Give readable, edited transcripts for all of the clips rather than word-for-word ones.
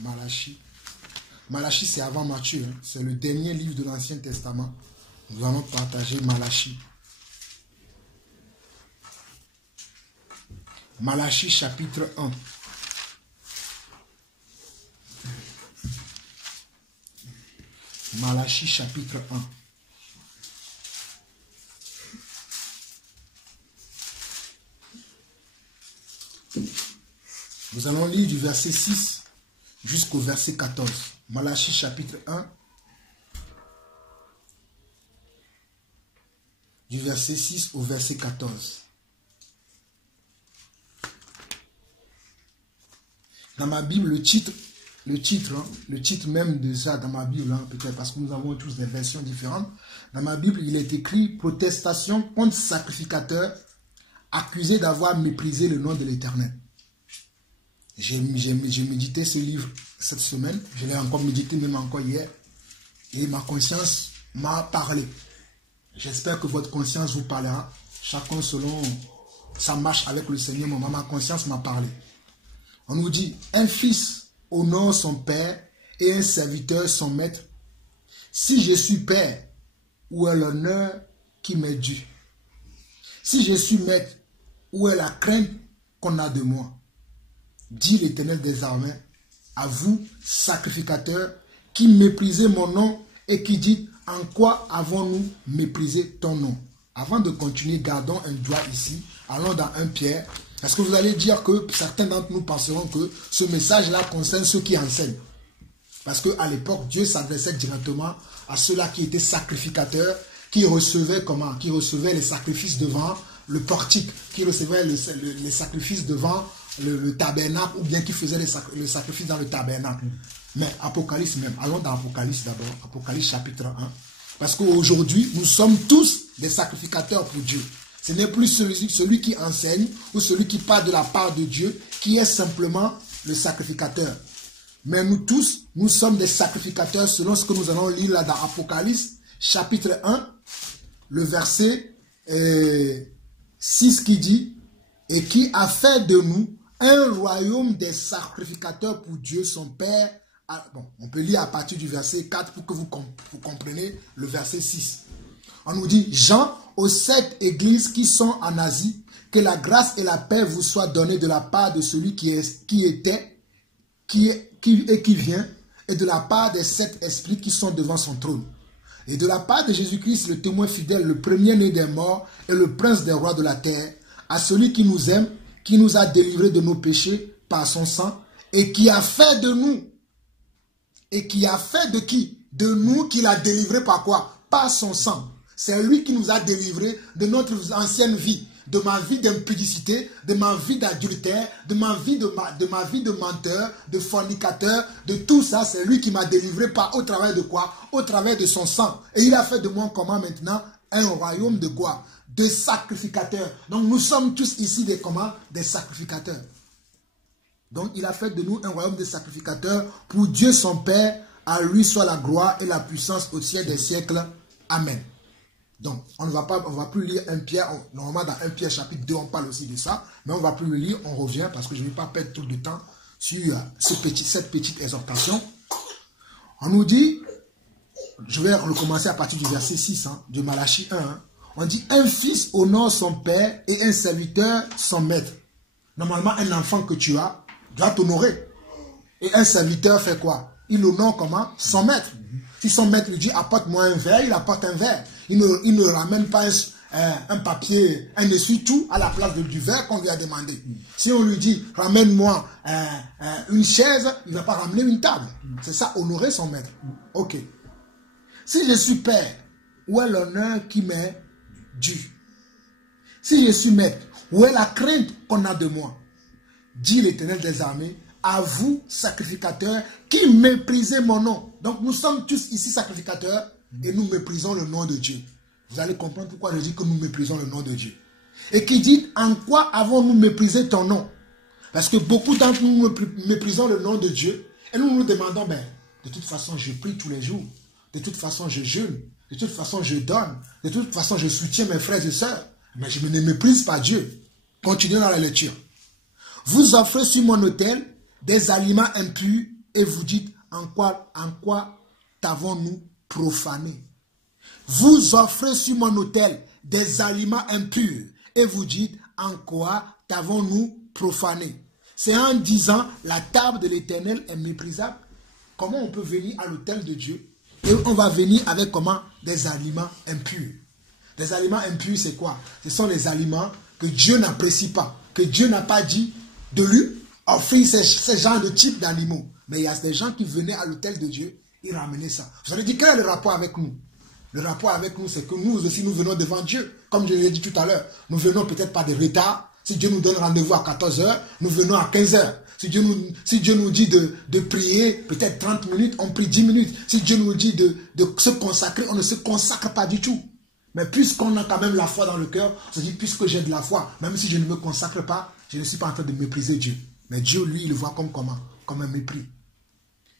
Malachie. Malachie, c'est avant Matthieu. Hein. C'est le dernier livre de l'Ancien Testament. Nous allons partager Malachie. Malachie chapitre 1. Malachie chapitre 1. Nous allons lire du verset 6 jusqu'au verset 14. Malachie chapitre 1. Du verset 6 au verset 14. Dans ma Bible, le titre même de ça dans ma Bible, hein, peut-être parce que nous avons tous des versions différentes. Dans ma Bible, il est écrit « Protestation contre sacrificateurs accusés d'avoir méprisé le nom de l'Éternel ». J'ai médité ce livre cette semaine. Je l'ai encore médité même encore hier. Et ma conscience m'a parlé. J'espère que votre conscience vous parlera. Chacun selon sa marche avec le Seigneur. Moi, ma conscience m'a parlé. On nous dit, un fils honore son père et un serviteur son maître. Si je suis père, où est l'honneur qui m'est dû? Si je suis maître, où est la crainte qu'on a de moi? Dit l'Éternel des armées, à vous, sacrificateurs, qui méprisez mon nom et qui dites, en quoi avons-nous méprisé ton nom? Avant de continuer, gardons un doigt ici, allons dans 1 Pierre. Parce que vous allez dire que certains d'entre nous penseront que ce message-là concerne ceux qui enseignent. Parce qu'à l'époque, Dieu s'adressait directement à ceux-là qui étaient sacrificateurs, qui recevaient comment? Qui recevaient les sacrifices devant le portique, qui recevaient les sacrifices devant le tabernacle, ou bien qui faisaient le sacrifice dans le tabernacle. Mais Apocalypse même, allons dans Apocalypse d'abord, Apocalypse chapitre 1. Parce qu'aujourd'hui, nous sommes tous des sacrificateurs pour Dieu. Ce n'est plus celui qui enseigne ou celui qui parle de la part de Dieu qui est simplement le sacrificateur. Mais nous tous, nous sommes des sacrificateurs selon ce que nous allons lire là dans Apocalypse, chapitre 1, le verset 6 qui dit « Et qui a fait de nous un royaume des sacrificateurs pour Dieu son Père. » Bon, on peut lire à partir du verset 4 pour que vous compreniez le verset 6. On nous dit « Jean, aux 7 églises qui sont en Asie, que la grâce et la paix vous soient données de la part de celui qui vient, et de la part des 7 esprits qui sont devant son trône. Et de la part de Jésus-Christ, le témoin fidèle, le premier-né des morts et le prince des rois de la terre, à celui qui nous aime, qui nous a délivrés de nos péchés par son sang, et qui a fait de nous. Et qui a fait de qui? De nous, qu'il a délivrés par quoi? Par son sang. C'est lui qui nous a délivrés de notre ancienne vie, de ma vie d'impudicité, de ma vie d'adultère, de ma vie de menteur, de fornicateur, de tout ça. C'est lui qui m'a délivré au travers de quoi? Au travers de son sang. Et il a fait de moi comment maintenant? Un royaume de quoi? De sacrificateurs. Donc nous sommes tous ici des comment? Des sacrificateurs. Donc il a fait de nous un royaume de sacrificateurs pour Dieu son Père. À lui soit la gloire et la puissance au siècle des siècles. Amen. Donc, on ne va plus lire 1 Pierre. Normalement, dans 1 Pierre chapitre 2, on parle aussi de ça. Mais on ne va plus le lire, on revient parce que je ne vais pas perdre tout le temps sur cette petite exhortation. On nous dit, je vais recommencer à partir du verset 6 de Malachie 1. On dit, un fils honore son père et un serviteur son maître. Normalement, un enfant que tu as doit t'honorer. Et un serviteur fait quoi? Il honore comment? Son maître. Si son maître lui dit, apporte-moi un verre, il apporte un verre. Il ne ramène pas un papier, un essuie-tout à la place du verre qu'on lui a demandé. Si on lui dit, ramène-moi une chaise, il ne va pas ramener une table. C'est ça, honorer son maître. Ok. Si je suis père, où est l'honneur qui m'est dû? Si je suis maître, où est la crainte qu'on a de moi? Dit l'Éternel des armées, à vous, sacrificateurs, qui méprisez mon nom. Donc nous sommes tous ici sacrificateurs et nous méprisons le nom de Dieu. Vous allez comprendre pourquoi je dis que nous méprisons le nom de Dieu. Et qui dit, en quoi avons-nous méprisé ton nom? Parce que beaucoup d'entre nous méprisons le nom de Dieu et nous nous demandons, ben, de toute façon je prie tous les jours, de toute façon je jeûne, de toute façon je donne, de toute façon je soutiens mes frères et sœurs, mais je ne méprise pas Dieu. Continuons dans la lecture. Vous offrez sur mon autel des aliments impurs et vous dites en quoi t'avons-nous profané? Vous offrez sur mon autel des aliments impurs et vous dites en quoi t'avons-nous profané? C'est en disant la table de l'Éternel est méprisable. Comment on peut venir à l'autel de Dieu et on va venir avec comment? Des aliments impurs. Des aliments impurs, c'est quoi? Ce sont les aliments que Dieu n'apprécie pas, que Dieu n'a pas dit de lui offrir ces genres de types d'animaux. Mais il y a des gens qui venaient à l'autel de Dieu et ramenaient ça. Vous avez dit, quel est le rapport avec nous? Le rapport avec nous, c'est que nous aussi, nous venons devant Dieu. Comme je l'ai dit tout à l'heure, nous venons peut-être pas de retard. Si Dieu nous donne rendez-vous à 14 h, nous venons à 15 h. Si Dieu nous dit de prier peut-être 30 minutes, on prie 10 minutes. Si Dieu nous dit de se consacrer, on ne se consacre pas du tout. Mais puisqu'on a quand même la foi dans le cœur, on se dit, puisque j'ai de la foi, même si je ne me consacre pas, je ne suis pas en train de mépriser Dieu. Mais Dieu, lui, il le voit comme comment? Comme un mépris.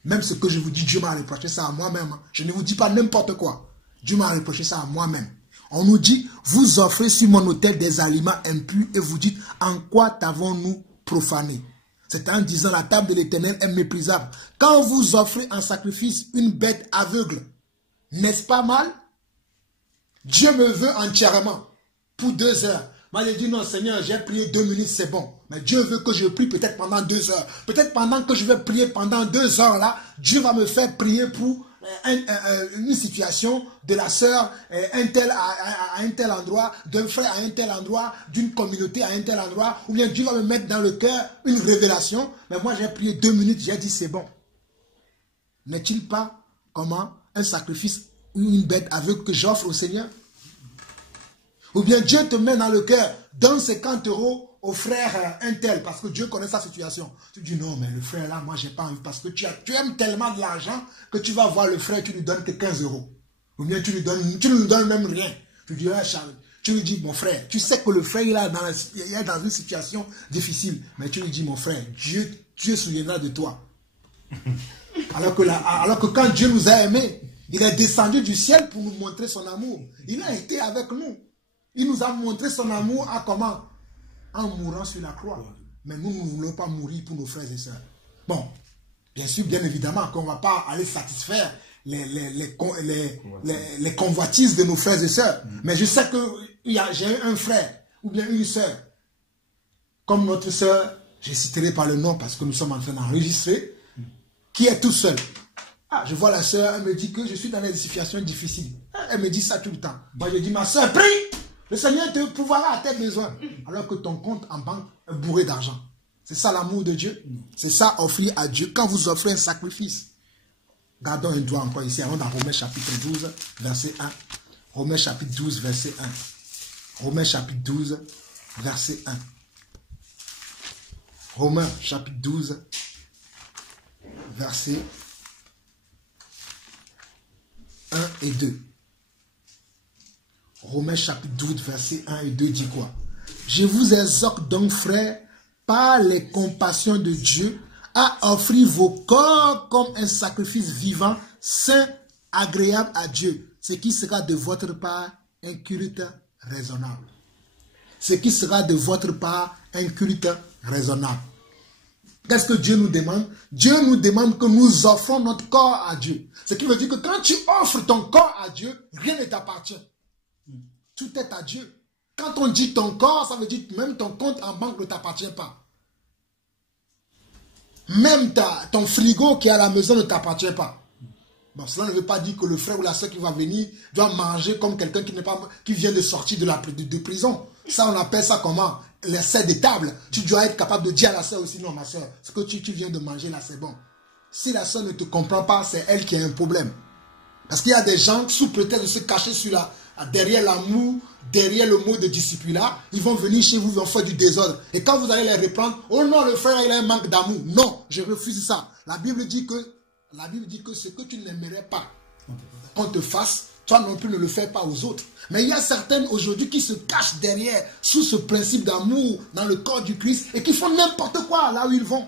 Même ce que je vous dis, Dieu m'a reproché ça à moi-même. Je ne vous dis pas n'importe quoi. Dieu m'a reproché ça à moi-même. On nous dit, vous offrez sur mon autel des aliments impurs et vous dites, en quoi t'avons-nous profané? C'est en disant, la table de l'Éternel est méprisable. Quand vous offrez en sacrifice une bête aveugle, n'est-ce pas mal? Dieu me veut entièrement pour 2 heures. Moi, j'ai dit, non, Seigneur, j'ai prié 2 minutes, c'est bon. Mais Dieu veut que je prie peut-être pendant 2 heures. Peut-être pendant que je vais prier pendant 2 heures, là, Dieu va me faire prier pour une situation de la sœur, un tel à un tel endroit, d'un frère à un tel endroit, d'une communauté à un tel endroit, ou bien Dieu va me mettre dans le cœur une révélation. Mais moi, j'ai prié 2 minutes, j'ai dit, c'est bon. N'est-il pas, comment, un sacrifice ou une bête aveugle que j'offre au Seigneur? Ou bien Dieu te met dans le cœur, donne 50 € au frère un tel, parce que Dieu connaît sa situation. Tu dis non, mais le frère là, moi j'ai pas envie, parce que tu aimes tellement de l'argent que tu vas voir le frère, tu lui donnes que 15 €. Ou bien tu ne lui donnes même rien. Tu dis, ah, Charles, tu lui dis, mon frère, tu sais que le frère il est dans une situation difficile, mais tu lui dis, mon frère, Dieu se souviendra de toi. Alors que quand Dieu nous a aimés, il est descendu du ciel pour nous montrer son amour. Il a été avec nous. Il nous a montré son amour à comment? En mourant sur la croix. Mais nous ne voulons pas mourir pour nos frères et sœurs. Bon, bien sûr, bien évidemment, qu'on ne va pas aller satisfaire les convoitises de nos frères et sœurs. Mais je sais que j'ai un frère ou bien une sœur. Comme notre sœur, je citerai par le nom parce que nous sommes en train d'enregistrer, qui est tout seul. Ah, je vois la sœur, elle me dit que je suis dans des situations difficiles. Elle me dit ça tout le temps. Moi, je dis, ma sœur, prie! Le Seigneur te pourvoira à tes besoins. Alors que ton compte en banque est bourré d'argent. C'est ça l'amour de Dieu. C'est ça offrir à Dieu quand vous offrez un sacrifice. Gardons un doigt encore ici. Allons dans Romains chapitre 12, verset 1. Romains chapitre 12, verset 1. Romains chapitre 12, verset 1. Romains chapitre 12, verset 1 et 2. Romains chapitre 12, verset 1 et 2 dit quoi? Je vous exhorte donc, frères, par les compassions de Dieu, à offrir vos corps comme un sacrifice vivant, saint, agréable à Dieu, ce qui sera de votre part un culte raisonnable. Ce qui sera de votre part un culte raisonnable. Qu'est-ce que Dieu nous demande? Dieu nous demande que nous offrons notre corps à Dieu. Ce qui veut dire que quand tu offres ton corps à Dieu, rien ne t'appartient. Tout est à Dieu. Quand on dit ton corps, ça veut dire que même ton compte en banque ne t'appartient pas. Même ton frigo qui est à la maison ne t'appartient pas. Bon, cela ne veut pas dire que le frère ou la soeur qui va venir doit manger comme quelqu'un qui vient de sortir de prison. Ça, on appelle ça comment? Les serres de table. Tu dois être capable de dire à la soeur aussi, non, ma soeur, ce que tu viens de manger là, c'est bon. Si la soeur ne te comprend pas, c'est elle qui a un problème. Parce qu'il y a des gens, sous prétexte de se cacher derrière l'amour, derrière le mot de disciple-là, ils vont venir chez vous, ils vont faire du désordre. Et quand vous allez les reprendre, oh non, le frère, il a un manque d'amour. Non, je refuse ça. La Bible dit que ce que tu n'aimerais pas qu'on te fasse, toi non plus ne le fais pas aux autres. Mais il y a certaines aujourd'hui qui se cachent derrière, sous ce principe d'amour, dans le corps du Christ, et qui font n'importe quoi là où ils vont.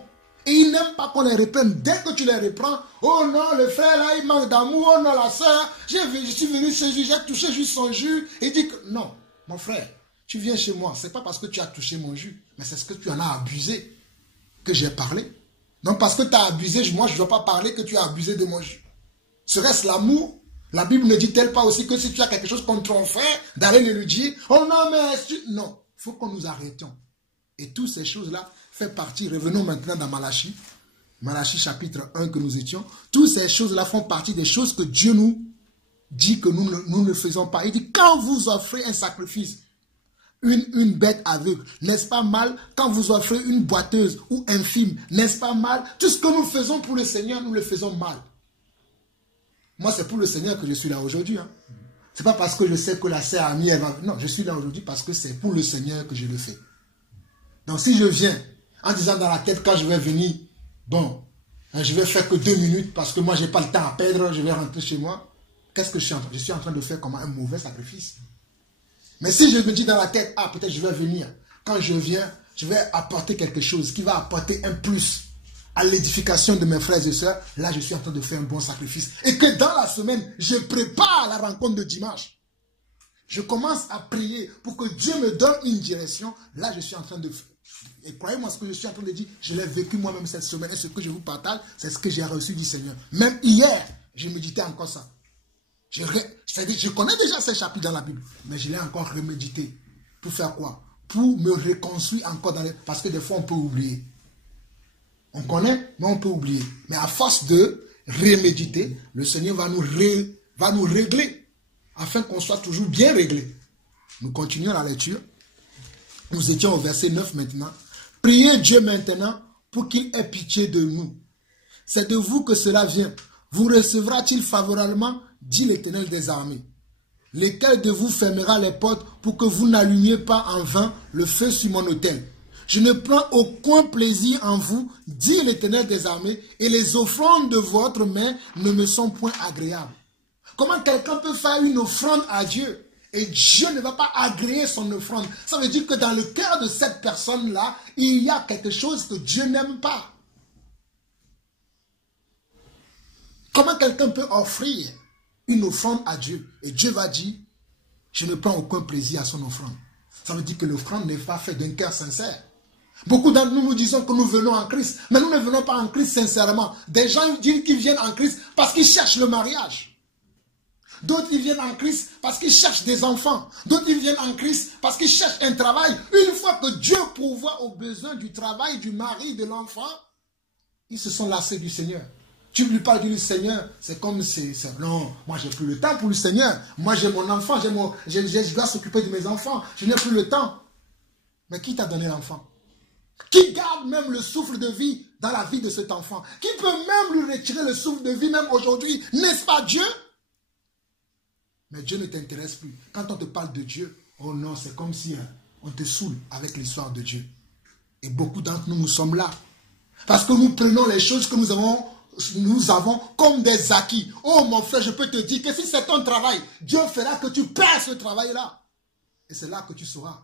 Et ils n'aiment pas qu'on les reprenne. Dès que tu les reprends, oh non, le frère là, il manque d'amour, oh non, la soeur, je suis venu chez lui, j'ai touché juste son jus. Et il dit que non, mon frère, tu viens chez moi, ce n'est pas parce que tu as touché mon jus, mais c'est ce que tu en as abusé que j'ai parlé. Donc parce que tu as abusé, moi je ne dois pas parler que tu as abusé de moi. Serait-ce l'amour? La Bible ne dit-elle pas aussi que si tu as quelque chose contre ton frère, d'aller le lui dire, oh non mais... Non, il faut qu'on nous arrêtions. Et toutes ces choses-là font partie, revenons maintenant dans Malachie, Malachie chapitre 1 que nous étions, toutes ces choses-là font partie des choses que Dieu nous dit que nous ne faisons pas. Il dit, quand vous offrez un sacrifice, une bête aveugle, n'est-ce pas mal? Quand vous offrez une boiteuse ou infime, n'est-ce pas mal? Tout ce que nous faisons pour le Seigneur, nous le faisons mal. Moi, c'est pour le Seigneur que je suis là aujourd'hui. Hein. Ce n'est pas parce que je sais que la sœur amie, elle va... Non, je suis là aujourd'hui parce que c'est pour le Seigneur que je le fais. Donc, si je viens en disant dans la tête, quand je vais venir, bon, je vais faire que 2 minutes parce que moi, je n'ai pas le temps à perdre, je vais rentrer chez moi. Qu'est-ce que je suis en train de faire? Je suis en train de faire comme un mauvais sacrifice. Mais si je me dis dans la tête, ah, peut-être je vais venir. Quand je viens, je vais apporter quelque chose qui va apporter un plus à l'édification de mes frères et sœurs. Là, je suis en train de faire un bon sacrifice. Et que dans la semaine, je prépare la rencontre de dimanche. Je commence à prier pour que Dieu me donne une direction. Là, je suis en train de... Et croyez-moi, ce que je suis en train de dire, je l'ai vécu moi-même cette semaine. Et ce que je vous partage, c'est ce que j'ai reçu du Seigneur. Même hier, je méditais encore ça. Je connais déjà ces chapitres dans la Bible, mais je l'ai encore remédité. Pour faire quoi? Pour me reconstruire encore dans les... Parce que des fois, on peut oublier. On connaît, mais on peut oublier. Mais à force de reméditer, le Seigneur va nous régler, afin qu'on soit toujours bien réglé. Nous continuons la lecture. Nous étions au verset 9 maintenant. Priez Dieu maintenant pour qu'il ait pitié de nous. C'est de vous que cela vient. Vous recevra-t-il favorablement, dit l'Éternel des armées. Lequel de vous fermera les portes pour que vous n'allumiez pas en vain le feu sur mon autel? Je ne prends aucun plaisir en vous, dit l'Éternel des armées, et les offrandes de votre main ne me sont point agréables. Comment quelqu'un peut faire une offrande à Dieu et Dieu ne va pas agréer son offrande? Ça veut dire que dans le cœur de cette personne-là, il y a quelque chose que Dieu n'aime pas. Comment quelqu'un peut offrir une offrande à Dieu et Dieu va dire, je ne prends aucun plaisir à son offrande? Ça veut dire que l'offrande n'est pas faite d'un cœur sincère. Beaucoup d'entre nous disons que nous venons en Christ, mais nous ne venons pas en Christ sincèrement. Des gens disent qu'ils viennent en Christ parce qu'ils cherchent le mariage. D'autres ils viennent en Christ parce qu'ils cherchent des enfants. D'autres ils viennent en Christ parce qu'ils cherchent un travail. Une fois que Dieu pourvoit aux besoins du travail, du mari, de l'enfant, ils se sont lassés du Seigneur. Tu lui parles du Seigneur, c'est comme non, moi j'ai plus le temps pour le Seigneur. Moi j'ai mon enfant, je dois s'occuper de mes enfants. Je n'ai plus le temps. Mais qui t'a donné l'enfant? Qui garde même le souffle de vie dans la vie de cet enfant? Qui peut même lui retirer le souffle de vie même aujourd'hui? N'est-ce pas Dieu? Mais Dieu ne t'intéresse plus. Quand on te parle de Dieu, oh non, c'est comme si on te saoule avec l'histoire de Dieu. Et beaucoup d'entre nous, nous sommes là. Parce que nous prenons les choses que nous avons comme des acquis. Oh mon frère, je peux te dire que si c'est ton travail, Dieu fera que tu perds ce travail-là. Et c'est là que tu sauras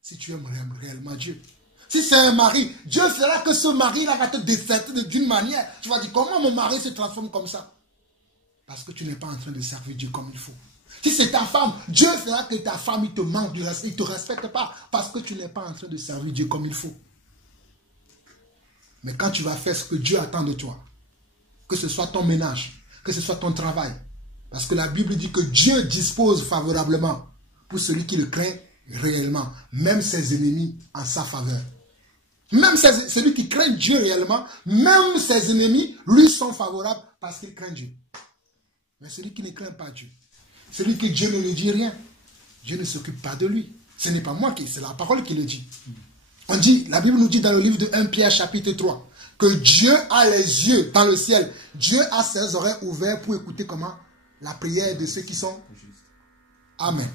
si tu aimes réellement Dieu. Si c'est un mari, Dieu fera que ce mari-là va te déserter d'une manière. Tu vas dire, comment mon mari se transforme comme ça? Parce que tu n'es pas en train de servir Dieu comme il faut. Si c'est ta femme, Dieu fera que ta femme, il te manque du respect, il ne te respecte pas. Parce que tu n'es pas en train de servir Dieu comme il faut. Mais quand tu vas faire ce que Dieu attend de toi, que ce soit ton ménage, que ce soit ton travail, parce que la Bible dit que Dieu dispose favorablement pour celui qui le craint réellement, même ses ennemis en sa faveur. Même celui qui craint Dieu réellement, même ses ennemis lui sont favorables parce qu'il craint Dieu. Mais celui qui ne craint pas Dieu, celui que Dieu ne lui dit rien, Dieu ne s'occupe pas de lui. Ce n'est pas moi c'est la parole qui le dit. On dit, la Bible nous dit dans le livre de 1 Pierre chapitre 3, que Dieu a les yeux dans le ciel. Dieu a ses oreilles ouvertes pour écouter comment? La prière de ceux qui sont... Amen.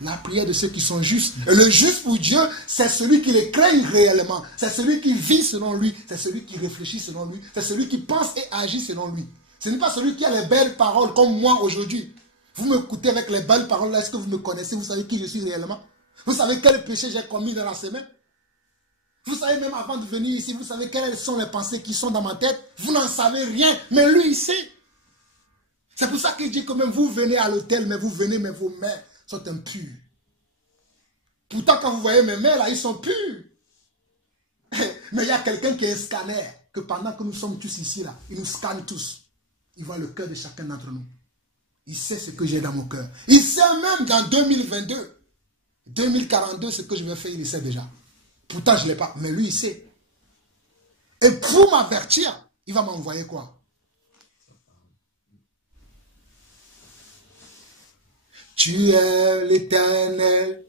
La prière de ceux qui sont justes. Et le juste pour Dieu, c'est celui qui les craint réellement. C'est celui qui vit selon lui. C'est celui qui réfléchit selon lui. C'est celui qui pense et agit selon lui. Ce n'est pas celui qui a les belles paroles comme moi aujourd'hui. Vous m'écoutez avec les belles paroles là. Est-ce que vous me connaissez? Vous savez qui je suis réellement? Vous savez quel péché j'ai commis dans la semaine? Vous savez même avant de venir ici, vous savez quelles sont les pensées qui sont dans ma tête? Vous n'en savez rien. Mais lui, il sait. C'est pour ça qu'il dit que même vous venez à l'hôtel, mais vous venez, mais vos mains sont impures. Pourtant, quand vous voyez mes mains là, ils sont purs. Mais il y a quelqu'un qui est un scanner. que pendant que nous sommes tous ici, là, il nous scanne tous. Il voit le cœur de chacun d'entre nous. Il sait ce que j'ai dans mon cœur. Il sait même dans 2022, 2042, ce que je vais faire, il sait déjà. Pourtant, je ne l'ai pas. Mais lui, il sait. Et pour m'avertir, il va m'envoyer quoi? Tu es l'Éternel,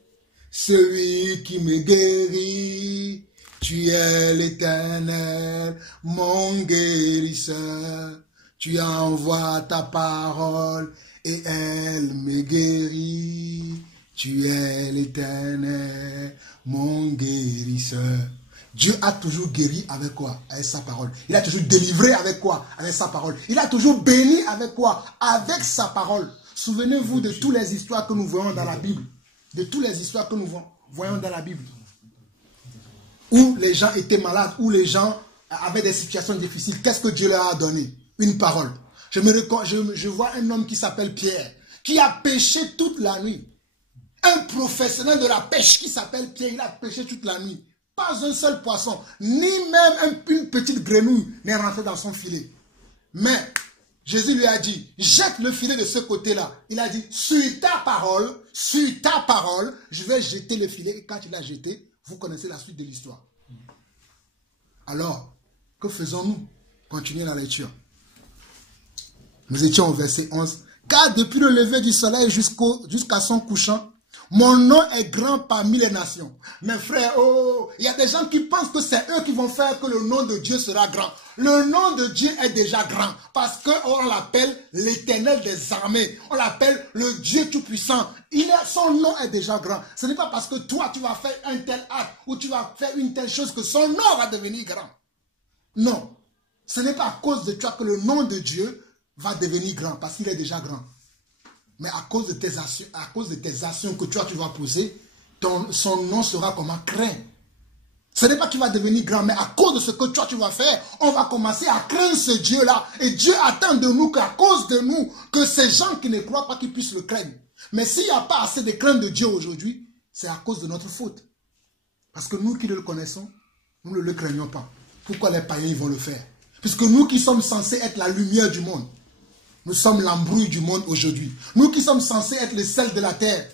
celui qui me guérit. Tu es l'Éternel, mon guérisseur. Tu envoies ta parole et elle me guérit. Tu es l'Éternel, mon guérisseur. Dieu a toujours guéri avec quoi? Avec sa parole. Il a toujours délivré avec quoi? Avec sa parole. Il a toujours béni avec quoi? Avec sa parole. Souvenez-vous de toutes les histoires que nous voyons dans la Bible. De toutes les histoires que nous voyons dans la Bible. Où les gens étaient malades, où les gens avaient des situations difficiles. Qu'est-ce que Dieu leur a donné? Une parole. Je vois un homme qui s'appelle Pierre, qui a pêché toute la nuit. Un professionnel de la pêche qui s'appelle Pierre, il a pêché toute la nuit. Pas un seul poisson, ni même une petite grenouille n'est rentrée dans son filet. Mais Jésus lui a dit, jette le filet de ce côté-là. Il a dit, sur ta parole, je vais jeter le filet. Et quand il a jeté, vous connaissez la suite de l'histoire. Alors, que faisons-nous? Continuez la lecture. Nous étions au verset 11. Car depuis le lever du soleil jusqu'à son couchant, mon nom est grand parmi les nations. Mes frères, oh, il y a des gens qui pensent que c'est eux qui vont faire que le nom de Dieu sera grand. Le nom de Dieu est déjà grand parce qu'on l'appelle l'Éternel des armées. On l'appelle le Dieu tout-puissant. Son nom est déjà grand. Ce n'est pas parce que toi, tu vas faire un tel acte ou tu vas faire une telle chose que son nom va devenir grand. Non. Ce n'est pas à cause de toi que le nom de Dieu va devenir grand parce qu'il est déjà grand. Mais à cause de tes actions que toi tu vas poser, son nom sera comment? Craint. Ce n'est pas qu'il va devenir grand, mais à cause de ce que toi tu vas faire, on va commencer à craindre ce Dieu-là. Et Dieu attend de nous qu'à cause de nous, que ces gens qui ne croient pas qu'ils puissent le craindre. Mais s'il n'y a pas assez de crainte de Dieu aujourd'hui, c'est à cause de notre faute. Parce que nous qui le connaissons, nous ne le craignons pas. Pourquoi les païens ils vont le faire? Puisque nous qui sommes censés être la lumière du monde, nous sommes l'embrouille du monde aujourd'hui. Nous qui sommes censés être le sel de la terre,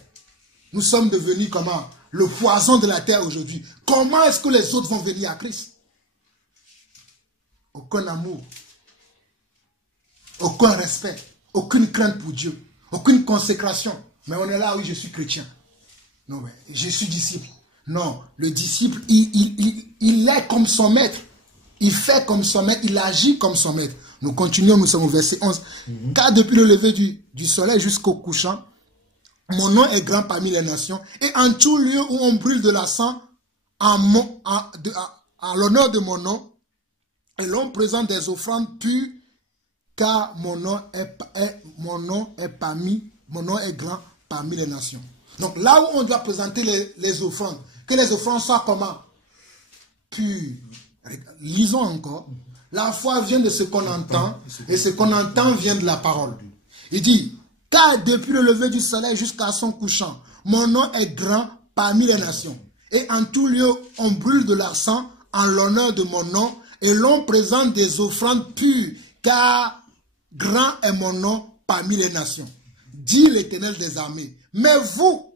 nous sommes devenus comment? Le poison de la terre aujourd'hui. Comment est-ce que les autres vont venir à Christ? Aucun amour, aucun respect, aucune crainte pour Dieu, aucune consécration. Mais on est là, oui, je suis chrétien. Non, mais je suis disciple. Non, le disciple, il est comme son maître. Il fait comme son maître, il agit comme son maître. Nous continuons, nous sommes au verset 11. Car depuis le lever du soleil jusqu'au couchant, mon nom est grand parmi les nations. Et en tout lieu où on brûle de l'encens, en l'honneur de mon nom, et l'on présente des offrandes pures, car mon nom est grand parmi les nations. Donc là où on doit présenter les offrandes, que les offrandes soient comment? Pures. Lisons encore. La foi vient de ce qu'on entend, et ce qu'on entend vient de la parole. Il dit, car depuis le lever du soleil jusqu'à son couchant, mon nom est grand parmi les nations. Et en tout lieu, on brûle de l'encens en l'honneur de mon nom, et l'on présente des offrandes pures, car grand est mon nom parmi les nations. Dit l'Éternel des armées. Mais vous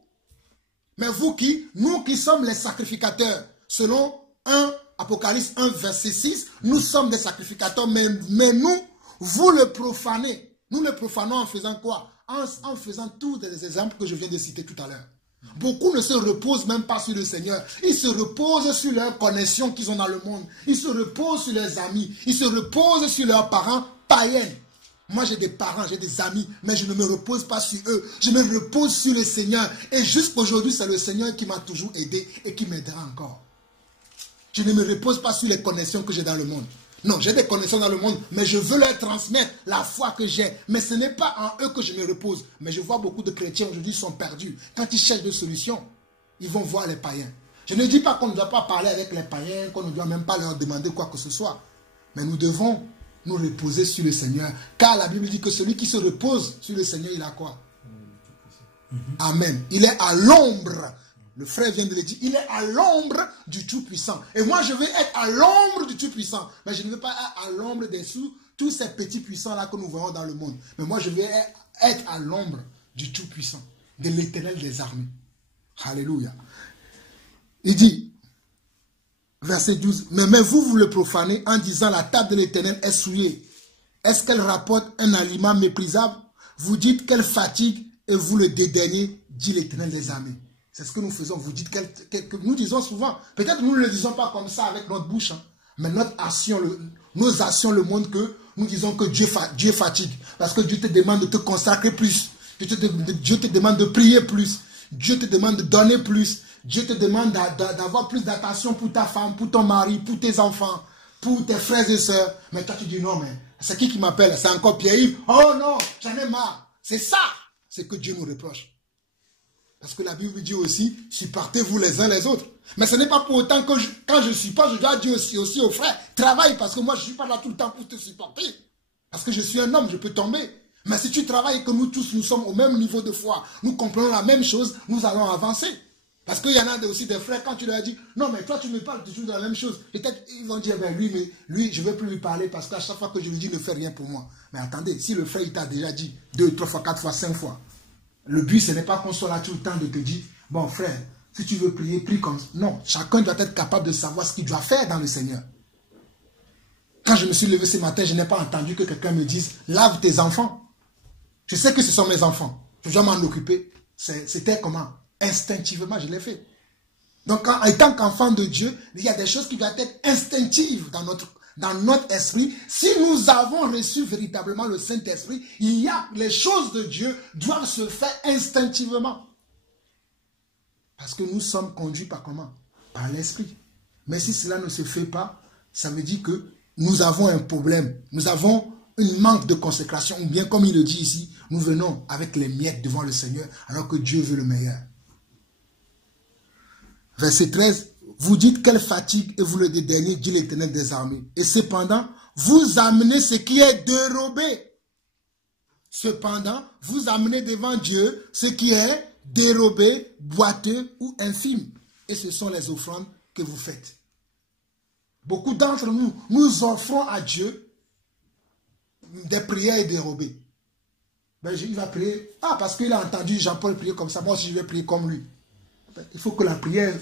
qui, nous qui sommes les sacrificateurs, selon Apocalypse 1, verset 6, nous sommes des sacrificateurs, mais nous, vous le profanez. Nous le profanons en faisant quoi? En faisant tous les exemples que je viens de citer tout à l'heure. Beaucoup ne se reposent même pas sur le Seigneur. Ils se reposent sur leurs connexions qu'ils ont dans le monde. Ils se reposent sur leurs amis. Ils se reposent sur leurs parents païens. Moi, j'ai des parents, j'ai des amis, mais je ne me repose pas sur eux. Je me repose sur le Seigneur. Et jusqu'aujourd'hui, c'est le Seigneur qui m'a toujours aidé et qui m'aidera encore. Je ne me repose pas sur les connexions que j'ai dans le monde. Non, j'ai des connexions dans le monde, mais je veux leur transmettre la foi que j'ai. Mais ce n'est pas en eux que je me repose. Mais je vois beaucoup de chrétiens aujourd'hui sont perdus. Quand ils cherchent des solutions, ils vont voir les païens. Je ne dis pas qu'on ne doit pas parler avec les païens, qu'on ne doit même pas leur demander quoi que ce soit. Mais nous devons nous reposer sur le Seigneur. Car la Bible dit que celui qui se repose sur le Seigneur, il a quoi? Amen. Il est à l'ombre Le frère vient de le dire, il est à l'ombre du Tout-Puissant. Et moi, je veux être à l'ombre du Tout-Puissant. Mais je ne veux pas être à l'ombre des tous ces petits puissants-là que nous voyons dans le monde. Mais moi, je veux être à l'ombre du Tout-Puissant, de l'Éternel des armées. Alléluia. Il dit, verset 12, mais vous le profanez en disant la table de l'Éternel est souillée. Est-ce qu'elle rapporte un aliment méprisable? Vous dites qu'elle fatigue et vous le dédaignez, dit l'Éternel des armées. C'est ce que nous faisons. Vous dites que nous disons souvent. Peut-être nous ne le disons pas comme ça avec notre bouche. Hein, mais notre action, nos actions le montrent que nous disons que Dieu fatigue. Parce que Dieu te demande de te consacrer plus. Dieu te demande de prier plus. Dieu te demande de donner plus. Dieu te demande d'avoir plus d'attention pour ta femme, pour ton mari, pour tes enfants, pour tes frères et sœurs. Mais toi tu dis non, mais c'est qui m'appelle? C'est encore Pierre-Yves. Oh non, j'en ai marre. C'est ça. C'est que Dieu nous reproche. Parce que la Bible dit aussi, supportez-vous les uns les autres. Mais ce n'est pas pour autant que quand je supporte, je dois dire aussi aux frères, travaille, parce que moi je ne suis pas là tout le temps pour te supporter. Parce que je suis un homme, je peux tomber. Mais si tu travailles et que nous tous, nous sommes au même niveau de foi, nous comprenons la même chose, nous allons avancer. Parce qu'il y en a aussi des frères, quand tu leur dis, non mais toi tu me parles toujours de la même chose, peut-être ils vont dire, ben lui je ne vais plus lui parler parce qu'à chaque fois que je lui dis, ne fais rien pour moi. Mais attendez, si le frère il t'a déjà dit 2, 3 fois, 4 fois, 5 fois, le but, ce n'est pas qu'on soit là tout le temps de te dire, bon frère, si tu veux prier, prie comme ça. Non, chacun doit être capable de savoir ce qu'il doit faire dans le Seigneur. Quand je me suis levé ce matin, je n'ai pas entendu que quelqu'un me dise, lave tes enfants. Je sais que ce sont mes enfants. Je dois m'en occuper. C'était comment? Instinctivement, je l'ai fait. Donc, en tant qu'enfant de Dieu, il y a des choses qui doivent être instinctives dans notre esprit. Si nous avons reçu véritablement le Saint-Esprit, les choses de Dieu doivent se faire instinctivement. Parce que nous sommes conduits par comment? Par l'Esprit. Mais si cela ne se fait pas, ça veut dire que nous avons un problème. Nous avons un manque de consécration. Ou bien, comme il le dit ici, nous venons avec les miettes devant le Seigneur, alors que Dieu veut le meilleur. Verset 13. Vous dites quelle fatigue et vous le dédaignez, dit l'Éternel des armées. Et cependant, vous amenez ce qui est dérobé. Cependant, vous amenez devant Dieu ce qui est dérobé, boiteux ou infime. Et ce sont les offrandes que vous faites. Beaucoup d'entre nous, nous offrons à Dieu des prières dérobées. Ben, il va prier. Ah, parce qu'il a entendu Jean-Paul prier comme ça, moi aussi je vais prier comme lui. Il faut que la prière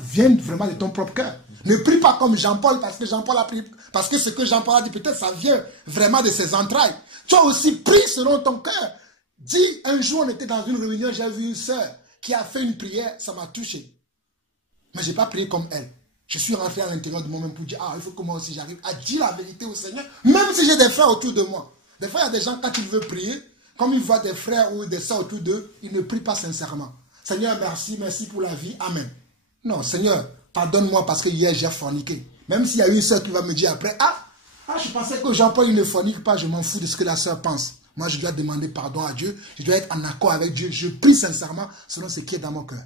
vienne vraiment de ton propre cœur. Ne prie pas comme Jean-Paul parce que Jean-Paul a prié. Parce que ce que Jean-Paul a dit, peut-être ça vient vraiment de ses entrailles. Toi aussi, prie selon ton cœur. Dis, un jour on était dans une réunion, j'ai vu une sœur qui a fait une prière, ça m'a touché. Mais je n'ai pas prié comme elle. Je suis rentré à l'intérieur de moi-même pour dire, ah, il faut que moi aussi j'arrive à dire la vérité au Seigneur, même si j'ai des frères autour de moi. Des fois, il y a des gens, quand ils veulent prier, comme ils voient des frères ou des sœurs autour d'eux, ils ne prient pas sincèrement. Seigneur, merci pour la vie, amen. Non, Seigneur, pardonne-moi parce que hier j'ai forniqué. Même s'il y a une sœur qui va me dire après, je pensais que Jean-Paul il ne fornique pas, je m'en fous de ce que la sœur pense. Moi, je dois demander pardon à Dieu, je dois être en accord avec Dieu, je prie sincèrement selon ce qui est dans mon cœur.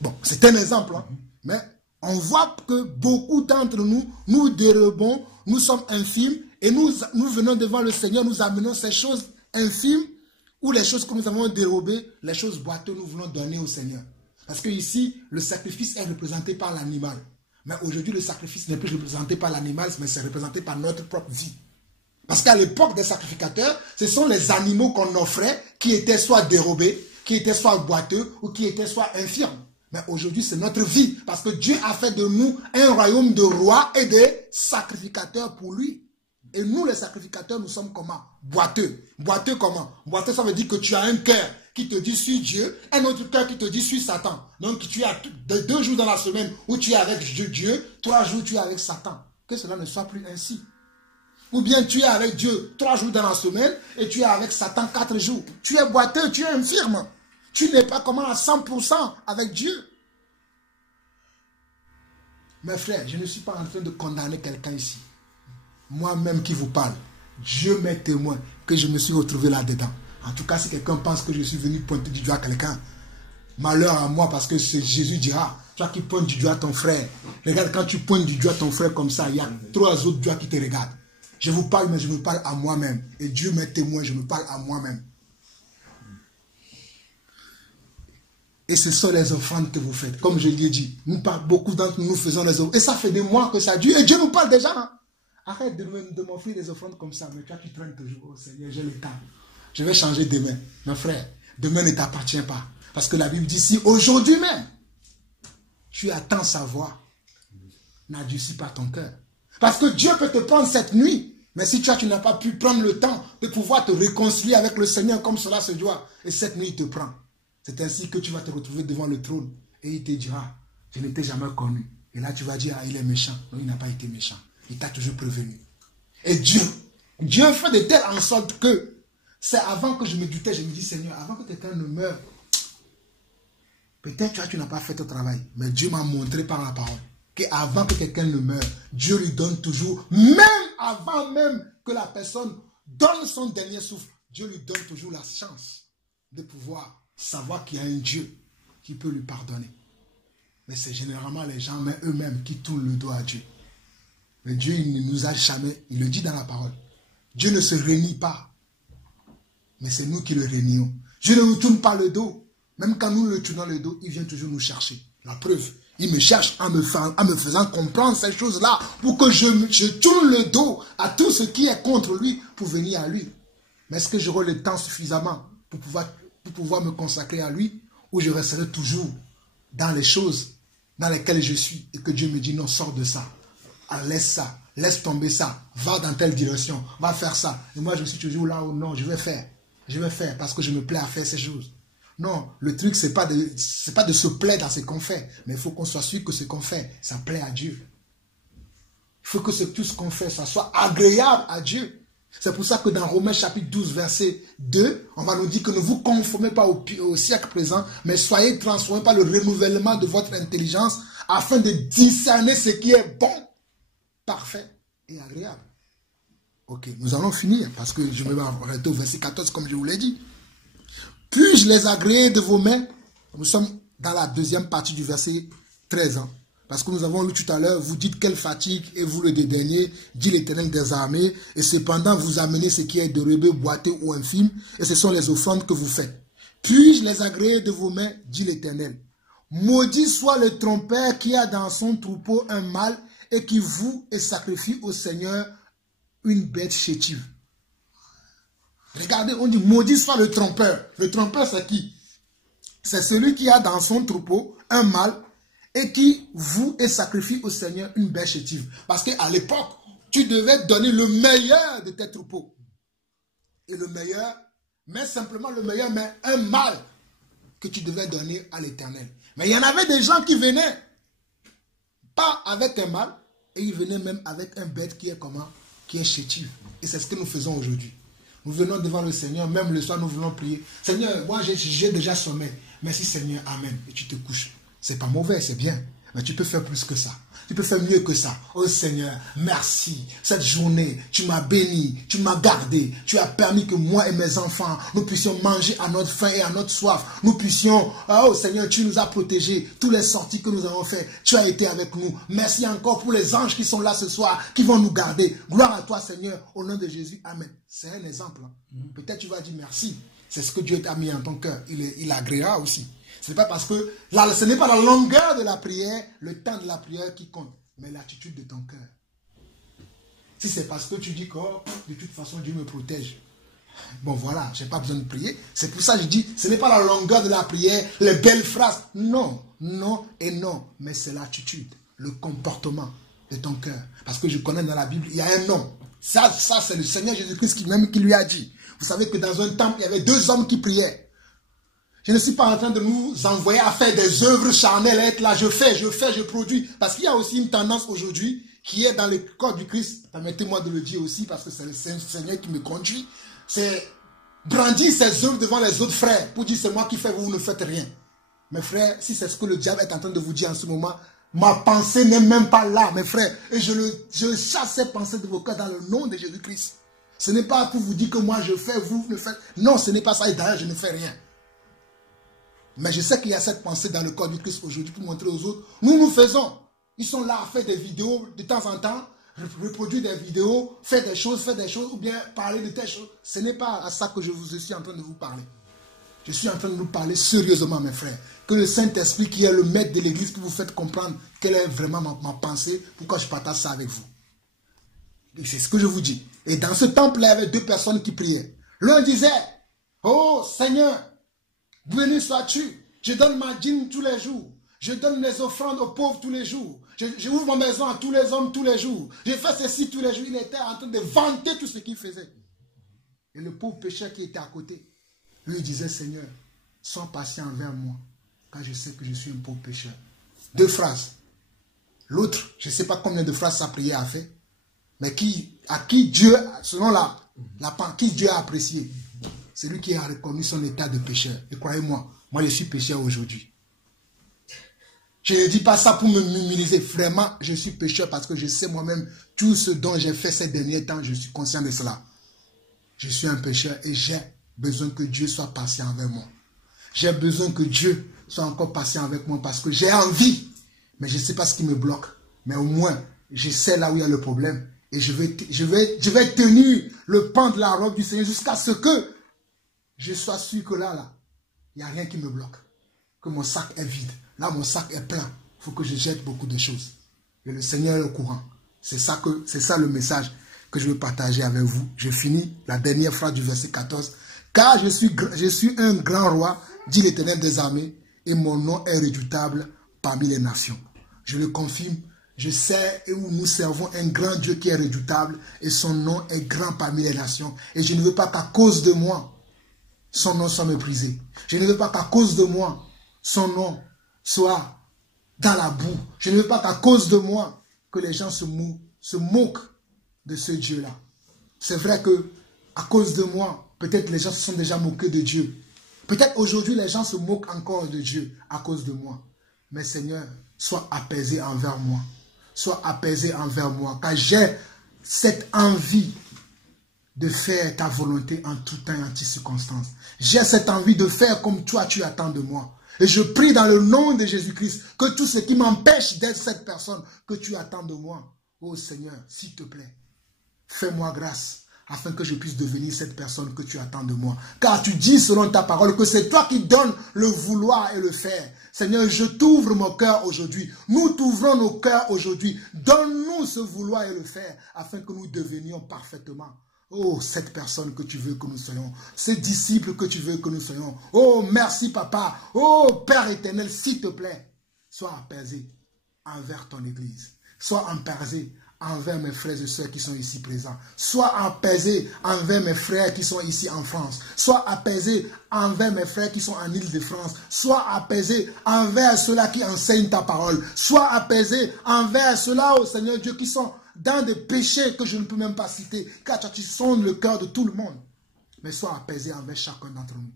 Bon, c'est un exemple, hein? Mais on voit que beaucoup d'entre nous, nous dérobons, nous sommes infimes, et nous venons devant le Seigneur, nous amenons ces choses infimes, ou les choses que nous avons dérobées, les choses boiteuses, nous voulons donner au Seigneur. Parce que ici, le sacrifice est représenté par l'animal. Mais aujourd'hui, le sacrifice n'est plus représenté par l'animal, mais c'est représenté par notre propre vie. Parce qu'à l'époque des sacrificateurs, ce sont les animaux qu'on offrait qui étaient soit dérobés, qui étaient soit boiteux, ou qui étaient soit infirmes. Mais aujourd'hui, c'est notre vie. Parce que Dieu a fait de nous un royaume de rois et de sacrificateurs pour lui. Et nous, les sacrificateurs, nous sommes comment? Boiteux. Boiteux comment? Boiteux, ça veut dire que tu as un cœur qui te dit suis Dieu, un autre cœur qui te dit suis Satan. Donc tu as 2 jours dans la semaine où tu es avec Dieu, 3 jours tu es avec Satan. Que cela ne soit plus ainsi. Ou bien tu es avec Dieu 3 jours dans la semaine et tu es avec Satan 4 jours. Tu es boiteux, tu es infirme. Tu n'es pas comment à 100% avec Dieu. Mes frères, je ne suis pas en train de condamner quelqu'un ici. Moi-même qui vous parle, Dieu m'est témoin que je me suis retrouvé là-dedans. En tout cas, si quelqu'un pense que je suis venu pointer du doigt à quelqu'un, malheur à moi parce que Jésus dira, toi qui pointes du doigt ton frère, regarde, quand tu pointes du doigt ton frère comme ça, il y a 3 autres doigts qui te regardent. Je vous parle, mais je me parle à moi-même. Et Dieu m'est témoin, je me parle à moi-même. Et ce sont les offrandes que vous faites. Comme je l'ai dit, beaucoup d'entre nous faisons les offrandes. Et ça fait des mois que ça dure. Et Dieu nous parle déjà. Hein? Arrête de m'offrir des offrandes comme ça. Mais toi, tu traînes toujours. Oh Seigneur, j'ai le temps. Je vais changer demain. Mon frère, demain ne t'appartient pas. Parce que la Bible dit, si aujourd'hui même, tu attends sa voix, n'adoucis pas ton cœur. Parce que Dieu peut te prendre cette nuit. Mais si tu n'as pas pu prendre le temps de pouvoir te réconcilier avec le Seigneur comme cela se doit, et cette nuit il te prend. C'est ainsi que tu vas te retrouver devant le trône. Et il te dira, je ne t'ai jamais connu. Et là tu vas dire, ah, il est méchant. Non, il n'a pas été méchant. Il t'a toujours prévenu. Et Dieu fait de telle en sorte que, c'est avant que je me doutais, je me dis, Seigneur, avant que quelqu'un ne meure, peut-être tu n'as pas fait ton travail. Mais Dieu m'a montré par la parole qu'avant que quelqu'un ne meure, Dieu lui donne toujours, même avant même que la personne donne son dernier souffle, Dieu lui donne toujours la chance de pouvoir savoir qu'il y a un Dieu qui peut lui pardonner. Mais c'est généralement les gens eux-mêmes qui tournent le dos à Dieu. Mais Dieu, il ne nous a jamais, il le dit dans la parole, Dieu ne se renie pas, mais c'est nous qui le renions. Dieu ne nous tourne pas le dos. Même quand nous le tournons le dos, il vient toujours nous chercher. La preuve, il me cherche en me faisant comprendre ces choses-là pour que je tourne le dos à tout ce qui est contre lui pour venir à lui. Mais est-ce que j'aurai le temps suffisamment pour pouvoir me consacrer à lui, ou je resterai toujours dans les choses dans lesquelles je suis et que Dieu me dit non, sors de ça, laisse ça, laisse tomber ça, va dans telle direction, va faire ça. Et moi je suis toujours là où non, je vais faire parce que je me plais à faire ces choses. Non, le truc, c'est pas de se plaire dans ce qu'on fait, mais il faut qu'on soit sûr que ce qu'on fait, ça plaît à Dieu. Il faut que tout ce qu'on fait, ça soit agréable à Dieu. C'est pour ça que dans Romains chapitre 12, verset 2, on va nous dire que ne vous conformez pas au siècle présent, mais soyez transformés par le renouvellement de votre intelligence, afin de discerner ce qui est bon, parfait et agréable. Ok, nous allons finir, parce que je vais arrêter au verset 14, comme je vous l'ai dit. Puis-je les agréer de vos mains? Nous sommes dans la deuxième partie du verset 13. Hein, parce que nous avons lu tout à l'heure, vous dites quelle fatigue et vous le dédaignez, dit l'Éternel des armées, et cependant vous amenez ce qui est de rebeu, boiteux ou infime, et ce sont les offrandes que vous faites. Puis-je les agréer de vos mains, dit l'Éternel. Maudit soit le trompeur qui a dans son troupeau un mâle et qui voue et sacrifie au Seigneur une bête chétive. Regardez, on dit maudit soit le trompeur. Le trompeur, c'est qui? C'est celui qui a dans son troupeau un mâle et qui voue et sacrifie au Seigneur une bête chétive. Parce qu'à l'époque, tu devais donner le meilleur de tes troupeaux. Et le meilleur, mais simplement le meilleur, mais un mâle que tu devais donner à l'Éternel. Mais il y en avait des gens qui venaient, pas avec un mâle, et ils venaient même avec un bête qui est comment? Qui est chétive. Et c'est ce que nous faisons aujourd'hui. Nous venons devant le Seigneur, même le soir, nous voulons prier. Seigneur, moi j'ai déjà sommeil. Merci Seigneur, amen. Et tu te couches. C'est pas mauvais, c'est bien. Mais tu peux faire plus que ça. Tu peux faire mieux que ça. Oh Seigneur, merci. Cette journée, tu m'as béni, tu m'as gardé. Tu as permis que moi et mes enfants, nous puissions manger à notre faim et à notre soif. Nous puissions, oh Seigneur, tu nous as protégés. Tous les sorties que nous avons faites, tu as été avec nous. Merci encore pour les anges qui sont là ce soir, qui vont nous garder. Gloire à toi Seigneur, au nom de Jésus, amen. C'est un exemple. Peut-être tu vas dire merci. C'est ce que Dieu t'a mis en ton cœur. Il agréera aussi. Ce n'est pas parce que ce n'est pas la longueur de la prière, le temps de la prière qui compte, mais l'attitude de ton cœur. Si c'est parce que tu dis que oh, de toute façon Dieu me protège, bon voilà, je n'ai pas besoin de prier. C'est pour ça que je dis, ce n'est pas la longueur de la prière, les belles phrases. Non, non et non, mais c'est l'attitude, le comportement de ton cœur. Parce que je connais dans la Bible, il y a un homme. Ça c'est le Seigneur Jésus-Christ qui lui a dit. Vous savez que dans un temple, il y avait deux hommes qui priaient. Je ne suis pas en train de nous envoyer à faire des œuvres charnelles, être là, je fais, je produis. Parce qu'il y a aussi une tendance aujourd'hui qui est dans le corps du Christ. Permettez-moi de le dire aussi parce que c'est le Seigneur qui me conduit. C'est brandir ses œuvres devant les autres frères pour dire c'est moi qui fais, vous ne faites rien. Mes frères, si c'est ce que le diable est en train de vous dire en ce moment, ma pensée n'est même pas là, mes frères. Et je chasse ces pensées de vos cœurs dans le nom de Jésus-Christ. Ce n'est pas pour vous dire que moi je fais, vous ne faites. Non, ce n'est pas ça et d'ailleurs je ne fais rien. Mais je sais qu'il y a cette pensée dans le corps du Christ aujourd'hui pour montrer aux autres. Nous faisons. Ils sont là à faire des vidéos de temps en temps, reproduire des vidéos, faire des choses, ou bien parler de telles choses. Ce n'est pas à ça que je suis en train de vous parler. Je suis en train de nous parler sérieusement, mes frères. Que le Saint-Esprit, qui est le maître de l'Église, pour vous faire comprendre quelle est vraiment ma pensée, pourquoi je partage ça avec vous. C'est ce que je vous dis. Et dans ce temple-là, il y avait deux personnes qui priaient. L'un disait, oh Seigneur, béni sois-tu. Je donne ma dîme tous les jours. Je donne les offrandes aux pauvres tous les jours. Je ouvre ma maison à tous les hommes tous les jours. Je fais ceci tous les jours. Il était en train de vanter tout ce qu'il faisait. Et le pauvre pécheur qui était à côté, lui disait, Seigneur, sois patient envers moi, car je sais que je suis un pauvre pécheur. Deux phrases. L'autre, je ne sais pas combien de phrases sa prière a fait, mais à qui Dieu, selon qui Dieu a apprécié, c'est lui qui a reconnu son état de pécheur. Et croyez-moi, moi je suis pécheur aujourd'hui. Je ne dis pas ça pour me minimiser. Vraiment, je suis pécheur parce que je sais moi-même tout ce dont j'ai fait ces derniers temps, je suis conscient de cela. Je suis un pécheur et j'ai besoin que Dieu soit patient avec moi. J'ai besoin que Dieu soit encore patient avec moi parce que j'ai envie. Mais je ne sais pas ce qui me bloque. Mais au moins, je sais là où il y a le problème. Et je vais tenir le pan de la robe du Seigneur jusqu'à ce que je sois sûr que là, il n'y a rien qui me bloque. Que mon sac est vide. Là, mon sac est plein. Il faut que je jette beaucoup de choses. Et le Seigneur est au courant. C'est ça le message que je veux partager avec vous. Je finis la dernière phrase du verset 14. Car je suis un grand roi, dit l'Éternel des armées, et mon nom est redoutable parmi les nations. Je le confirme, je sais où nous servons un grand Dieu qui est redoutable, et son nom est grand parmi les nations. Et je ne veux pas qu'à cause de moi, son nom soit méprisé. Je ne veux pas qu'à cause de moi, son nom soit dans la boue. Je ne veux pas qu'à cause de moi, que les gens se moquent de ce Dieu-là. C'est vrai que à cause de moi, peut-être les gens se sont déjà moqués de Dieu. Peut-être aujourd'hui les gens se moquent encore de Dieu à cause de moi. Mais Seigneur, sois apaisé envers moi. Sois apaisé envers moi. Car j'ai cette envie de faire ta volonté en tout temps et en toutes circonstances. J'ai cette envie de faire comme toi tu attends de moi. Et je prie dans le nom de Jésus-Christ que tout ce qui m'empêche d'être cette personne que tu attends de moi, oh Seigneur, s'il te plaît, fais-moi grâce afin que je puisse devenir cette personne que tu attends de moi. Car tu dis selon ta parole que c'est toi qui donnes le vouloir et le faire. Seigneur, je t'ouvre mon cœur aujourd'hui. Nous t'ouvrons nos cœurs aujourd'hui. Donne-nous ce vouloir et le faire afin que nous devenions parfaitement. Oh, cette personne que tu veux que nous soyons. Ces disciples que tu veux que nous soyons. Oh, merci papa. Oh, Père éternel, s'il te plaît, sois apaisé envers ton église. Sois apaisé envers mes frères et sœurs qui sont ici présents. Sois apaisé envers mes frères qui sont ici en France. Sois apaisé envers mes frères qui sont en Île-de-France. Sois apaisé envers ceux-là qui enseignent ta parole. Sois apaisé envers ceux-là, oh Seigneur Dieu, qui sont dans des péchés que je ne peux même pas citer, car tu sondes le cœur de tout le monde. Mais sois apaisé envers chacun d'entre nous.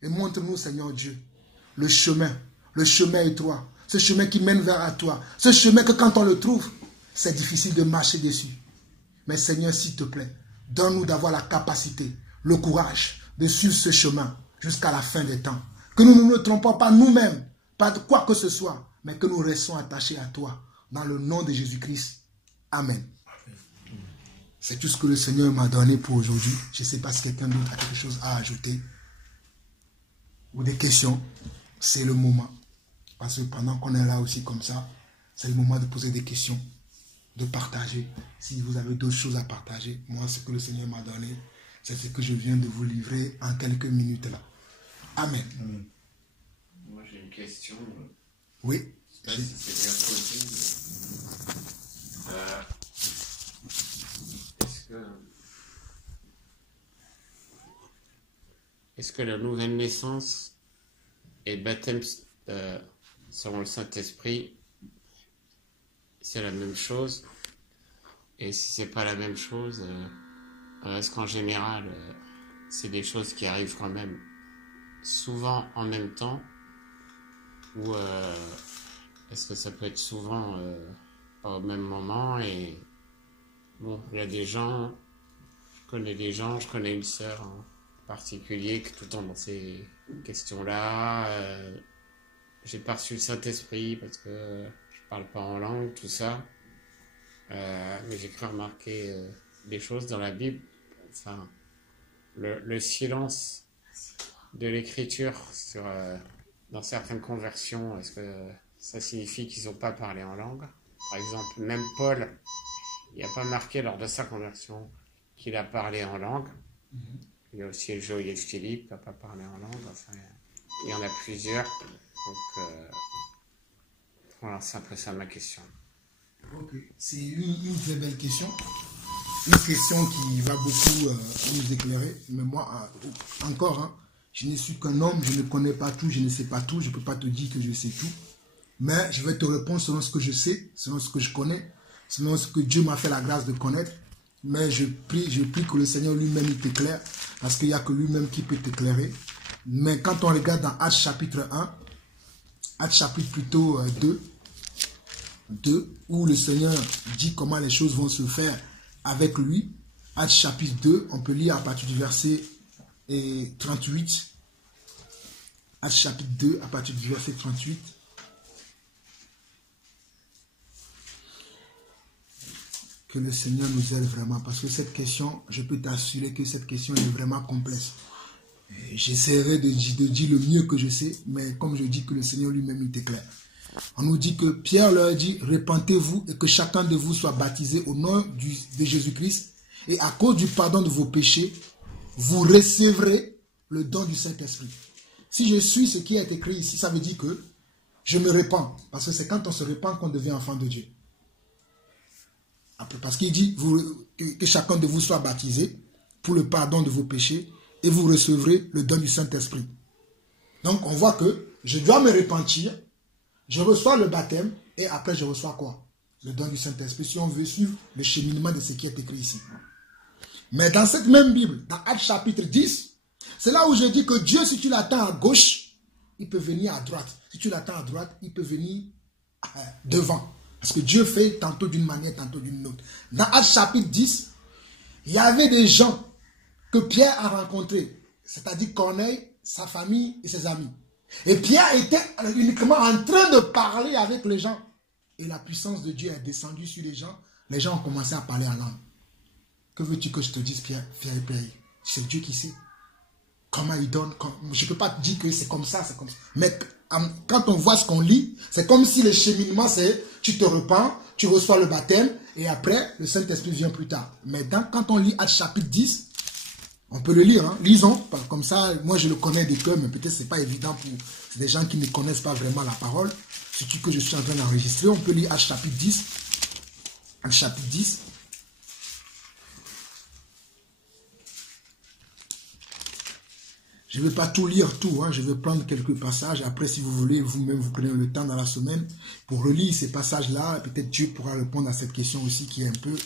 Et montre-nous, Seigneur Dieu, le chemin étroit, ce chemin qui mène vers toi, ce chemin que quand on le trouve, c'est difficile de marcher dessus. Mais Seigneur, s'il te plaît, donne-nous d'avoir la capacité, le courage de suivre ce chemin jusqu'à la fin des temps. Que nous ne nous trompons pas nous-mêmes, pas de quoi que ce soit, mais que nous restons attachés à toi, dans le nom de Jésus-Christ. Amen. C'est tout ce que le Seigneur m'a donné pour aujourd'hui. Je ne sais pas si quelqu'un d'autre a quelque chose à ajouter ou des questions. C'est le moment. Parce que pendant qu'on est là aussi comme ça, c'est le moment de poser des questions, de partager. Si vous avez d'autres choses à partager, moi, ce que le Seigneur m'a donné, c'est ce que je viens de vous livrer en quelques minutes là. Amen. Moi, j'ai une question. Oui. Je sais pas si c'est bien posé. Est-ce que la nouvelle naissance et le baptême selon le Saint-Esprit, c'est la même chose? Et si c'est pas la même chose, est-ce qu'en général, c'est des choses qui arrivent quand même souvent en même temps? Ou est-ce que ça peut être souvent pas au même moment? Et bon, il y a des gens, je connais une sœur en particulier qui est tout le temps dans ces questions-là. J'ai pas reçu le Saint-Esprit parce que je parle pas en langue, tout ça. Mais j'ai cru remarquer des choses dans la Bible. Enfin, le silence de l'écriture dans certaines conversions, est-ce que ça signifie qu'ils n'ont pas parlé en langue? Par exemple, même Paul, il n'y a pas marqué lors de sa conversion qu'il a parlé en langue. Il y a aussi Joël Philippe qui n'a pas parlé en langue. Enfin, il y en a plusieurs. Donc, voilà, c'est un peu ça ma question. Ok, c'est une très belle question. Une question qui va beaucoup nous éclairer. Mais moi, encore, hein, je ne suis qu'un homme, je ne connais pas tout, je ne sais pas tout, je ne peux pas te dire que je sais tout. Mais je vais te répondre selon ce que je sais, selon ce que je connais, selon ce que Dieu m'a fait la grâce de connaître. Mais je prie que le Seigneur lui-même t'éclaire, parce qu'il n'y a que lui-même qui peut t'éclairer. Mais quand on regarde dans Actes chapitre 1, Actes chapitre plutôt 2, où le Seigneur dit comment les choses vont se faire avec lui. Actes chapitre 2, on peut lire à partir du verset 38. Actes chapitre 2, à partir du verset 38. Que le Seigneur nous aide vraiment, parce que cette question, je peux t'assurer que cette question est vraiment complexe. J'essaierai de dire le mieux que je sais, mais comme je dis que le Seigneur lui-même il t'éclaire. On nous dit que Pierre leur dit, repentez-vous et que chacun de vous soit baptisé au nom de Jésus-Christ, et à cause du pardon de vos péchés, vous recevrez le don du Saint-Esprit. Si je suis ce qui est écrit ici, ça veut dire que je me répands, parce que c'est quand on se répand qu'on devient enfant de Dieu. Parce qu'il dit que chacun de vous soit baptisé pour le pardon de vos péchés et vous recevrez le don du Saint-Esprit. Donc on voit que je dois me repentir, je reçois le baptême et après je reçois quoi? Le don du Saint-Esprit, si on veut suivre le cheminement de ce qui est écrit ici. Mais dans cette même Bible, dans Actes chapitre 10, c'est là où je dis que Dieu, si tu l'attends à gauche, il peut venir à droite. Si tu l'attends à droite, il peut venir devant. Parce que Dieu fait tantôt d'une manière, tantôt d'une autre. Dans Actes chapitre 10, il y avait des gens que Pierre a rencontrés. C'est-à-dire Corneille, sa famille et ses amis. Et Pierre était uniquement en train de parler avec les gens. Et la puissance de Dieu est descendue sur les gens. Les gens ont commencé à parler en langue. Que veux-tu que je te dise, Pierre? C'est Dieu qui sait. Comment il donne. Je ne peux pas te dire que c'est comme ça, c'est comme ça. Mais quand on voit ce qu'on lit, c'est comme si le cheminement, c'est tu te repens, tu reçois le baptême, et après, le Saint-Esprit vient plus tard. Mais quand on lit Actes chapitre 10, on peut le lire, hein, lisons, comme ça, moi je le connais des cœurs, mais peut-être ce n'est pas évident pour des gens qui ne connaissent pas vraiment la parole, surtout que je suis en train d'enregistrer. On peut lire Actes chapitre 10. Actes chapitre 10. Je ne vais pas tout lire tout, hein. Je vais prendre quelques passages. Après, si vous voulez, vous-même, vous prenez le temps dans la semaine pour relire ces passages-là. Peut-être Dieu pourra répondre à cette question aussi qui est un peu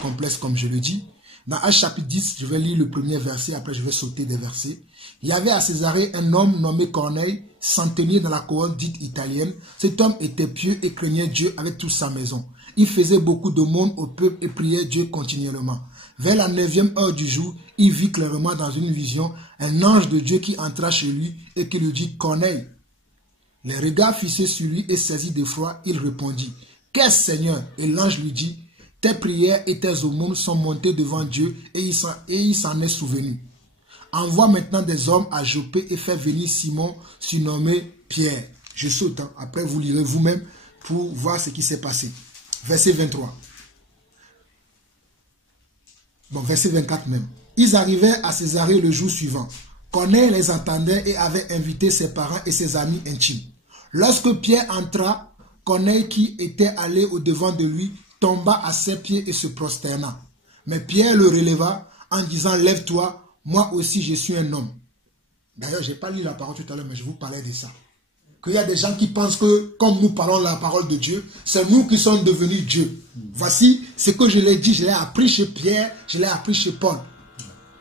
complexe, comme je le dis. Dans Actes chapitre 10, je vais lire le premier verset, après je vais sauter des versets. Il y avait à Césarée un homme nommé Corneille, centenier dans la couronne dite italienne. Cet homme était pieux et craignait Dieu avec toute sa maison. Il faisait beaucoup de monde au peuple et priait Dieu continuellement. Vers la 9e heure du jour, il vit clairement dans une vision un ange de Dieu qui entra chez lui et qui lui dit « Corneille ». Les regards fixés sur lui et saisi d'effroi, il répondit « Qu'est-ce, Seigneur ?» Et l'ange lui dit « Tes prières et tes aumônes sont montées devant Dieu et il s'en est souvenu. Envoie maintenant des hommes à Joppé et fais venir Simon, surnommé Pierre. » Je saute, hein. Après vous lirez vous-même pour voir ce qui s'est passé. Verset 23. Bon, verset 24 même. Ils arrivaient à Césarée le jour suivant. Corneille les entendait et avait invité ses parents et ses amis intimes. Lorsque Pierre entra, Corneille qui était allé au-devant de lui tomba à ses pieds et se prosterna. Mais Pierre le releva en disant « Lève-toi, moi aussi je suis un homme. » D'ailleurs, je n'ai pas lu la parole tout à l'heure, mais je vous parlais de ça. Qu'il y a des gens qui pensent que, comme nous parlons la parole de Dieu, c'est nous qui sommes devenus Dieu. Voici ce que je l'ai dit, je l'ai appris chez Pierre, je l'ai appris chez Paul.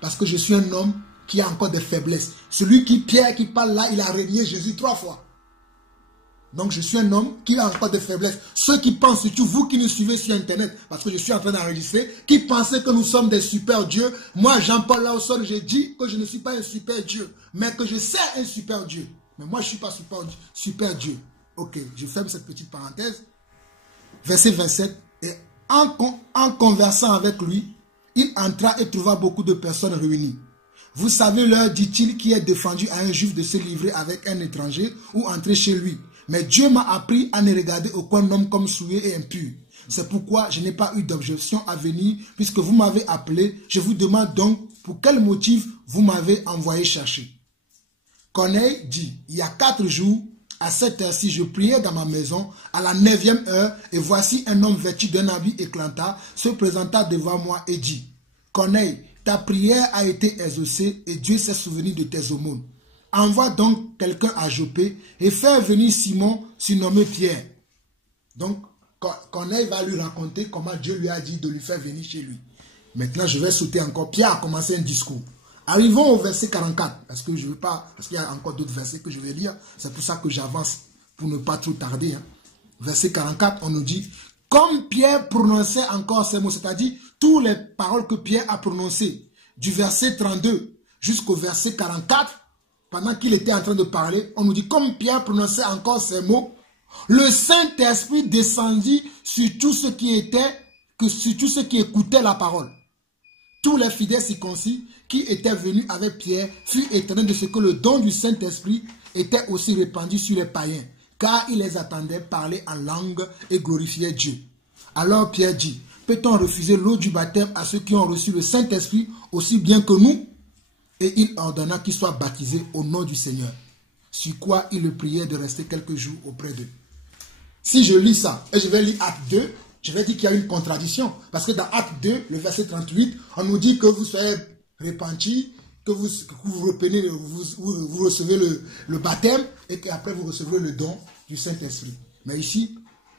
Parce que je suis un homme qui a encore des faiblesses. Celui qui, Pierre, qui parle là, il a régné Jésus 3 fois. Donc je suis un homme qui a encore des faiblesses. Ceux qui pensent, surtout vous qui nous suivez sur Internet, parce que je suis en train d'enregistrer, qui pensez que nous sommes des super dieux, moi Jean-Paul Laosol, j'ai dit que je ne suis pas un super Dieu, mais que je sais un super Dieu. Mais moi je ne suis pas super Dieu. Ok, je ferme cette petite parenthèse. Verset 27. Et en conversant avec lui, il entra et trouva beaucoup de personnes réunies. Vous savez l'heure, dit-il, qui est défendu à un juif de se livrer avec un étranger ou entrer chez lui. Mais Dieu m'a appris à ne regarder aucun homme comme souillé et impur. C'est pourquoi je n'ai pas eu d'objection à venir, puisque vous m'avez appelé. Je vous demande donc pour quel motif vous m'avez envoyé chercher. Corneille dit, il y a 4 jours, à cette heure-ci, je priais dans ma maison, à la 9e heure, et voici un homme vêtu d'un habit éclatant se présenta devant moi et dit, Corneille, ta prière a été exaucée et Dieu s'est souvenu de tes aumônes. Envoie donc quelqu'un à Joppé et fais venir Simon, surnommé Pierre. Donc, Corneille va lui raconter comment Dieu lui a dit de lui faire venir chez lui. Maintenant, je vais sauter encore. Pierre a commencé un discours. Arrivons au verset 44, parce que je veux pas, parce qu'il y a encore d'autres versets que je vais lire. C'est pour ça que j'avance, pour ne pas trop tarder. Verset 44, on nous dit, comme Pierre prononçait encore ces mots, c'est-à-dire toutes les paroles que Pierre a prononcées, du verset 32 jusqu'au verset 44, pendant qu'il était en train de parler, on nous dit, comme Pierre prononçait encore ces mots, le Saint-Esprit descendit sur tous ceux qui écoutaient la parole. Tous les fidèles circoncis qui étaient venus avec Pierre furent étonnés de ce que le don du Saint-Esprit était aussi répandu sur les païens, car ils les attendaient parler en langue et glorifier Dieu. Alors Pierre dit, peut-on refuser l'eau du baptême à ceux qui ont reçu le Saint-Esprit aussi bien que nous? Et il ordonna qu'ils soient baptisés au nom du Seigneur. Sur quoi il le priait de rester quelques jours auprès d'eux. Si je lis ça, et je vais lire Acte 2, je vais dire qu'il y a une contradiction. Parce que dans Acte 2, le verset 38, on nous dit que vous soyez repentis, que vous reprenez, vous recevez le baptême et qu'après vous recevez le don du Saint-Esprit. Mais ici,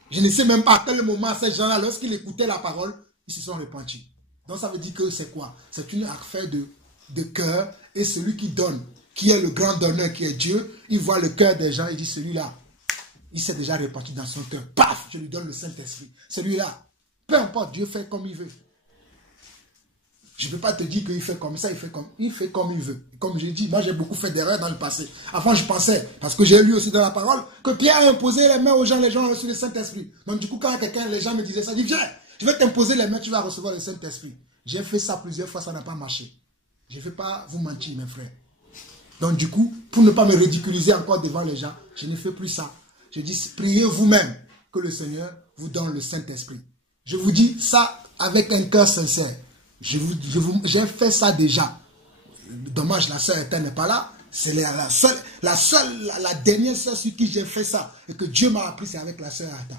je ne sais même pas à quel moment ces gens-là, lorsqu'ils écoutaient la parole, ils se sont repentis. Donc ça veut dire que c'est quoi? C'est une affaire de cœur, et celui qui donne, qui est le grand donneur, qui est Dieu, il voit le cœur des gens, il dit celui-là, il s'est déjà réparti dans son cœur. Paf, je lui donne le Saint-Esprit. Celui-là, peu importe, Dieu fait comme il veut. Je ne peux pas te dire qu'il fait comme ça, il fait comme il veut. Comme je dis, moi j'ai beaucoup fait d'erreurs dans le passé. Avant je pensais, parce que j'ai lu aussi dans la parole, que Pierre a imposé les mains aux gens ont reçu le Saint-Esprit. Donc du coup, quand les gens me disaient ça, je dis, viens, je vais t'imposer les mains, tu vas recevoir le Saint-Esprit. J'ai fait ça plusieurs fois, ça n'a pas marché. Je ne vais pas vous mentir, mes frères. Donc du coup, pour ne pas me ridiculiser encore devant les gens, je ne fais plus ça. Je dis, priez vous-même que le Seigneur vous donne le Saint-Esprit. Je vous dis ça avec un cœur sincère. J'ai fait ça déjà. Dommage, la sœur Ethan n'est pas là. C'est la dernière sœur sur qui j'ai fait ça. Et que Dieu m'a appris, c'est avec la sœur Ethan.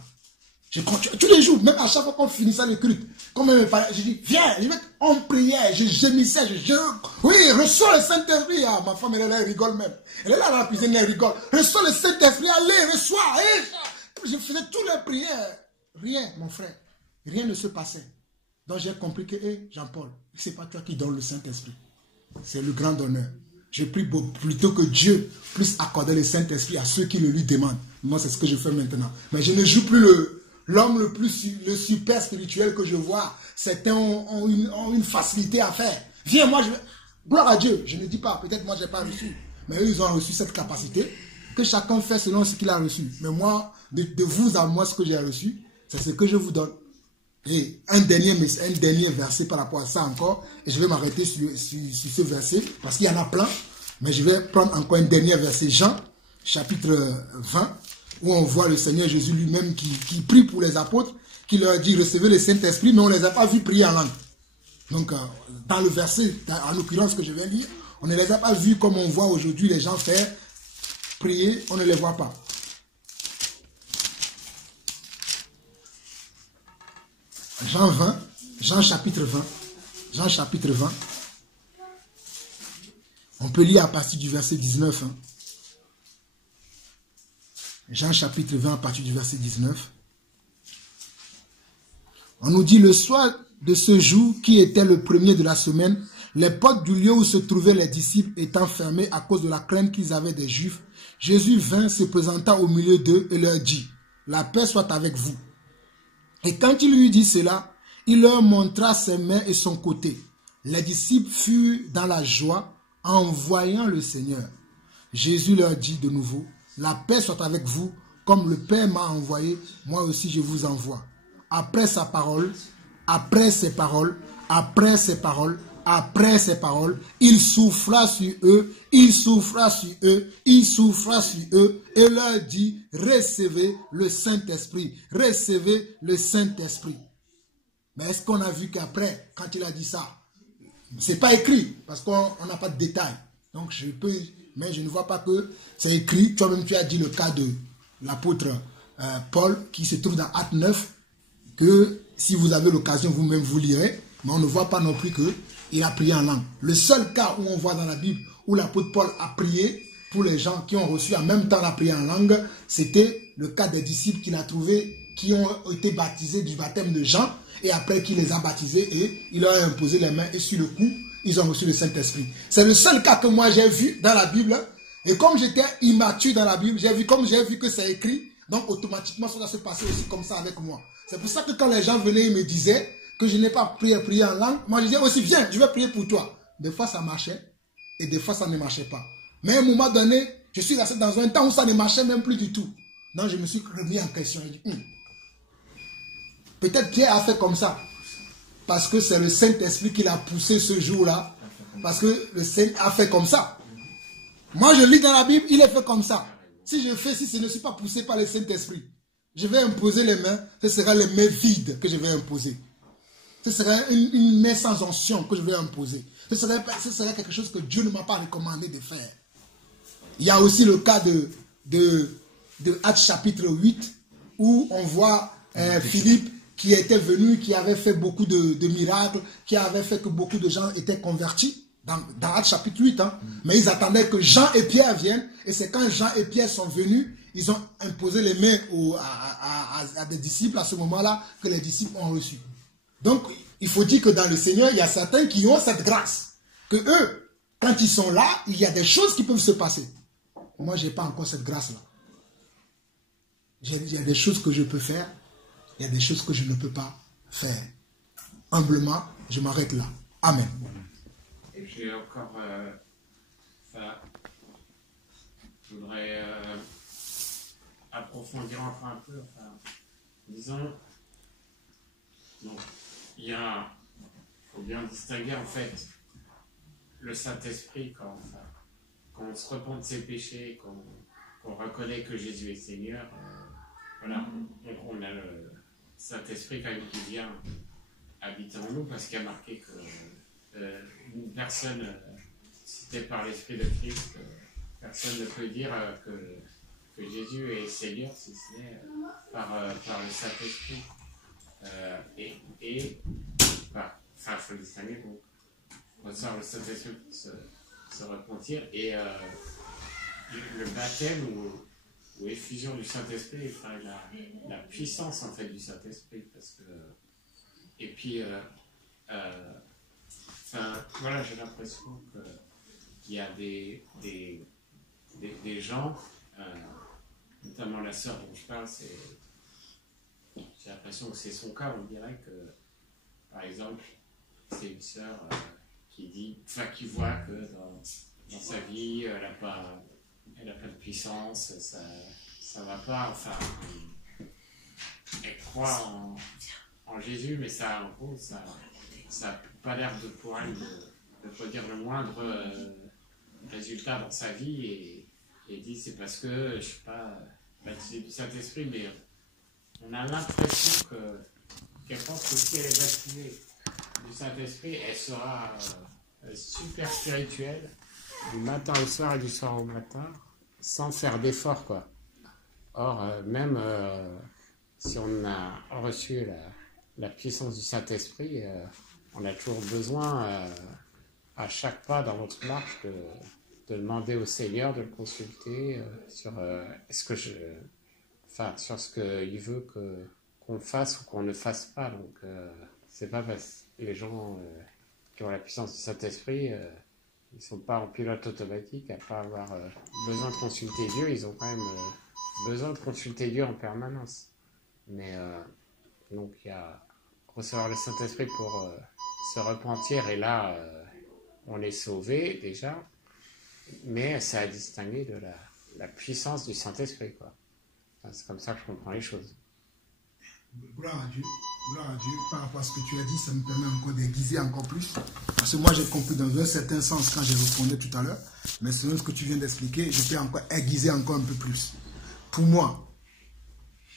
Je continue tous les jours, même à chaque fois qu'on finissait le culte. Comme elle me parlait, je dis, viens, on priait, je gémissais, oui, reçois le Saint-Esprit. Ah, ma femme, elle rigole même. Elle est là dans la cuisine, elle rigole. Reçois le Saint-Esprit, allez, reçois. Je faisais toutes les prières. Rien, mon frère. Rien ne se passait. Donc j'ai compris que, Jean-Paul, ce n'est pas toi qui donnes le Saint-Esprit. C'est le grand donneur. Je prie plutôt que Dieu puisse accorder le Saint-Esprit à ceux qui le lui demandent. Moi, c'est ce que je fais maintenant. Mais je ne joue plus l'homme le super spirituel que je vois. Certains ont une facilité à faire. Viens, moi, gloire à Dieu. Je ne dis pas, peut-être moi, je n'ai pas reçu. Mais eux, ils ont reçu cette capacité. Que chacun fait selon ce qu'il a reçu. Mais moi, de vous à moi, ce que j'ai reçu, c'est ce que je vous donne. Et un dernier verset par rapport à ça encore, et je vais m'arrêter sur ce verset, parce qu'il y en a plein, mais je vais prendre encore un dernier verset, Jean, chapitre 20, où on voit le Seigneur Jésus lui-même qui prie pour les apôtres, qui leur dit recevez le Saint-Esprit, mais on ne les a pas vus prier en langue. Donc, dans le verset, en l'occurrence que je vais lire, on ne les a pas vus comme on voit aujourd'hui les gens faire prier, on ne les voit pas. Jean chapitre 20. On peut lire à partir du verset 19. Jean chapitre 20 à partir du verset 19. On nous dit, le soir de ce jour qui était le premier de la semaine, les portes du lieu où se trouvaient les disciples étant fermées à cause de la crainte qu'ils avaient des Juifs, Jésus vint, se présenta au milieu d'eux et leur dit, la paix soit avec vous. Et quand il lui dit cela, il leur montra ses mains et son côté. Les disciples furent dans la joie en voyant le Seigneur. Jésus leur dit de nouveau, la paix soit avec vous, comme le Père m'a envoyé, moi aussi je vous envoie. Après ces paroles, après ces paroles, il souffla sur eux, il souffla sur eux, il souffla sur eux et leur dit, recevez le Saint-Esprit, recevez le Saint-Esprit. Mais est-ce qu'on a vu qu'après, quand il a dit ça, c'est pas écrit, parce qu'on n'a pas de détails. Donc mais je ne vois pas que c'est écrit. Toi-même, tu as dit le cas de l'apôtre Paul, qui se trouve dans Acte 9, que si vous avez l'occasion, vous-même vous lirez, mais on ne voit pas non plus qu'il a prié en langue. Le seul cas où on voit dans la Bible où l'apôtre Paul a prié pour les gens qui ont reçu en même temps la prière en langue, c'était le cas des disciples qu'il a trouvés qui ont été baptisés du baptême de Jean, et après qu'il les a baptisés et il leur a imposé les mains et sur le coup, ils ont reçu le Saint-Esprit. C'est le seul cas que moi j'ai vu dans la Bible, et comme j'étais immature dans la Bible, j'ai vu que c'est écrit, donc automatiquement ça doit se passer aussi comme ça avec moi. C'est pour ça que quand les gens venaient et me disaient que je n'ai pas prié en langue, moi je disais aussi, viens, je vais prier pour toi. Des fois ça marchait et des fois ça ne marchait pas. Mais à un moment donné, je suis resté dans un temps où ça ne marchait même plus du tout. Donc je me suis remis en question. Je dis, peut-être Pierre a fait comme ça. Parce que c'est le Saint-Esprit qui l'a poussé ce jour-là. Parce que le Saint a fait comme ça. Moi, je lis dans la Bible, il est fait comme ça. Si je ne suis pas poussé par le Saint-Esprit, je vais imposer les mains, ce sera les mains vides que je vais imposer. Ce sera une main sans onction que je vais imposer. Ce serait quelque chose que Dieu ne m'a pas recommandé de faire. Il y a aussi le cas de Actes chapitre 8, où on voit Philippe qui était venu, qui avait fait beaucoup de miracles, qui avait fait que beaucoup de gens étaient convertis, dans Actes chapitre 8. Mais ils attendaient que Jean et Pierre viennent, et c'est quand Jean et Pierre sont venus, ils ont imposé les mains à des disciples à ce moment-là, que les disciples ont reçu. Donc, il faut dire que dans le Seigneur, il y a certains qui ont cette grâce, que eux, quand ils sont là, il y a des choses qui peuvent se passer. Moi, je n'ai pas encore cette grâce-là. Il y a des choses que je peux faire, il y a des choses que je ne peux pas faire. Humblement, je m'arrête là. Amen. Et puis encore, je voudrais approfondir encore un peu, disons, donc, faut bien distinguer en fait le Saint-Esprit quand on se repent de ses péchés, qu'on reconnaît que Jésus est Seigneur. Voilà, on a le Saint-Esprit quand même qui vient habiter en nous, parce qu'il y a marqué que une personne citée par l'Esprit de Christ, personne ne peut dire que Jésus est Seigneur si ce n'est par le Saint-Esprit. Il faut distinguer, donc recevoir le Saint-Esprit pour se repentir, et le baptême ou effusion du Saint-Esprit, la puissance en fait du Saint-Esprit, parce que et puis voilà, j'ai l'impression qu'il y a des gens, notamment la sœur dont je parle, j'ai l'impression que c'est son cas. On dirait que, par exemple, c'est une sœur qui voit que dans sa vie, elle n'a pas de puissance, ça va pas, elle croit en Jésus, mais ça n'a pas l'air de pour elle de produire le moindre résultat dans sa vie, et dit c'est parce que je ne suis pas baptisé du Saint-Esprit, mais on a l'impression qu'elle pense que si elle est baptisée du Saint-Esprit, elle sera super spirituelle du matin au soir et du soir au matin, sans faire d'effort, quoi. Or, même si on a reçu la puissance du Saint-Esprit, on a toujours besoin, à chaque pas dans notre marche, de demander au Seigneur de le consulter sur sur ce qu'il veut qu'on fasse ou qu'on ne fasse pas. Donc, c'est pas parce que les gens qui ont la puissance du Saint-Esprit, ils ne sont pas en pilote automatique à ne pas avoir besoin de consulter Dieu. Ils ont quand même besoin de consulter Dieu en permanence. Mais donc, il y a recevoir le Saint-Esprit pour se repentir, et là, on est sauvé déjà. Mais c'est à distinguer de la puissance du Saint-Esprit, quoi. C'est comme ça que je comprends les choses. Gloire à Dieu. Gloire à Dieu, par rapport à ce que tu as dit, ça me permet encore d'aiguiser encore plus. Parce que moi, j'ai compris dans un certain sens quand j'ai répondu tout à l'heure. Mais selon ce que tu viens d'expliquer, je peux encore aiguiser encore un peu plus. Pour moi,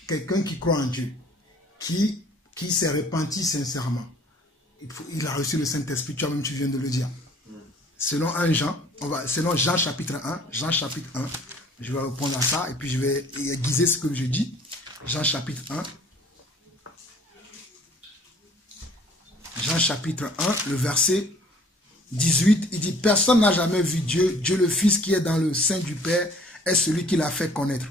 quelqu'un qui croit en Dieu, qui s'est repenti sincèrement, il a reçu le Saint-Esprit, toi-même tu viens de le dire. Selon selon Jean chapitre 1, je vais répondre à ça et puis je vais aiguiser ce que je dis. Jean chapitre 1. Jean chapitre 1, le verset 18, il dit « Personne n'a jamais vu Dieu. Dieu le Fils qui est dans le sein du Père est celui qui l'a fait connaître. »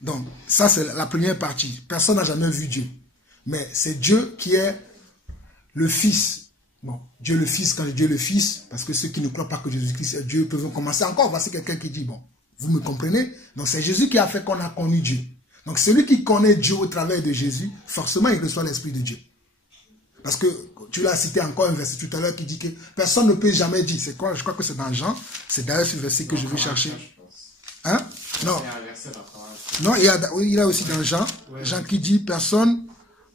Donc, ça c'est la première partie. Personne n'a jamais vu Dieu. Mais c'est Dieu qui est le Fils. Bon, Dieu le Fils, quand je dis Dieu le Fils, parce que ceux qui ne croient pas que Jésus-Christ est Dieu peuvent commencer encore. Voici quelqu'un qui dit, bon, vous me comprenez? Donc c'est Jésus qui a fait qu'on a connu Dieu. Donc celui qui connaît Dieu au travers de Jésus, forcément il reçoit l'Esprit de Dieu. Parce que tu l'as cité encore un verset tout à l'heure qui dit que personne ne peut jamais dire. C'est quoi? Je crois que c'est dans Jean. C'est d'ailleurs ce verset que je vais chercher. Hein? Non. Non, il y a aussi dans Jean. Jean qui dit personne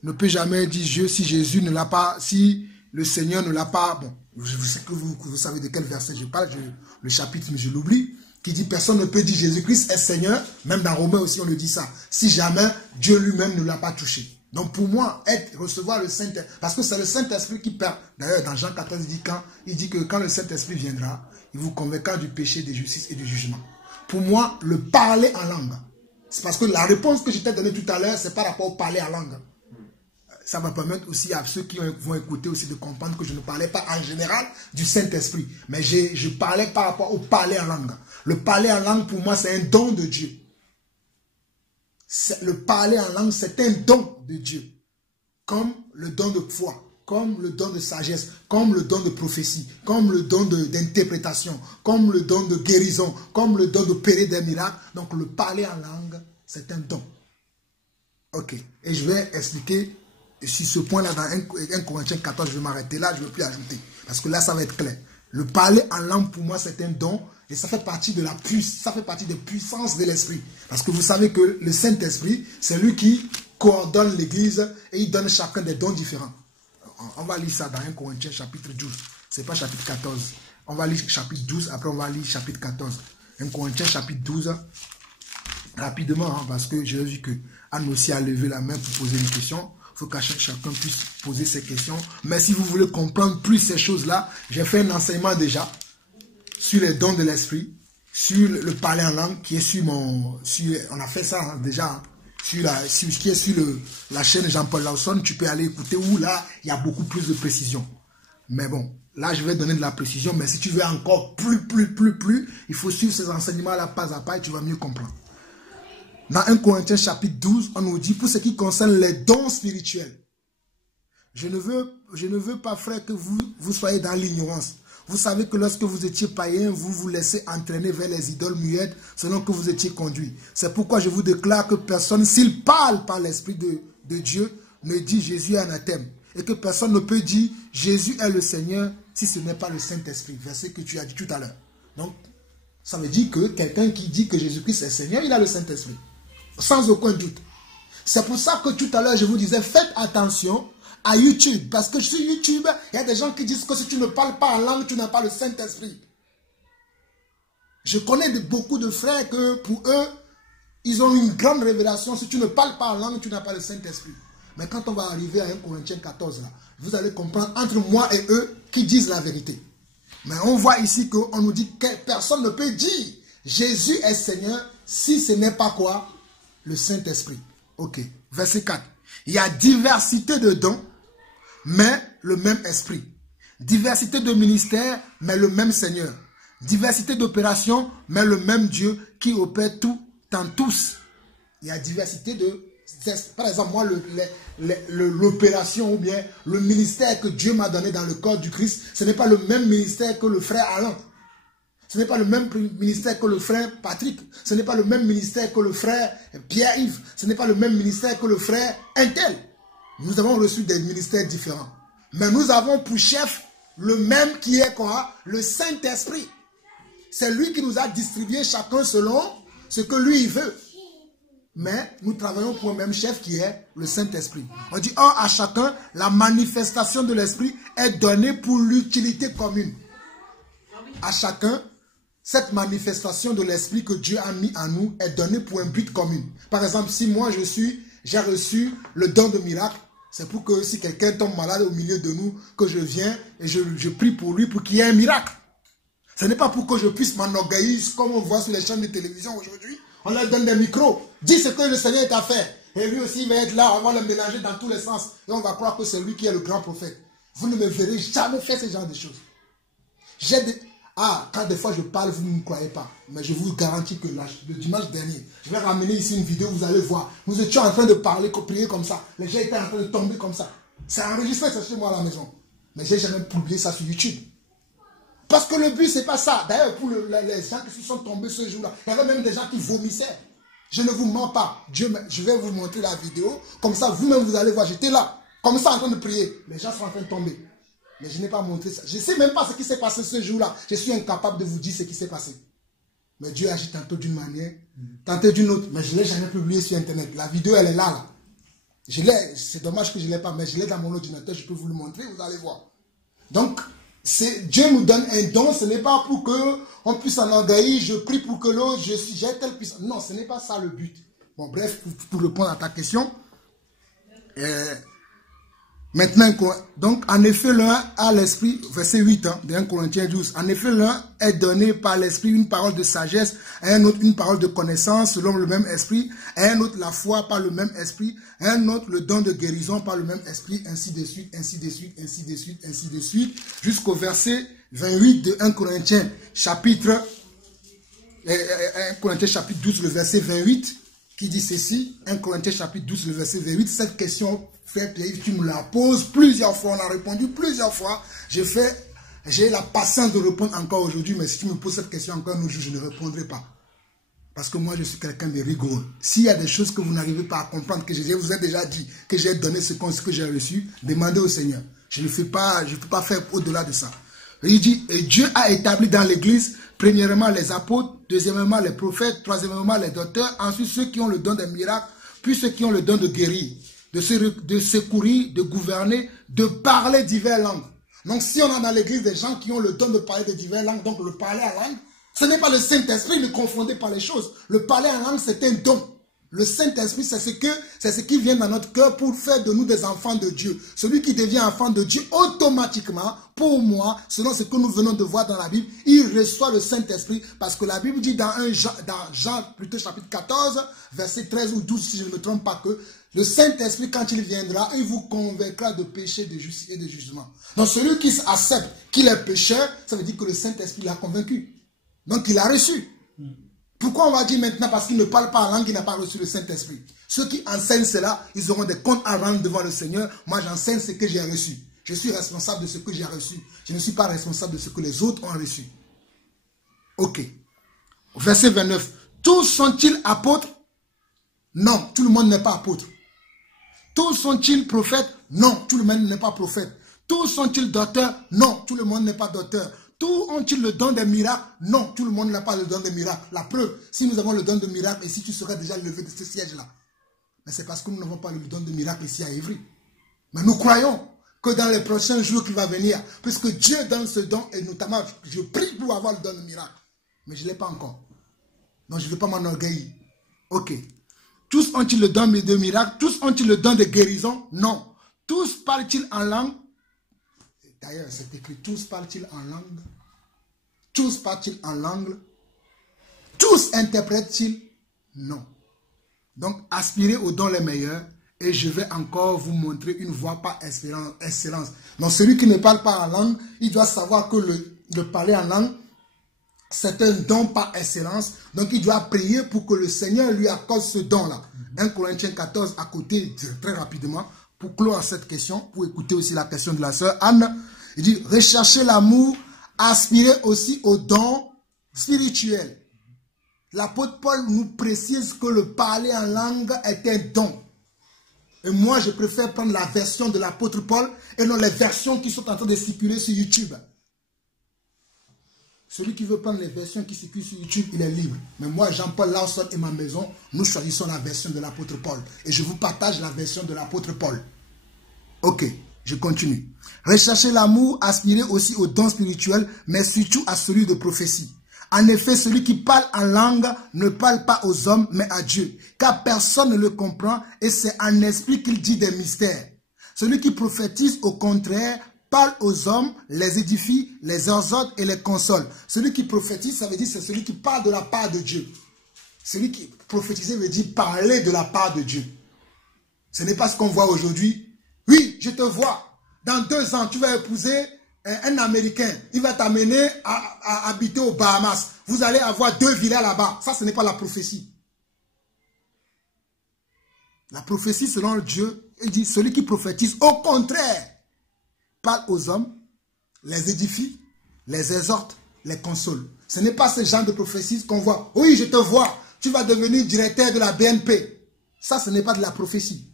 ne peut jamais dire Dieu si Jésus ne l'a pas, si le Seigneur ne l'a pas. Bon, je sais que vous savez de quel verset je parle, le chapitre, mais je l'oublie. Qui dit personne ne peut dire Jésus-Christ est Seigneur. Même dans Romains aussi on le dit ça. Si jamais Dieu lui-même ne l'a pas touché. Donc pour moi, recevoir le Saint-Esprit, parce que c'est le Saint-Esprit qui perd. D'ailleurs, dans Jean 14, il dit que quand le Saint-Esprit viendra, il vous convaincra du péché, de justice et du jugement. Pour moi, le parler en langue, c'est parce que la réponse que je t'ai donnée tout à l'heure, c'est par rapport au parler en langue. Ça va permettre aussi à ceux qui vont écouter aussi de comprendre que je ne parlais pas en général du Saint-Esprit, mais je parlais par rapport au parler en langue. Le parler en langue, pour moi, c'est un don de Dieu. Le parler en langue, c'est un don de Dieu. Comme le don de foi, comme le don de sagesse, comme le don de prophétie, comme le don d'interprétation, comme le don de guérison, comme le don d'opérer des miracles. Donc le parler en langue, c'est un don. Ok. Et je vais expliquer sur ce point-là dans 1 Corinthiens 14, je vais m'arrêter là, je ne vais plus ajouter. Parce que là, ça va être clair. Le parler en langue, pour moi, c'est un don. Et ça fait partie de ça fait partie des puissances de l'Esprit. Parce que vous savez que le Saint-Esprit, c'est lui qui coordonne l'Église et il donne chacun des dons différents. On va lire ça dans 1 Corinthiens chapitre 12. Ce n'est pas chapitre 14. On va lire chapitre 12, après on va lire chapitre 14. 1 Corinthiens chapitre 12. Rapidement, hein, parce que j'ai vu que Anne aussi a levé la main pour poser une question. Il faut que chacun puisse poser ses questions. Mais si vous voulez comprendre plus ces choses-là, j'ai fait un enseignement déjà sur les dons de l'esprit, sur le parler en langue, qui est sur mon... on a fait ça hein, déjà, hein, qui est sur la chaîne Jean-Paul Lawson. Tu peux aller écouter où là, il y a beaucoup plus de précision. Mais bon, là, je vais donner de la précision. Mais si tu veux encore plus, il faut suivre ces enseignements-là pas à pas et tu vas mieux comprendre. Dans 1 Corinthiens chapitre 12, on nous dit, pour ce qui concerne les dons spirituels, je ne veux pas, frère, que vous soyez dans l'ignorance. Vous savez que lorsque vous étiez païen, vous vous laissez entraîner vers les idoles muettes selon que vous étiez conduit. C'est pourquoi je vous déclare que personne, s'il parle par l'Esprit de Dieu, ne dit Jésus est anathème. Et que personne ne peut dire Jésus est le Seigneur si ce n'est pas le Saint-Esprit. Verset que tu as dit tout à l'heure. Donc, ça veut dire que quelqu'un qui dit que Jésus-Christ est Seigneur, il a le Saint-Esprit. Sans aucun doute. C'est pour ça que tout à l'heure, je vous disais, faites attention à YouTube. Parce que sur YouTube, il y a des gens qui disent que si tu ne parles pas en langue, tu n'as pas le Saint-Esprit. Je connais beaucoup de frères que pour eux, ils ont une grande révélation. Si tu ne parles pas en langue, tu n'as pas le Saint-Esprit. Mais quand on va arriver à 1 Corinthiens 14, là, vous allez comprendre entre moi et eux qui disent la vérité. Mais on voit ici qu'on nous dit que personne ne peut dire Jésus est Seigneur si ce n'est pas quoi? Le Saint-Esprit. Ok. Verset 4. Il y a diversité de dons, mais le même esprit. Diversité de ministères, mais le même Seigneur. Diversité d'opérations, mais le même Dieu qui opère tout en tous. Il y a diversité de... Par exemple, moi, l'opération ou bien le ministère que Dieu m'a donné dans le corps du Christ, ce n'est pas le même ministère que le frère Alain. Ce n'est pas le même ministère que le frère Patrick. Ce n'est pas le même ministère que le frère Pierre-Yves. Ce n'est pas le même ministère que le frère Intel. Nous avons reçu des ministères différents. Mais nous avons pour chef le même qui est quoi? Le Saint-Esprit. C'est lui qui nous a distribué chacun selon ce que lui il veut. mais nous travaillons pour un même chef qui est le Saint-Esprit. On dit, or à chacun, la manifestation de l'Esprit est donnée pour l'utilité commune. À chacun, cette manifestation de l'Esprit que Dieu a mis en nous est donnée pour un but commun. Par exemple, si moi j'ai reçu le don de miracle, c'est pour que si quelqu'un tombe malade au milieu de nous, que je viens et je prie pour lui pour qu'il y ait un miracle. Ce n'est pas pour que je puisse m'enorgueillir comme on voit sur les chaînes de télévision aujourd'hui. On leur donne des micros. Dis ce que le Seigneur est à faire. Et lui aussi il va être là. On va le mélanger dans tous les sens. Et on va croire que c'est lui qui est le grand prophète. Vous ne me verrez jamais faire ce genre de choses. Quand des fois je parle, vous ne me croyez pas. Mais je vous garantis que le dimanche dernier, je vais ramener ici une vidéo, vous allez voir. Nous étions en train de parler, prier comme ça. Les gens étaient en train de tomber comme ça. C'est enregistré, ça chez moi à la maison. Mais j'ai jamais publié ça sur YouTube. Parce que le but, c'est pas ça. D'ailleurs, pour les gens qui se sont tombés ce jour-là, il y avait même des gens qui vomissaient. Je ne vous mens pas. Je vais vous montrer la vidéo. Comme ça, vous-même, vous allez voir. J'étais là, comme ça, en train de prier. Les gens sont en train de tomber. Mais je n'ai pas montré ça. Je ne sais même pas ce qui s'est passé ce jour-là. Je suis incapable de vous dire ce qui s'est passé. Mais Dieu agit tantôt d'une manière, tantôt d'une autre. Mais je ne l'ai jamais publié sur Internet. La vidéo, elle est là. C'est dommage que je ne l'ai pas, mais je l'ai dans mon ordinateur. Je peux vous le montrer, vous allez voir. Donc, Dieu nous donne un don, ce n'est pas pour qu'on puisse enorgueillir, je prie pour que l'autre, j'ai telle puissance. Non, ce n'est pas ça le but. Bon, bref, pour répondre à ta question. Maintenant, donc, en effet, l'un a l'esprit, verset 8, de 1 Corinthiens 12. En effet, l'un est donné par l'esprit une parole de sagesse, à un autre une parole de connaissance selon le même esprit, à un autre la foi par le même esprit, à un autre le don de guérison par le même esprit, ainsi de suite, ainsi de suite, ainsi de suite, ainsi de suite, jusqu'au verset 28 de 1 Corinthiens chapitre 12, le verset 28, qui dit ceci, 1 Corinthiens chapitre 12, le verset 28, cette question, frère Pierre, tu me la poses plusieurs fois, on a répondu plusieurs fois, j'ai la patience de répondre encore aujourd'hui, mais si tu me poses cette question encore un jour, je ne répondrai pas. Parce que moi, je suis quelqu'un de rigoureux. S'il y a des choses que vous n'arrivez pas à comprendre, que je vous ai déjà dit, que j'ai donné ce que j'ai reçu, demandez au Seigneur. Je ne peux pas faire au-delà de ça. Il dit, et Dieu a établi dans l'église, premièrement les apôtres, deuxièmement les prophètes, troisièmement les docteurs, ensuite ceux qui ont le don des miracles, puis ceux qui ont le don de guérir, de secourir, de gouverner, de parler diverses langues. Donc si on a dans l'église des gens qui ont le don de parler de diverses langues, donc le parler en langue, ce n'est pas le Saint-Esprit, ne confondez pas les choses. Le parler en langue, c'est un don. Le Saint-Esprit, c'est ce qui vient dans notre cœur pour faire de nous des enfants de Dieu. Celui qui devient enfant de Dieu, automatiquement, pour moi, selon ce que nous venons de voir dans la Bible, il reçoit le Saint-Esprit. Parce que la Bible dit dans Jean, plutôt chapitre 14, verset 13 ou 12, si je ne me trompe pas, que le Saint-Esprit, quand il viendra, il vous convaincra de péché, de justice et de jugement. Donc celui qui accepte qu'il est pécheur, ça veut dire que le Saint-Esprit l'a convaincu. Donc il a reçu. Pourquoi on va dire maintenant parce qu'il ne parle pas en langue, il n'a pas reçu le Saint-Esprit? Ceux qui enseignent cela, ils auront des comptes à rendre devant le Seigneur. Moi, j'enseigne ce que j'ai reçu. Je suis responsable de ce que j'ai reçu. Je ne suis pas responsable de ce que les autres ont reçu. Ok. Verset 29. Tous sont-ils apôtres? Non, tout le monde n'est pas apôtre. Tous sont-ils prophètes? Non, tout le monde n'est pas prophète. Tous sont-ils docteurs? Non, tout le monde n'est pas docteur. Tous ont-ils le don des miracles? Non, tout le monde n'a pas le don des miracles. La preuve, si nous avons le don de miracle, et si tu serais déjà levé de ce siège-là. Mais c'est parce que nous n'avons pas le don de miracle ici à Évry. Mais nous croyons que dans les prochains jours qui vont venir, puisque Dieu donne ce don, et notamment, je prie pour avoir le don de miracle. Mais je ne l'ai pas encore. Donc je ne veux pas m'enorgueillir. Ok. Tous ont-ils le don de miracle? Tous ont-ils le don de guérison? Non. Tous parlent-ils en langue? D'ailleurs, c'est écrit, tous parlent-ils en langue? Tous parlent-ils en langue? Tous interprètent-ils? Non. Donc, aspirez aux dons les meilleurs et je vais encore vous montrer une voie par excellence. Donc, celui qui ne parle pas en langue, il doit savoir que le parler en langue, c'est un don par excellence. Donc, il doit prier pour que le Seigneur lui accorde ce don-là. 1 Corinthiens 14 à côté, très rapidement, pour clore cette question, pour écouter aussi la question de la sœur Anne. Il dit, recherchez l'amour, aspirez aussi aux dons spirituels. L'apôtre Paul nous précise que le parler en langue est un don. Et moi, je préfère prendre la version de l'apôtre Paul et non les versions qui sont en train de circuler sur YouTube. Celui qui veut prendre les versions qui circulent sur YouTube, il est libre. Mais moi, Jean-Paul Lawson et ma maison, nous choisissons la version de l'apôtre Paul. Et je vous partage la version de l'apôtre Paul. Ok, je continue. Recherchez l'amour, aspirez aussi aux dons spirituels, mais surtout à celui de prophétie. En effet, celui qui parle en langue ne parle pas aux hommes, mais à Dieu. Car personne ne le comprend et c'est en esprit qu'il dit des mystères. Celui qui prophétise, au contraire, parle aux hommes, les édifie, les exhorte et les console. Celui qui prophétise, ça veut dire c'est celui qui parle de la part de Dieu. Celui qui prophétise veut dire parler de la part de Dieu. Ce n'est pas ce qu'on voit aujourd'hui. Oui, je te vois. Dans 2 ans, tu vas épouser un Américain. Il va t'amener à habiter aux Bahamas. Vous allez avoir 2 villas là-bas. Ça, ce n'est pas la prophétie. La prophétie, selon Dieu, il dit, celui qui prophétise, au contraire, parle aux hommes, les édifie, les exhorte, les console. Ce n'est pas ce genre de prophétie qu'on voit. Oui, je te vois, tu vas devenir directeur de la BNP. Ça, ce n'est pas de la prophétie.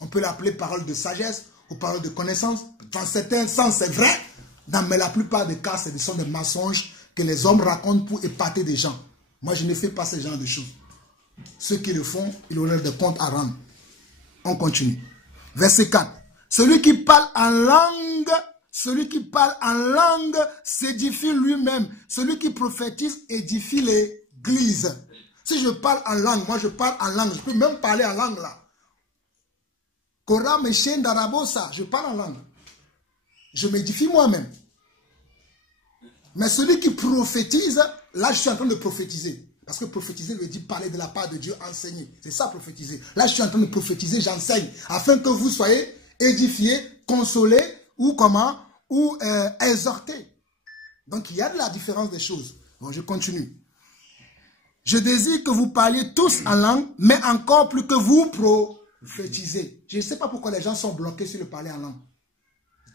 On peut l'appeler parole de sagesse ou parole de connaissance. Dans certains sens, c'est vrai. Mais la plupart des cas, ce sont des mensonges que les hommes racontent pour épater des gens. Moi, je ne fais pas ce genre de choses. Ceux qui le font, ils auront des comptes à rendre. On continue. Verset 4. Celui qui parle en langue s'édifie lui-même. Celui qui prophétise édifie l'église. Si je parle en langue, moi je parle en langue. Je peux même parler en langue là. Kora Meshen Darabosa, je parle en langue. Je m'édifie moi-même. Mais celui qui prophétise, là je suis en train de prophétiser. Parce que prophétiser veut dire parler de la part de Dieu, enseigner. C'est ça prophétiser. Là je suis en train de prophétiser, j'enseigne. Afin que vous soyez édifiés, consolés ou comment? Ou exhortés. Donc il y a de la différence des choses. Bon, je continue. Je désire que vous parliez tous en langue, mais encore plus que vous prophétisez. Je ne sais pas pourquoi les gens sont bloqués sur le parler en langue.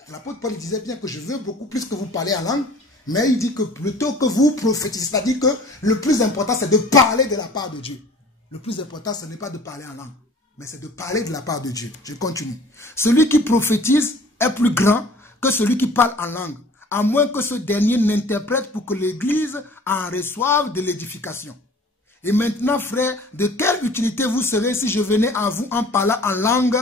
L'apôtre Paul disait bien que je veux beaucoup plus que vous parlez en langue, mais il dit que plutôt que vous prophétisez, c'est-à-dire que le plus important c'est de parler de la part de Dieu. Le plus important ce n'est pas de parler en langue, mais c'est de parler de la part de Dieu. Je continue. Celui qui prophétise est plus grand que celui qui parle en langue, à moins que ce dernier n'interprète pour que l'Église en reçoive de l'édification. Et maintenant, frères, de quelle utilité vous serez si je venais à vous en parlant en langue,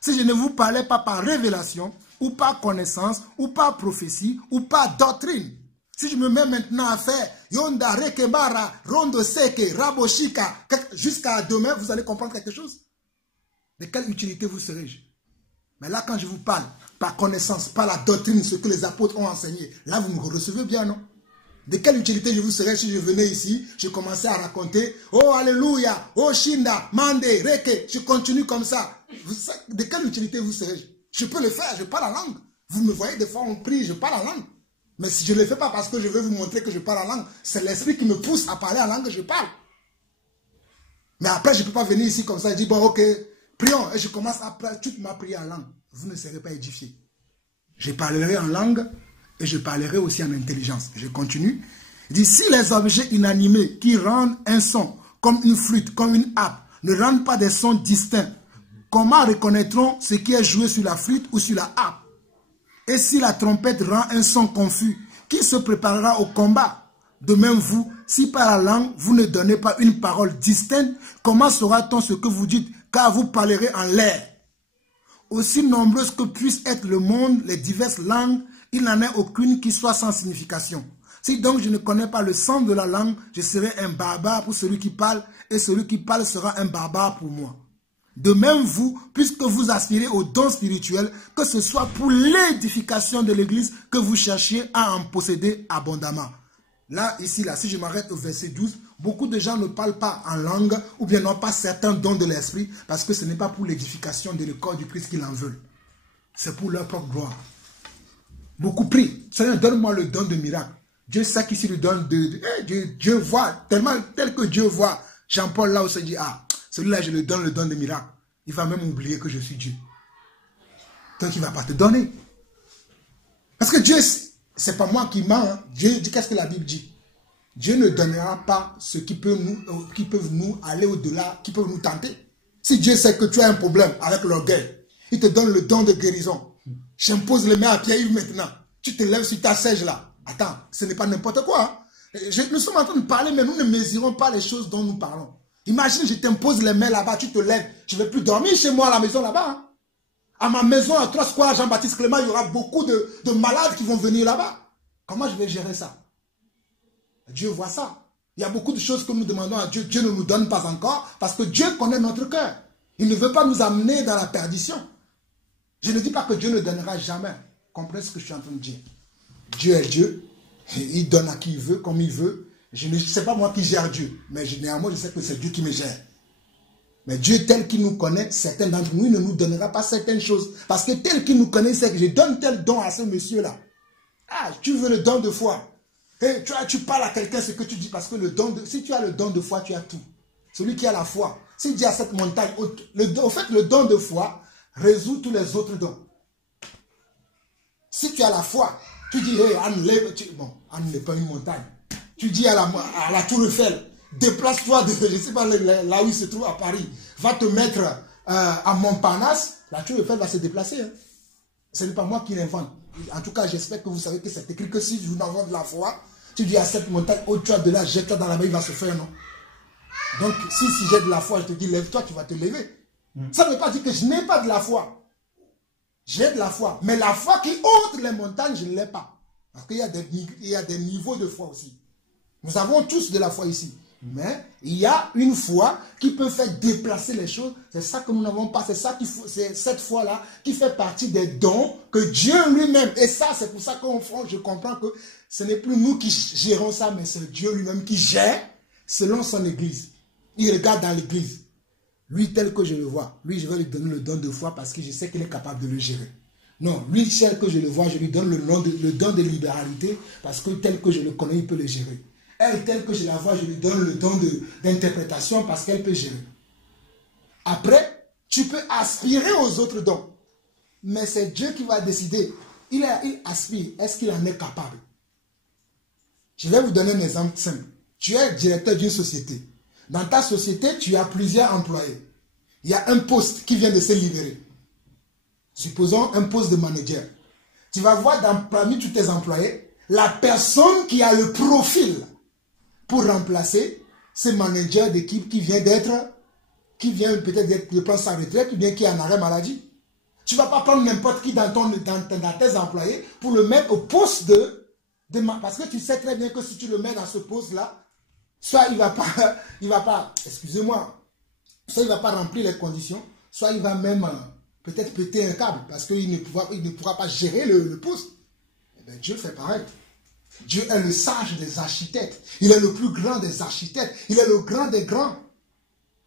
si je ne vous parlais pas par révélation, ou par connaissance, ou par prophétie, ou par doctrine? Si je me mets maintenant à faire Yonda, Rekebara, Rondo Seke, Raboshika, jusqu'à demain, vous allez comprendre quelque chose? De quelle utilité vous serez-je? Mais là, quand je vous parle, par connaissance, par la doctrine, ce que les apôtres ont enseigné, là, vous me recevez bien, non? De quelle utilité je vous serais si je venais ici, je commençais à raconter, oh, alléluia, oh, Shinda, Mande, Reke, je continue comme ça. De quelle utilité vous serez-je? Je peux le faire, je parle en langue. Vous me voyez, des fois, on prie, je parle en langue. Mais si je ne le fais pas parce que je veux vous montrer que je parle en langue, c'est l'esprit qui me pousse à parler en langue, je parle. Mais après, je ne peux pas venir ici comme ça et dire, bon, ok, prions. Et je commence après toute ma prière en langue. Vous ne serez pas édifiés. Je parlerai en langue et je parlerai aussi en intelligence. Je continue. Il dit, si les objets inanimés qui rendent un son, comme une flûte, comme une harpe, ne rendent pas des sons distincts, comment reconnaîtront ce qui est joué sur la flûte ou sur la harpe? Et si la trompette rend un son confus, qui se préparera au combat? De même vous, si par la langue vous ne donnez pas une parole distincte, comment saura-t-on ce que vous dites, car vous parlerez en l'air? Aussi nombreuses que puissent être le monde, les diverses langues, il n'en est aucune qui soit sans signification. Si donc je ne connais pas le sens de la langue, je serai un barbare pour celui qui parle, et celui qui parle sera un barbare pour moi. De même vous, puisque vous aspirez aux dons spirituels, que ce soit pour l'édification de l'Église que vous cherchiez à en posséder abondamment. Là, ici, là, si je m'arrête au verset 12, beaucoup de gens ne parlent pas en langue ou bien n'ont pas certains dons de l'esprit parce que ce n'est pas pour l'édification de le corps du Christ qu'ils en veulent. C'est pour leur propre gloire. Beaucoup prient. Seigneur, donne-moi le don de miracle. Dieu sait qu'ici le don de... Dieu voit, tel que Dieu voit. Jean-Paul là où se dit, ah, celui-là je lui donne le don de miracle. Il va même oublier que je suis Dieu. Donc il ne va pas te donner. Parce que Dieu, c'est pas moi qui mens. Hein. Dieu dit, qu'est-ce que la Bible dit? Dieu ne donnera pas ce qui peut nous aller au-delà, qui peut nous tenter. Si Dieu sait que tu as un problème avec l'orgueil, il te donne le don de guérison. J'impose les mains à Pierre-Yves maintenant. Tu te lèves sur ta siège là. Attends, ce n'est pas n'importe quoi. Hein. Nous sommes en train de parler, mais nous ne mesurons pas les choses dont nous parlons. Imagine, je t'impose les mains là-bas, tu te lèves. Je ne vais plus dormir chez moi à la maison là-bas. Hein. À ma maison, à 3 Square Jean-Baptiste Clément, il y aura beaucoup de malades qui vont venir là-bas. Comment je vais gérer ça? Dieu voit ça. Il y a beaucoup de choses que nous demandons à Dieu. Dieu ne nous donne pas encore parce que Dieu connaît notre cœur. Il ne veut pas nous amener dans la perdition. Je ne dis pas que Dieu ne donnera jamais. Comprenez ce que je suis en train de dire. Dieu est Dieu. Il donne à qui il veut, comme il veut. Je ne sais pas moi qui gère Dieu. Mais néanmoins, je sais que c'est Dieu qui me gère. Mais Dieu tel qu'il nous connaît, certains d'entre nous, il ne nous donnera pas certaines choses. Parce que tel qu'il nous connaît, c'est que je donne tel don à ce monsieur-là. Ah, tu veux le don de foi. Et tu parles à quelqu'un ce que tu dis. Parce que si tu as le don de foi, tu as tout. Celui qui a la foi. S'il dit à cette montagne, au fait, le don de foi résout tous les autres dons. Si tu as la foi, tu dis, hey, Anne, lève. Bon, Anne n'est pas une montagne. Tu dis à la Tour Eiffel, déplace-toi de, je ne sais pas, là où il se trouve à Paris, va te mettre à Montparnasse, la Tour Eiffel va se déplacer. Hein. Ce n'est pas moi qui l'invente. En tout cas, j'espère que vous savez que c'est écrit que si je vous envoie de la foi, tu dis à cette montagne, au-delà de là, jette-la dans la main, il va se faire, non? Donc, si j'ai de la foi, je te dis, lève-toi, tu vas te lever. Ça ne veut pas dire que je n'ai pas de la foi. J'ai de la foi. Mais la foi qui ôte les montagnes, je ne l'ai pas. Parce qu'il y a des niveaux de foi aussi. Nous avons tous de la foi ici. Mais il y a une foi qui peut faire déplacer les choses. C'est ça que nous n'avons pas. C'est cette foi-là qui fait partie des dons que Dieu lui-même. Et ça, c'est pour ça que je comprends que ce n'est plus nous qui gérons ça, mais c'est Dieu lui-même qui gère selon son église. Il regarde dans l'église. Lui, tel que je le vois, lui, je vais lui donner le don de foi parce que je sais qu'il est capable de le gérer. Non, lui, tel que je le vois, je lui donne le don de libéralité parce que tel que je le connais, il peut le gérer. Elle, telle que je la vois, je lui donne le don d'interprétation parce qu'elle peut gérer. Après, tu peux aspirer aux autres dons. Mais c'est Dieu qui va décider. Il aspire. Est-ce qu'il en est capable? Je vais vous donner un exemple simple. Tu es directeur d'une société. Dans ta société, tu as plusieurs employés. Il y a un poste qui vient de se libérer. Supposons un poste de manager. Tu vas voir parmi tous tes employés, la personne qui a le profil pour remplacer ce manager d'équipe qui vient peut-être de prendre sa retraite ou bien qui est en arrêt maladie. Tu ne vas pas prendre n'importe qui dans tes employés pour le mettre au poste parce que tu sais très bien que si tu le mets dans ce poste-là, soit il va pas, excusez-moi, soit il ne va pas remplir les conditions, soit il va même peut-être péter un câble parce qu'il ne pourra pas gérer le poste. Eh bien, Dieu fait pareil. Dieu est le sage des architectes. Il est le plus grand des architectes. Il est le grand des grands.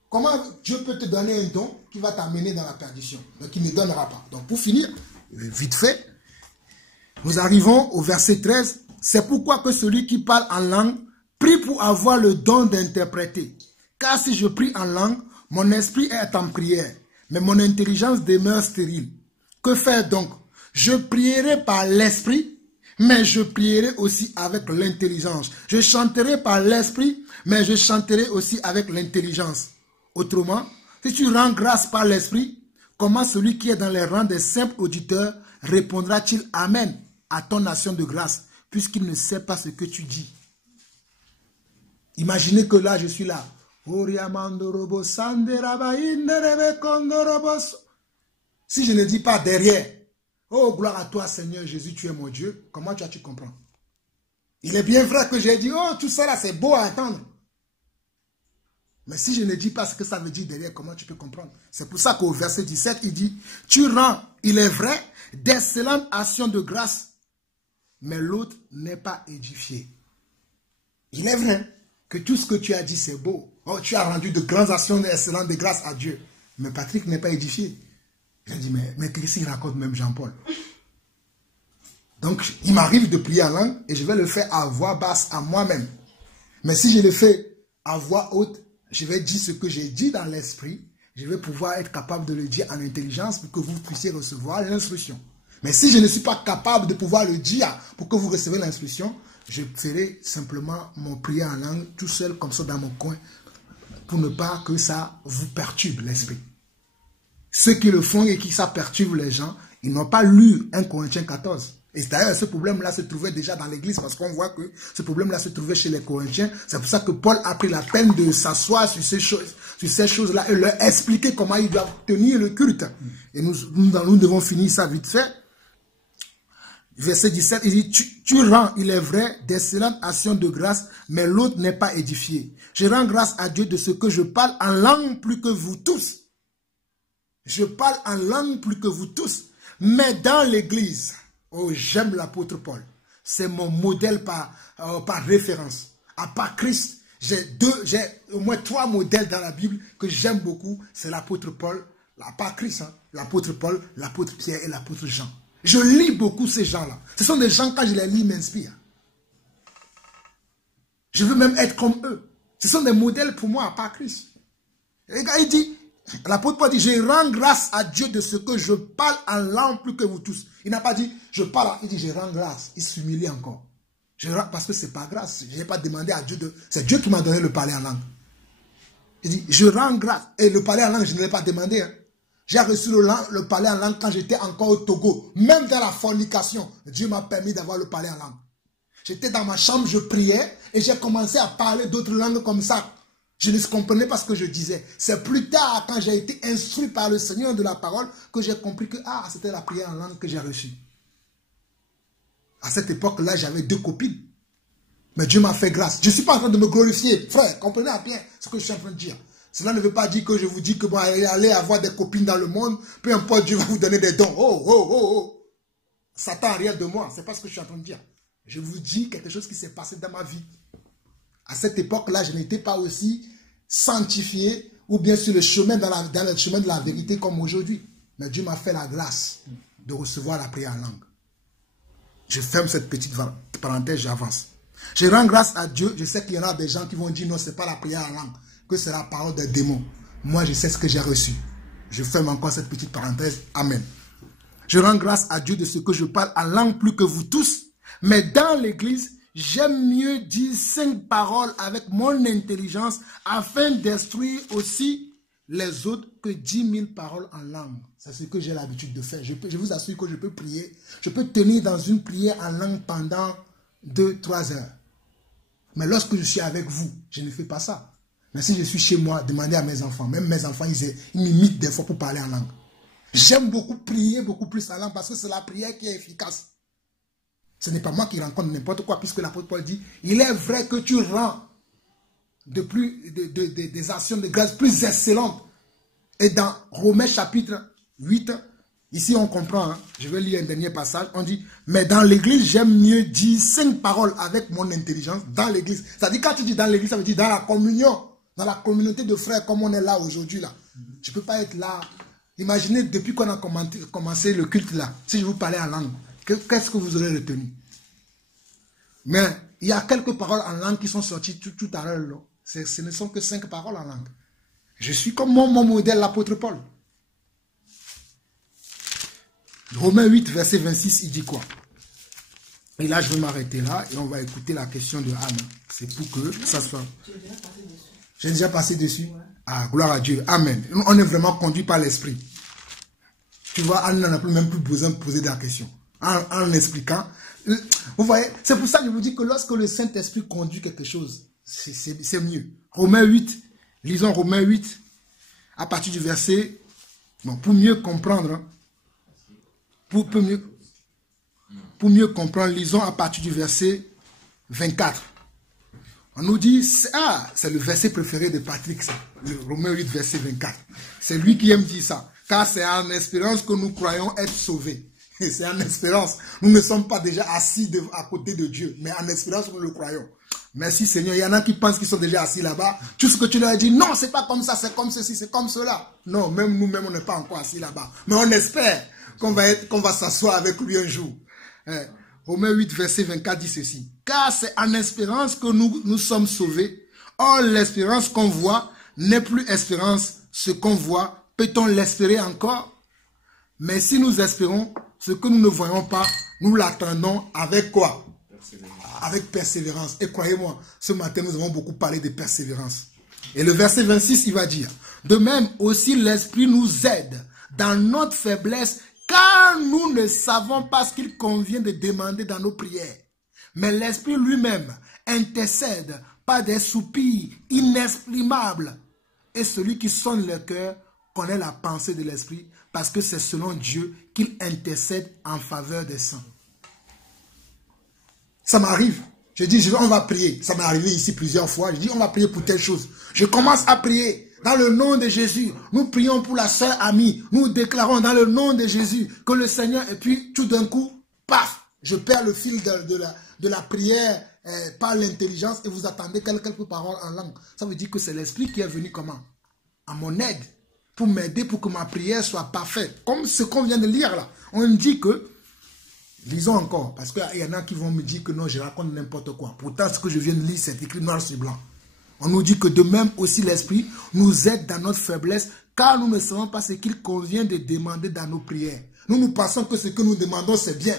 Comment Dieu peut te donner un don qui va t'amener dans la perdition? Donc il ne donnera pas. Donc pour finir, vite fait, nous arrivons au verset 13. C'est pourquoi que celui qui parle en langue prie pour avoir le don d'interpréter. Car si je prie en langue, mon esprit est en prière, mais mon intelligence demeure stérile. Que faire donc? Je prierai par l'esprit, mais je prierai aussi avec l'intelligence. Je chanterai par l'esprit, mais je chanterai aussi avec l'intelligence. Autrement, si tu rends grâce par l'esprit, comment celui qui est dans les rangs des simples auditeurs répondra-t-il Amen à ton action de grâce, puisqu'il ne sait pas ce que tu dis? Imaginez que là, je suis là. Si je ne dis pas derrière, oh, gloire à toi, Seigneur Jésus, tu es mon Dieu. Comment tu comprends? Il est bien vrai que j'ai dit, oh, tout ça là, c'est beau à entendre. Mais si je ne dis pas ce que ça veut dire derrière, comment tu peux comprendre? C'est pour ça qu'au verset 17, il dit, tu rends, il est vrai, d'excellentes actions de grâce, mais l'autre n'est pas édifié. Il est vrai que tout ce que tu as dit, c'est beau. Oh, tu as rendu de grandes actions excellentes de grâce à Dieu. Mais Patrick n'est pas édifié. J'ai dit, mais qu'est-ce qu'il raconte même Jean-Paul? Donc, il m'arrive de prier en langue et je vais le faire à voix basse à moi-même. Mais si je le fais à voix haute, je vais dire ce que j'ai dit dans l'esprit. Je vais pouvoir être capable de le dire en intelligence pour que vous puissiez recevoir l'instruction. Mais si je ne suis pas capable de pouvoir le dire pour que vous receviez l'instruction, je ferai simplement mon prière en langue tout seul comme ça dans mon coin pour ne pas que ça vous perturbe l'esprit. Ceux qui le font et qui ça perturbe les gens, ils n'ont pas lu 1 Corinthiens 14. Et d'ailleurs, ce problème-là se trouvait déjà dans l'église parce qu'on voit que ce problème-là se trouvait chez les Corinthiens. C'est pour ça que Paul a pris la peine de s'asseoir sur ces choses-là et leur expliquer comment ils doivent tenir le culte. Et nous devons finir ça vite fait. Verset 17, il dit, tu rends, il est vrai, d'excellentes actions de grâce, mais l'autre n'est pas édifié. Je rends grâce à Dieu de ce que je parle en langue plus que vous tous. Je parle en langue plus que vous tous. Mais dans l'église, oh, j'aime l'apôtre Paul. C'est mon modèle par référence. À part Christ, j'ai au moins 3 modèles dans la Bible que j'aime beaucoup. C'est l'apôtre Paul, à part Christ, hein, l'apôtre Paul, l'apôtre Pierre et l'apôtre Jean. Je lis beaucoup ces gens-là. Ce sont des gens, quand je les lis, ils m'inspirent. Je veux même être comme eux. Ce sont des modèles pour moi, à part Christ. Et le gars, il dit, l'apôtre Paul dit, je rends grâce à Dieu de ce que je parle en langue plus que vous tous. Il n'a pas dit, je parle, il dit, je rends grâce. Il s'humilie encore. Parce que ce n'est pas grâce. Je n'ai pas demandé à Dieu de... C'est Dieu qui m'a donné le parler en langue. Il dit, je rends grâce. Et le parler en langue, je ne l'ai pas demandé. Hein. J'ai reçu le parler en langue quand j'étais encore au Togo. Même dans la fornication, Dieu m'a permis d'avoir le parler en langue. J'étais dans ma chambre, je priais et j'ai commencé à parler d'autres langues comme ça. Je ne comprenais pas ce que je disais. C'est plus tard, quand j'ai été instruit par le Seigneur de la parole, que j'ai compris que c'était la prière en langue que j'ai reçue. À cette époque-là, j'avais 2 copines. Mais Dieu m'a fait grâce. Je ne suis pas en train de me glorifier. Frère, comprenez bien ce que je suis en train de dire. Cela ne veut pas dire que je vous dis que bon, allez avoir des copines dans le monde, peu importe, Dieu va vous donner des dons. Oh. Satan n'a rien de moi. Ce n'est pas ce que je suis en train de dire. Je vous dis quelque chose qui s'est passé dans ma vie. À cette époque-là, je n'étais pas aussi sanctifié ou bien sur le chemin, dans le chemin de la vérité comme aujourd'hui. Mais Dieu m'a fait la grâce de recevoir la prière en langue. Je ferme cette petite parenthèse, j'avance. Je rends grâce à Dieu. Je sais qu'il y en a des gens qui vont dire non, ce n'est pas la prière en langue, que c'est la parole des démons. Moi, je sais ce que j'ai reçu. Je ferme encore cette petite parenthèse. Amen. Je rends grâce à Dieu de ce que je parle en langue plus que vous tous. Mais dans l'église, j'aime mieux dire 5 paroles avec mon intelligence afin d'instruire aussi les autres que 10 000 paroles en langue. C'est ce que j'ai l'habitude de faire. Je vous assure que je peux prier. Je peux tenir dans une prière en langue pendant 2-3 heures. Mais lorsque je suis avec vous, je ne fais pas ça. Mais si je suis chez moi, demandez à mes enfants. Même mes enfants, ils m'imitent des fois pour parler en langue. J'aime beaucoup prier, beaucoup plus en langue parce que c'est la prière qui est efficace. Ce n'est pas moi qui rencontre n'importe quoi, puisque l'apôtre Paul dit, il est vrai que tu rends des actions de grâce plus excellentes. Et dans Romains chapitre 8, ici on comprend, hein, je vais lire un dernier passage, on dit, mais dans l'église, j'aime mieux dire 5 paroles avec mon intelligence, dans l'église. C'est-à-dire, quand tu dis dans l'église, ça veut dire dans la communion, dans la communauté de frères, comme on est là aujourd'hui. Là. Je ne peux pas être là. Imaginez, depuis qu'on a commencé le culte là, si je vous parlais en langue, qu'est-ce que vous aurez retenu? Mais il y a quelques paroles en langue qui sont sorties tout à l'heure. Ce ne sont que 5 paroles en langue. Je suis comme mon modèle, l'apôtre Paul. Romains 8, verset 26, il dit quoi? Et là, je vais m'arrêter là et on va écouter la question de Anne. C'est pour que ça soit... J'ai déjà passé dessus. Ouais. Ah, gloire à Dieu. Amen. On est vraiment conduit par l'esprit. Tu vois, Anne n'en a même plus besoin de poser de la question. En expliquant. Vous voyez, c'est pour ça que je vous dis que lorsque le Saint-Esprit conduit quelque chose, c'est mieux. Romains 8, lisons Romains 8, à partir du verset, bon, pour mieux comprendre, hein, pour mieux comprendre, lisons à partir du verset 24. On nous dit, c'est le verset préféré de Patrick, ça, le Romains 8, verset 24. C'est lui qui aime dire ça, car c'est en espérance que nous croyons être sauvés. C'est en espérance. Nous ne sommes pas déjà assis à côté de Dieu, mais en espérance nous le croyons. Merci Seigneur. Il y en a qui pensent qu'ils sont déjà assis là-bas. Tout ce que tu leur as dit, non, c'est pas comme ça, c'est comme ceci, c'est comme cela. Non, même nous-mêmes, on n'est pas encore assis là-bas. Mais on espère qu'on va s'asseoir avec lui un jour. Romains 8, verset 24 dit ceci. Car c'est en espérance que nous sommes sauvés. Or, l'espérance qu'on voit n'est plus espérance. Ce qu'on voit, peut-on l'espérer encore? Mais si nous espérons ce que nous ne voyons pas, nous l'attendons avec quoi? Avec persévérance. Et croyez-moi, ce matin, nous avons beaucoup parlé de persévérance. Et le verset 26, il va dire, de même aussi l'Esprit nous aide dans notre faiblesse, car nous ne savons pas ce qu'il convient de demander dans nos prières. Mais l'Esprit lui-même intercède par des soupirs inexprimables. Et celui qui sonne le cœur connaît la pensée de l'Esprit, parce que c'est selon Dieu qu'il intercède en faveur des saints. Ça m'arrive. Je dis, on va prier. Ça m'est arrivé ici plusieurs fois. Je dis, on va prier pour telle chose. Je commence à prier. Dans le nom de Jésus, nous prions pour la sœur amie. Nous déclarons dans le nom de Jésus que le Seigneur, et puis tout d'un coup, paf, je perds le fil de la prière par l'intelligence et vous attendez quelques paroles en langue. Ça veut dire que c'est l'Esprit qui est venu comment? À mon aide, pour m'aider pour que ma prière soit parfaite. Comme ce qu'on vient de lire là. On dit que, lisons encore, parce qu'il y en a qui vont me dire que non, je raconte n'importe quoi. Pourtant, ce que je viens de lire, c'est écrit noir sur blanc. On nous dit que de même aussi l'Esprit nous aide dans notre faiblesse, car nous ne savons pas ce qu'il convient de demander dans nos prières. Nous pensons que ce que nous demandons, c'est bien.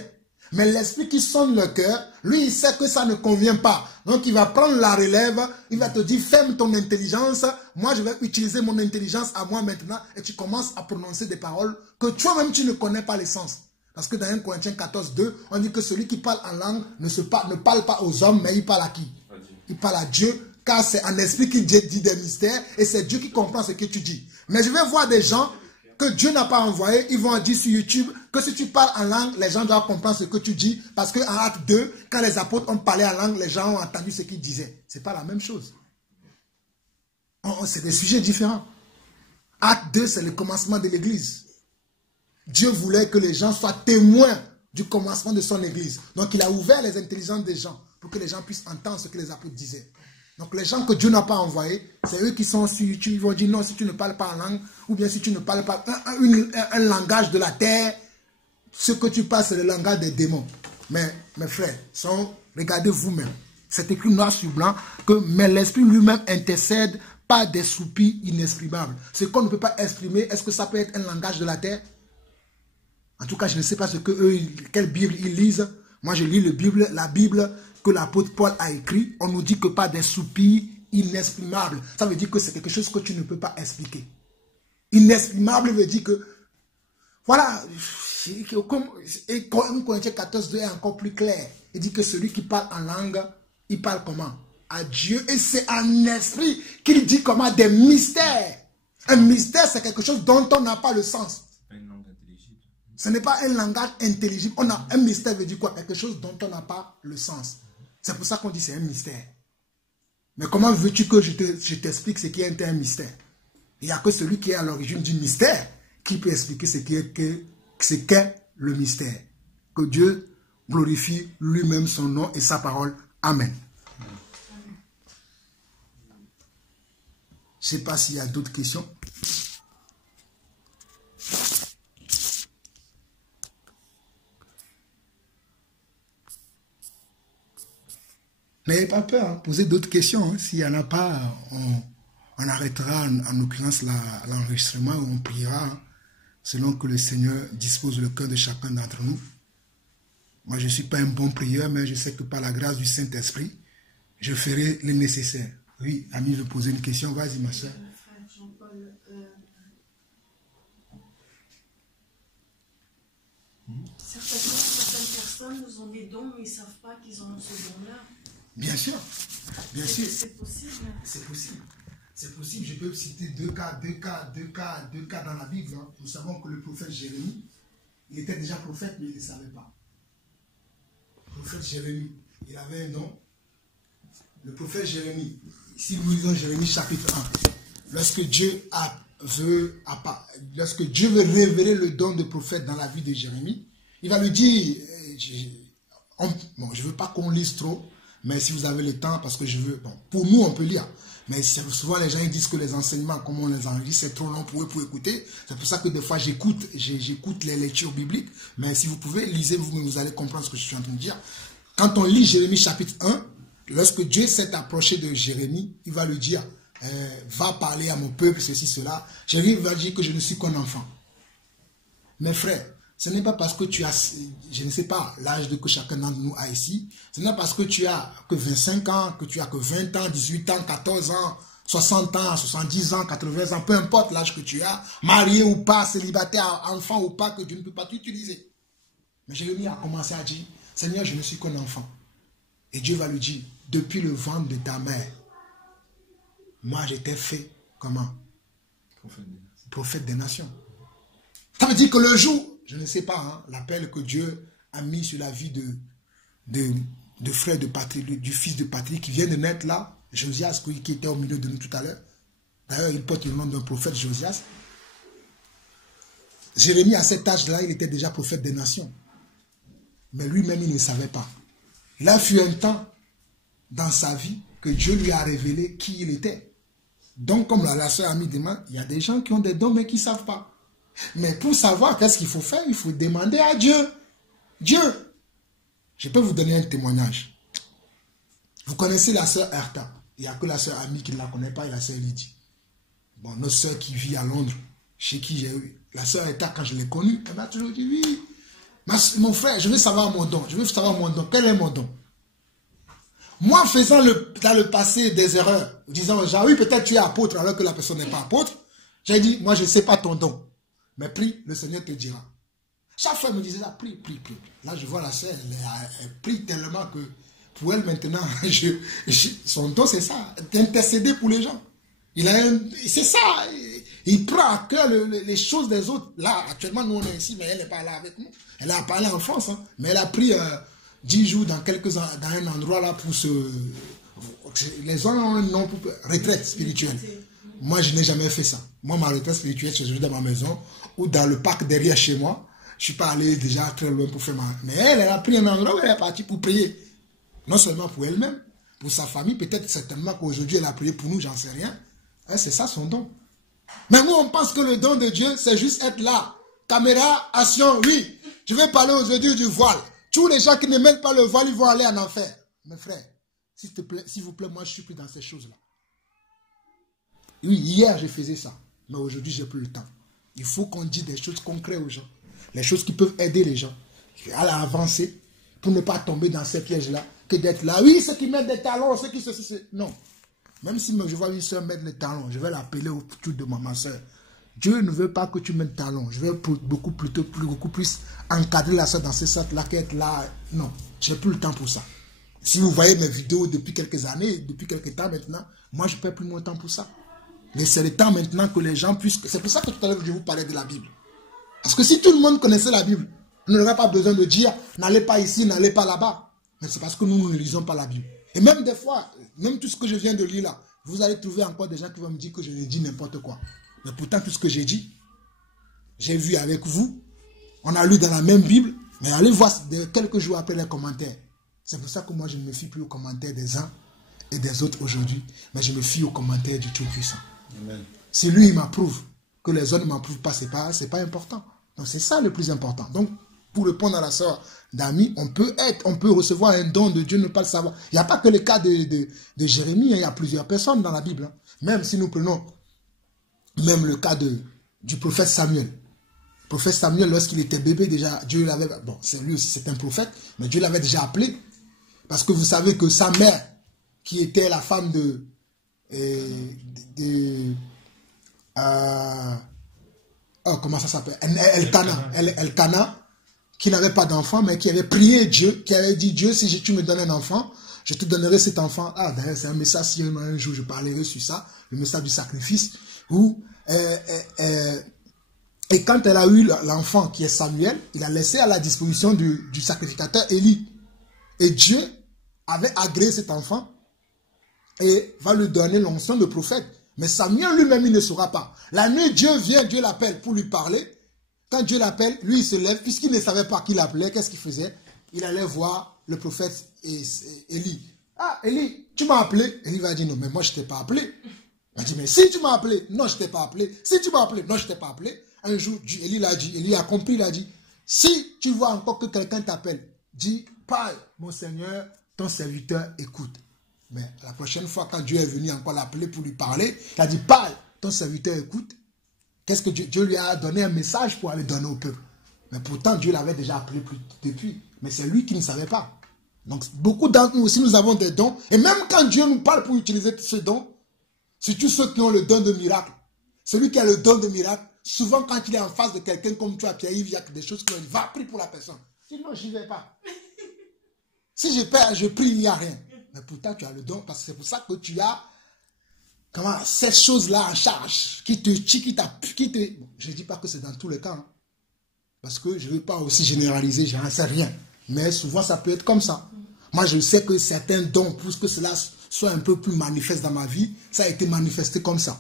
Mais l'Esprit qui sonne le cœur, lui, il sait que ça ne convient pas. Donc, il va prendre la relève, il va te dire, ferme ton intelligence, moi, je vais utiliser mon intelligence à moi maintenant, et tu commences à prononcer des paroles que toi-même, tu ne connais pas le sens. Parce que dans 1 Corinthiens 14, 2, on dit que celui qui parle en langue ne parle pas aux hommes, mais il parle à qui? Il parle à Dieu, car c'est un esprit qui dit des mystères, et c'est Dieu qui comprend ce que tu dis. Mais je vais voir des gens que Dieu n'a pas envoyé, ils vont dire sur YouTube que si tu parles en langue, les gens doivent comprendre ce que tu dis, parce qu'en Acte 2, quand les apôtres ont parlé en langue, les gens ont entendu ce qu'ils disaient. Ce n'est pas la même chose. C'est des sujets différents. Acte 2, c'est le commencement de l'Église. Dieu voulait que les gens soient témoins du commencement de son Église. Donc il a ouvert les intelligences des gens pour que les gens puissent entendre ce que les apôtres disaient. Donc les gens que Dieu n'a pas envoyés, c'est eux qui sont sur YouTube, ils vont dire non, si tu ne parles pas en langue, ou bien si tu ne parles pas un langage de la terre, ce que tu parles c'est le langage des démons. Mais mes frères, regardez vous-même, c'est écrit noir sur blanc que mais l'Esprit lui-même intercède par des soupirs inexprimables. Ce qu'on ne peut pas exprimer, est-ce que ça peut être un langage de la terre? En tout cas, je ne sais pas quelle Bible ils lisent. Moi, je lis la Bible que l'apôtre Paul a écrit. On nous dit que par des soupirs inexprimables. Ça veut dire que c'est quelque chose que tu ne peux pas expliquer. Inexprimable veut dire que, voilà, et Corinthiens 14, 2 est encore plus clair. Il dit que celui qui parle en langue, il parle comment? À Dieu. Et c'est un esprit qu'il dit comment? Des mystères. Un mystère, c'est quelque chose dont on n'a pas le sens. Ce n'est pas un langage intelligible. Un mystère veut dire quoi? Quelque chose dont on n'a pas le sens. C'est pour ça qu'on dit c'est un mystère. Mais comment veux-tu que je t'explique ce qui est un mystère? Il n'y a que celui qui est à l'origine du mystère qui peut expliquer ce qu'est le mystère. Que Dieu glorifie lui-même son nom et sa parole. Amen. Je ne sais pas s'il y a d'autres questions. N'ayez pas peur, hein. Posez d'autres questions. Hein. S'il n'y en a pas, on arrêtera en l'occurrence l'enregistrement où on priera hein, selon que le Seigneur dispose le cœur de chacun d'entre nous. Moi, je ne suis pas un bon prieur, mais je sais que par la grâce du Saint-Esprit, je ferai le nécessaire. Oui, Ami veut poser une question. Vas-y, ma soeur. Certaines personnes nous ont des dons, mais ils ne savent pas qu'ils ont ce don-là. Bien sûr, bien sûr. C'est possible. C'est possible. C'est possible. Je peux citer deux cas dans la Bible. Hein. Nous savons que le prophète Jérémie, il était déjà prophète, mais il ne le savait pas. Le prophète Jérémie, il avait un nom. Le prophète Jérémie, ici nous lisons Jérémie chapitre 1. Lorsque Dieu veut révéler le don de prophète dans la vie de Jérémie, il va lui dire, je ne veux pas qu'on lise trop, mais si vous avez le temps, parce que pour nous on peut lire, mais souvent les gens ils disent que les enseignements, comme on les enregistre, c'est trop long pour eux pour écouter. C'est pour ça que des fois j'écoute les lectures bibliques, mais si vous pouvez, lisez vous allez comprendre ce que je suis en train de dire. Quand on lit Jérémie chapitre 1, lorsque Dieu s'est approché de Jérémie, il va lui dire, va parler à mon peuple, ceci, cela. Jérémie va dire que je ne suis qu'un enfant. Mes frères, ce n'est pas parce que tu as, je ne sais pas, l'âge que chacun d'entre nous a ici, ce n'est pas parce que tu as que 25 ans, que tu as que 20 ans, 18 ans, 14 ans, 60 ans, 70 ans, 80 ans, peu importe l'âge que tu as, marié ou pas, célibataire, enfant ou pas, que Dieu ne peut pas t'utiliser. Mais Jérémie a commencé à dire, Seigneur, je ne suis qu'un enfant. Et Dieu va lui dire, depuis le ventre de ta mère, moi j'étais fait comment? Prophète des nations. Ça veut dire que le jour, je ne sais pas, hein, l'appel que Dieu a mis sur la vie de frère de Patrick, du fils de Patrick qui vient de naître là, Josias, qui était au milieu de nous tout à l'heure. D'ailleurs, il porte le nom d'un prophète, Josias. Jérémie, à cet âge-là, il était déjà prophète des nations. Mais lui-même, il ne savait pas. Il a fut un temps dans sa vie que Dieu lui a révélé qui il était. Donc, comme la sœur a mis des mains, il y a des gens qui ont des dons mais qui ne savent pas. Mais pour savoir qu'est-ce qu'il faut faire, il faut demander à Dieu. Dieu, je peux vous donner un témoignage. Vous connaissez la sœur Herta. Il n'y a que la sœur Ami qui ne la connaît pas et la sœur Lydie. Bon, notre sœur qui vit à Londres, chez qui j'ai eu. La sœur Herta, quand je l'ai connue, elle m'a toujours dit, oui, mon frère, je veux savoir mon don. Je veux savoir mon don. Quel est mon don? Moi, faisant dans le passé des erreurs, disant, oui, peut-être tu es apôtre alors que la personne n'est pas apôtre, j'ai dit, moi, je ne sais pas ton don. Mais prie, le Seigneur te dira. Chaque fois, elle me disait, prie, prie, prie. Là, je vois la sœur, elle prie tellement que pour elle, maintenant, son don, c'est ça, d'intercéder pour les gens. C'est ça. Il prend à cœur les choses des autres. Là, actuellement, nous, on est ici, mais elle n'est pas là avec nous. Elle a parlé en France, hein, mais elle a pris 10 jours dans un endroit là pour se... Les gens ont pour retraite spirituelle. Moi, je n'ai jamais fait ça. Moi, ma retraite spirituelle, c'est juste dans ma maison ou dans le parc derrière chez moi. Je ne suis pas allé déjà très loin pour faire ma... Mais elle a pris un endroit où elle est partie pour prier. Non seulement pour elle-même, pour sa famille. Peut-être certainement qu'aujourd'hui, elle a prié pour nous, j'en sais rien. C'est ça son don. Mais nous, on pense que le don de Dieu, c'est juste être là. Caméra, action, oui. Je vais parler aujourd'hui du voile. Tous les gens qui ne mettent pas le voile, ils vont aller en enfer. Mes frères, s'il vous plaît, moi, je ne suis plus dans ces choses-là. Oui, hier, je faisais ça. Mais aujourd'hui, je n'ai plus le temps. Il faut qu'on dise des choses concrètes aux gens. Les choses qui peuvent aider les gens à avancer pour ne pas tomber dans ces pièges-là. Que d'être là. Oui, ceux qui mettent des talons, ceux qui... Non. Même si je vois une soeur mettre les talons, je vais l'appeler autour de ma soeur. Dieu ne veut pas que tu mettes talons. Je vais beaucoup plus encadrer la soeur dans ce sens-là qu'être là. Non, je n'ai plus le temps pour ça. Si vous voyez mes vidéos depuis quelques années, depuis quelques temps maintenant, moi je ne perds plus mon temps pour ça. Mais c'est le temps maintenant que les gens puissent... C'est pour ça que tout à l'heure je vous parlais de la Bible. Parce que si tout le monde connaissait la Bible, on n'aurait pas besoin de dire n'allez pas ici, n'allez pas là-bas. Mais c'est parce que nous ne lisons pas la Bible. Et même des fois, même tout ce que je viens de lire là, vous allez trouver encore des gens qui vont me dire que je ne dis n'importe quoi. Mais pourtant, tout ce que j'ai dit, j'ai vu avec vous, on a lu dans la même Bible, mais allez voir quelques jours après les commentaires. C'est pour ça que moi, je ne me fie plus aux commentaires des uns et des autres aujourd'hui, mais je me fie aux commentaires du Tout-Puissant. Si lui, il m'approuve, que les autres ne m'approuvent pas, c'est pas important. Donc, c'est ça le plus important. Donc, pour répondre à la sœur d'Ami, on peut recevoir un don de Dieu, ne pas le savoir. Il n'y a pas que le cas de Jérémie, hein, il y a plusieurs personnes dans la Bible. Hein. Même si nous prenons même le cas du prophète Samuel. Le prophète Samuel, lorsqu'il était bébé, déjà, Dieu l'avait... Bon, c'est lui aussi, c'est un prophète, mais Dieu l'avait déjà appelé. Parce que vous savez que sa mère, qui était la femme comment ça s'appelle? Elkana, qui n'avait pas d'enfant, mais qui avait prié Dieu, qui avait dit, Dieu, si tu me donnes un enfant, je te donnerai cet enfant. Ah, d'ailleurs, c'est un message, si un jour je parlerai sur ça, le message du sacrifice, où, et quand elle a eu l'enfant qui est Samuel, il a laissé à la disposition du sacrificateur Élie. Et Dieu avait agréé cet enfant et va lui donner l'onction de prophète. Mais Samuel lui-même, il ne saura pas. La nuit, Dieu vient, Dieu l'appelle pour lui parler. Quand Dieu l'appelle, lui, il se lève, puisqu'il ne savait pas qui l'appelait, qu'est-ce qu'il faisait? Il allait voir le prophète Élie. Ah, Élie, tu m'as appelé? Élie va dire, non, mais moi, je ne t'ai pas appelé. Il dit, mais si tu m'as appelé, non, je ne t'ai pas appelé. Si tu m'as appelé, non, je ne t'ai pas appelé. Un jour, Élie l'a dit, Élie a compris, il a dit, si tu vois encore que quelqu'un t'appelle, dis, parle, mon Seigneur, ton serviteur écoute. Mais la prochaine fois, quand Dieu est venu encore l'appeler pour lui parler, il a dit, parle, ton serviteur écoute. Qu'est-ce que Dieu lui a donné un message pour aller donner au peuple. Mais pourtant, Dieu l'avait déjà appelé depuis. Mais c'est lui qui ne savait pas. Donc, beaucoup d'entre nous aussi, nous avons des dons. Et même quand Dieu nous parle pour utiliser ce don, Surtout ceux qui ont le don de miracle. Celui qui a le don de miracle, souvent quand il est en face de quelqu'un comme toi, Pierre-Yves, il y a des choses qui vont dire, va prier pour la personne. Sinon, je n'y vais pas. Si je prie, il n'y a rien. Mais pourtant, tu as le don, parce que c'est pour ça que tu as cette chose-là en charge, qui te... Bon, je ne dis pas que c'est dans tous les cas, hein, parce que je ne veux pas aussi généraliser, je n'en sais rien. Mais souvent, ça peut être comme ça. Moi, je sais que certains dons, pour que cela soit un peu plus manifeste dans ma vie, ça a été manifesté comme ça.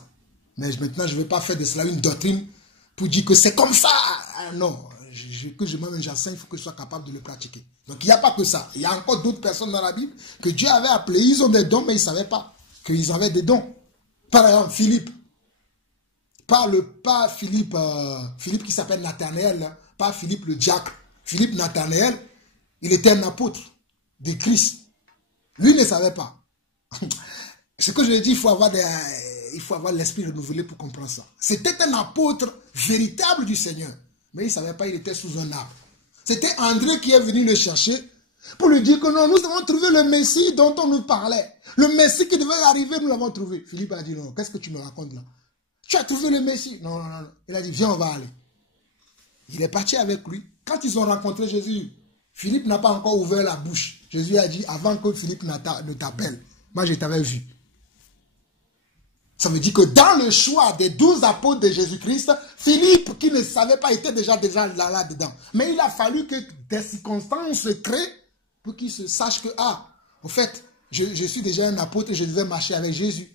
Mais maintenant, je ne veux pas faire de cela une doctrine pour dire que c'est comme ça. Non, que moi-même j'enseigne, il faut que je sois capable de le pratiquer. Donc, il n'y a pas que ça. Il y a encore d'autres personnes dans la Bible que Dieu avait appelées. Ils ont des dons, mais ils ne savaient pas qu'ils avaient des dons. Par exemple, Philippe. Pas Philippe, Philippe qui s'appelle Nathanaël, pas Philippe le diacre. Philippe Nathanaël, il était un apôtre de Christ. Lui ne savait pas. Ce que je dis, il faut avoir l'esprit renouvelé pour comprendre ça. C'était un apôtre véritable du Seigneur. Mais il ne savait pas, il était sous un arbre. C'était André qui est venu le chercher pour lui dire que non, nous avons trouvé le Messie dont on nous parlait. Le Messie qui devait arriver, nous l'avons trouvé. Philippe a dit non, qu'est-ce que tu me racontes là? Tu as trouvé le Messie? Non, non, non. Il a dit, viens, on va aller. Il est parti avec lui. Quand ils ont rencontré Jésus, Philippe n'a pas encore ouvert la bouche. Jésus a dit, avant que Philippe ne t'appelle, moi je t'avais vu. Ça veut dire que dans le choix des 12 apôtres de Jésus-Christ, Philippe, qui ne savait pas, était déjà là-dedans. Mais il a fallu que des circonstances se créent pour qu'il se sache que, en fait, je suis déjà un apôtre et je devais marcher avec Jésus.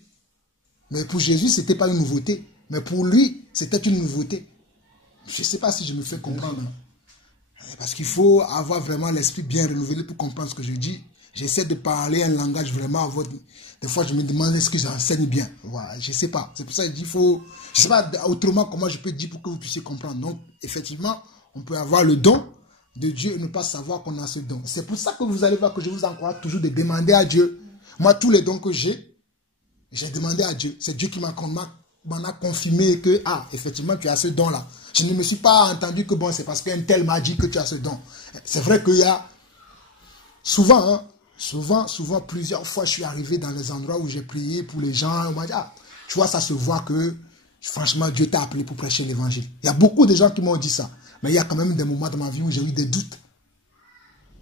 Mais pour Jésus, ce n'était pas une nouveauté. Mais pour lui, c'était une nouveauté. Je ne sais pas si je me fais comprendre. Parce qu'il faut avoir vraiment l'esprit bien renouvelé pour comprendre ce que je dis. J'essaie de parler un langage vraiment... Des fois, je me demande est-ce que j'enseigne bien. Voilà, je ne sais pas. C'est pour ça que je dis faut... Je ne sais pas autrement comment je peux dire pour que vous puissiez comprendre. Donc, effectivement, on peut avoir le don de Dieu et ne pas savoir qu'on a ce don. C'est pour ça que vous allez voir que je vous encourage toujours de demander à Dieu. Moi, tous les dons que j'ai demandé à Dieu. C'est Dieu qui m'en a confirmé que, effectivement, tu as ce don-là. Je ne me suis pas entendu que, bon, c'est parce qu'un tel m'a dit que tu as ce don. C'est vrai qu'il y a souvent, plusieurs fois, je suis arrivé dans les endroits où j'ai prié pour les gens. On m'a dit, tu vois, ça se voit que, franchement, Dieu t'a appelé pour prêcher l'évangile. Il y a beaucoup de gens qui m'ont dit ça. Mais il y a quand même des moments dans ma vie où j'ai eu des doutes.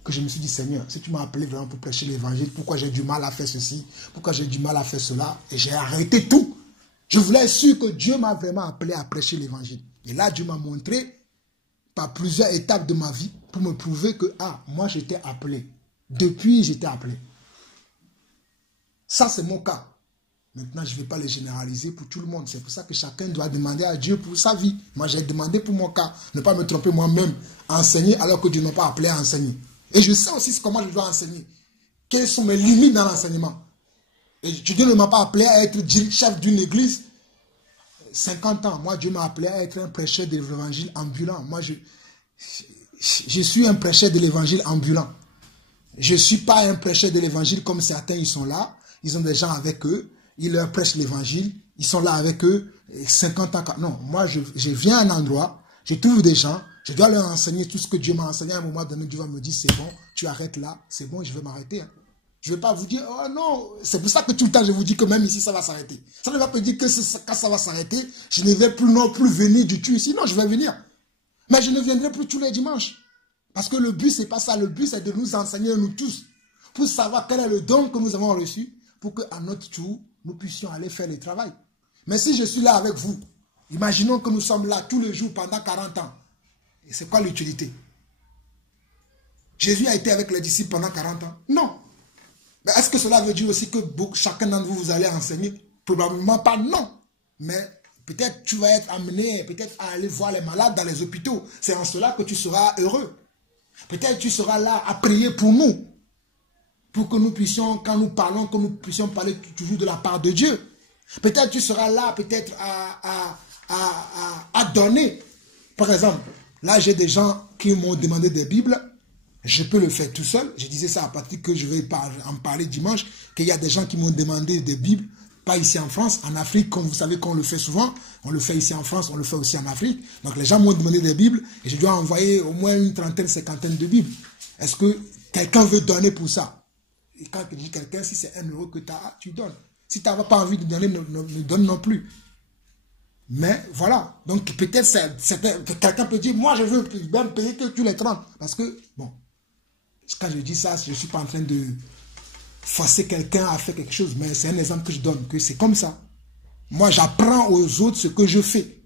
Que je me suis dit, Seigneur, si tu m'as appelé vraiment pour prêcher l'évangile, pourquoi j'ai du mal à faire ceci, pourquoi j'ai du mal à faire cela, et j'ai arrêté tout. Je voulais être sûr que Dieu m'a vraiment appelé à prêcher l'évangile. Et là, Dieu m'a montré, par plusieurs étapes de ma vie, pour me prouver que, moi j'étais appelé. Depuis, j'étais appelé. Ça, c'est mon cas. Maintenant, je ne vais pas le généraliser pour tout le monde. C'est pour ça que chacun doit demander à Dieu pour sa vie. Moi, j'ai demandé pour mon cas. Ne pas me tromper moi-même, enseigner alors que Dieu ne m'a pas appelé à enseigner. Et je sais aussi comment je dois enseigner. Quelles sont mes limites dans l'enseignement. Et Dieu ne m'a pas appelé à être chef d'une église 50 ans. Moi, Dieu m'a appelé à être un prêcheur de l'évangile ambulant. Moi, je suis un prêcheur de l'évangile ambulant. Je ne suis pas un prêcheur de l'évangile comme certains, ils sont là. Ils ont des gens avec eux. Ils leur prêchent l'évangile. Ils sont là avec eux 50 ans. Non, moi, je viens à un endroit, je trouve des gens, je dois leur enseigner tout ce que Dieu m'a enseigné. À un moment donné, Dieu va me dire, c'est bon, tu arrêtes là, c'est bon, je vais m'arrêter. Hein. Je ne vais pas vous dire, oh non, c'est pour ça que tout le temps, je vous dis que même ici, ça va s'arrêter. Ça ne va pas dire que quand ça va s'arrêter, je ne vais plus non plus venir du tout ici. Non, je vais venir. Mais je ne viendrai plus tous les dimanches. Parce que le but, ce n'est pas ça. Le but, c'est de nous enseigner, nous tous, pour savoir quel est le don que nous avons reçu, pour qu'à notre tour, nous puissions aller faire le travail. Mais si je suis là avec vous, imaginons que nous sommes là tous les jours pendant 40 ans. Et c'est quoi l'utilité? Jésus a été avec les disciples pendant 40 ans? Non. Mais est-ce que cela veut dire aussi que chacun d'entre vous, vous allez enseigner? Probablement pas, non. Mais peut-être tu vas être amené peut-être à aller voir les malades dans les hôpitaux. C'est en cela que tu seras heureux. Peut-être tu seras là à prier pour nous. Pour que nous puissions, quand nous parlons, que nous puissions parler toujours de la part de Dieu. Peut-être tu seras là, peut-être à donner. Par exemple, là j'ai des gens qui m'ont demandé des Bibles. Je peux le faire tout seul. Je disais ça à partir que je vais en parler dimanche, qu'il y a des gens qui m'ont demandé des Bibles, pas ici en France, en Afrique, comme vous savez qu'on le fait souvent. On le fait ici en France, on le fait aussi en Afrique. Donc les gens m'ont demandé des Bibles et je dois envoyer au moins une trentaine, cinquantaine de Bibles. Est-ce que quelqu'un veut donner pour ça? Et quand je dis quelqu'un, si c'est 1 euro que tu as, tu donnes. Si tu n'as pas envie de donner, ne donne non plus. Mais voilà. Donc peut-être quelqu'un peut dire, moi je veux même payer que tous les 30. Parce que, bon, quand je dis ça, je ne suis pas en train de forcer quelqu'un à faire quelque chose. Mais c'est un exemple que je donne, que c'est comme ça. Moi j'apprends aux autres ce que je fais.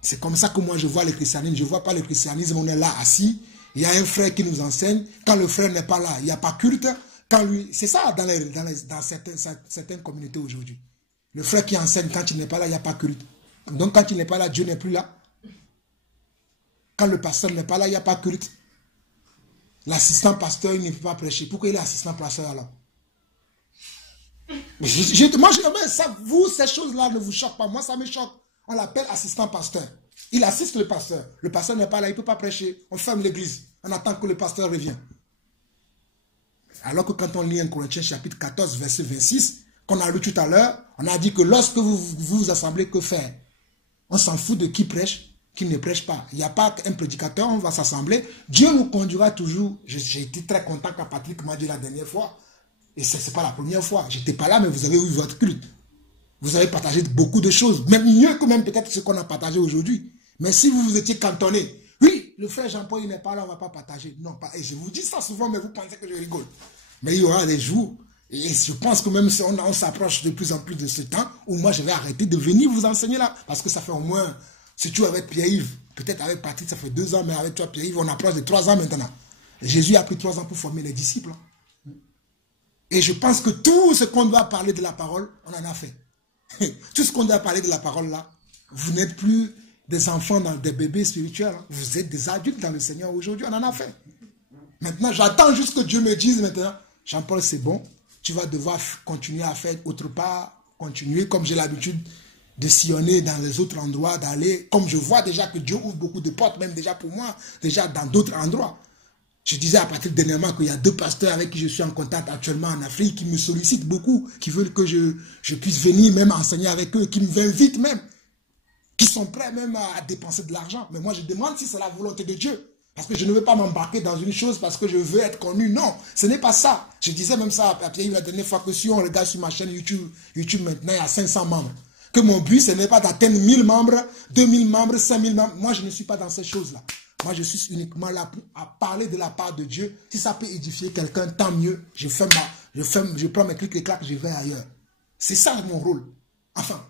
C'est comme ça que moi je vois le christianisme. Je ne vois pas le christianisme, on est là assis. Il y a un frère qui nous enseigne. Quand le frère n'est pas là, il n'y a pas culte. C'est ça dans certaines communautés aujourd'hui. Le frère qui enseigne, quand il n'est pas là, il n'y a pas culte. Donc quand il n'est pas là, Dieu n'est plus là. Quand le pasteur n'est pas là, il n'y a pas culte. L'assistant pasteur, il ne peut pas prêcher. Pourquoi il est assistant pasteur alors? Mais vous, ces choses-là ne vous choquent pas. Moi, ça me choque. On l'appelle assistant pasteur. Il assiste le pasteur. Le pasteur n'est pas là, il ne peut pas prêcher. On ferme l'église. On attend que le pasteur revienne. Alors que quand on lit 1 Corinthiens chapitre 14, verset 26, qu'on a lu tout à l'heure, on a dit que lorsque vous vous assemblez, que faire? On s'en fout de qui prêche, qui ne prêche pas. Il n'y a pas un prédicateur, on va s'assembler. Dieu nous conduira toujours. J'ai été très content quand Patrick m'a dit la dernière fois. Et ce n'est pas la première fois. Je n'étais pas là, mais vous avez eu votre culte. Vous avez partagé beaucoup de choses. Même mieux que même peut-être ce qu'on a partagé aujourd'hui. Mais si vous vous étiez cantonné, oui, le frère Jean-Paul, il n'est pas là, on ne va pas partager. Non, pas. Et je vous dis ça souvent, mais vous pensez que je rigole. Mais il y aura des jours, et je pense que même si on s'approche de plus en plus de ce temps, où moi je vais arrêter de venir vous enseigner là. Parce que ça fait au moins, surtout avec Pierre-Yves, peut-être avec Patrick, ça fait 2 ans, mais avec toi Pierre-Yves, on approche de 3 ans maintenant. Et Jésus a pris 3 ans pour former les disciples. Et je pense que tout ce qu'on doit parler de la parole, on en a fait. Tout ce qu'on doit parler de la parole là, vous n'êtes plus des enfants, des bébés spirituels. Hein. Vous êtes des adultes dans le Seigneur aujourd'hui, on en a fait. Maintenant, j'attends juste que Dieu me dise maintenant, Jean-Paul, c'est bon, tu vas devoir continuer à faire autre part, continuer comme j'ai l'habitude de sillonner dans les autres endroits, d'aller, comme je vois déjà que Dieu ouvre beaucoup de portes, même déjà pour moi, déjà dans d'autres endroits. Je disais à Patrick dernièrement qu'il y a 2 pasteurs avec qui je suis en contact actuellement en Afrique, qui me sollicitent beaucoup, qui veulent que je puisse venir même enseigner avec eux, qui m'invitent même, qui sont prêts même à dépenser de l'argent. Mais moi je demande si c'est la volonté de Dieu. Parce que je ne veux pas m'embarquer dans une chose parce que je veux être connu. Non, ce n'est pas ça. Je disais même ça à Pierre la dernière fois que si on regarde sur ma chaîne YouTube maintenant, il y a 500 membres. Que mon but, ce n'est pas d'atteindre 1000 membres, 2000 membres, 5000 membres. Moi, je ne suis pas dans ces choses-là. Moi, je suis uniquement là pour parler de la part de Dieu. Si ça peut édifier quelqu'un, tant mieux. Je prends mes clics et claques, je vais ailleurs. C'est ça mon rôle. Enfin,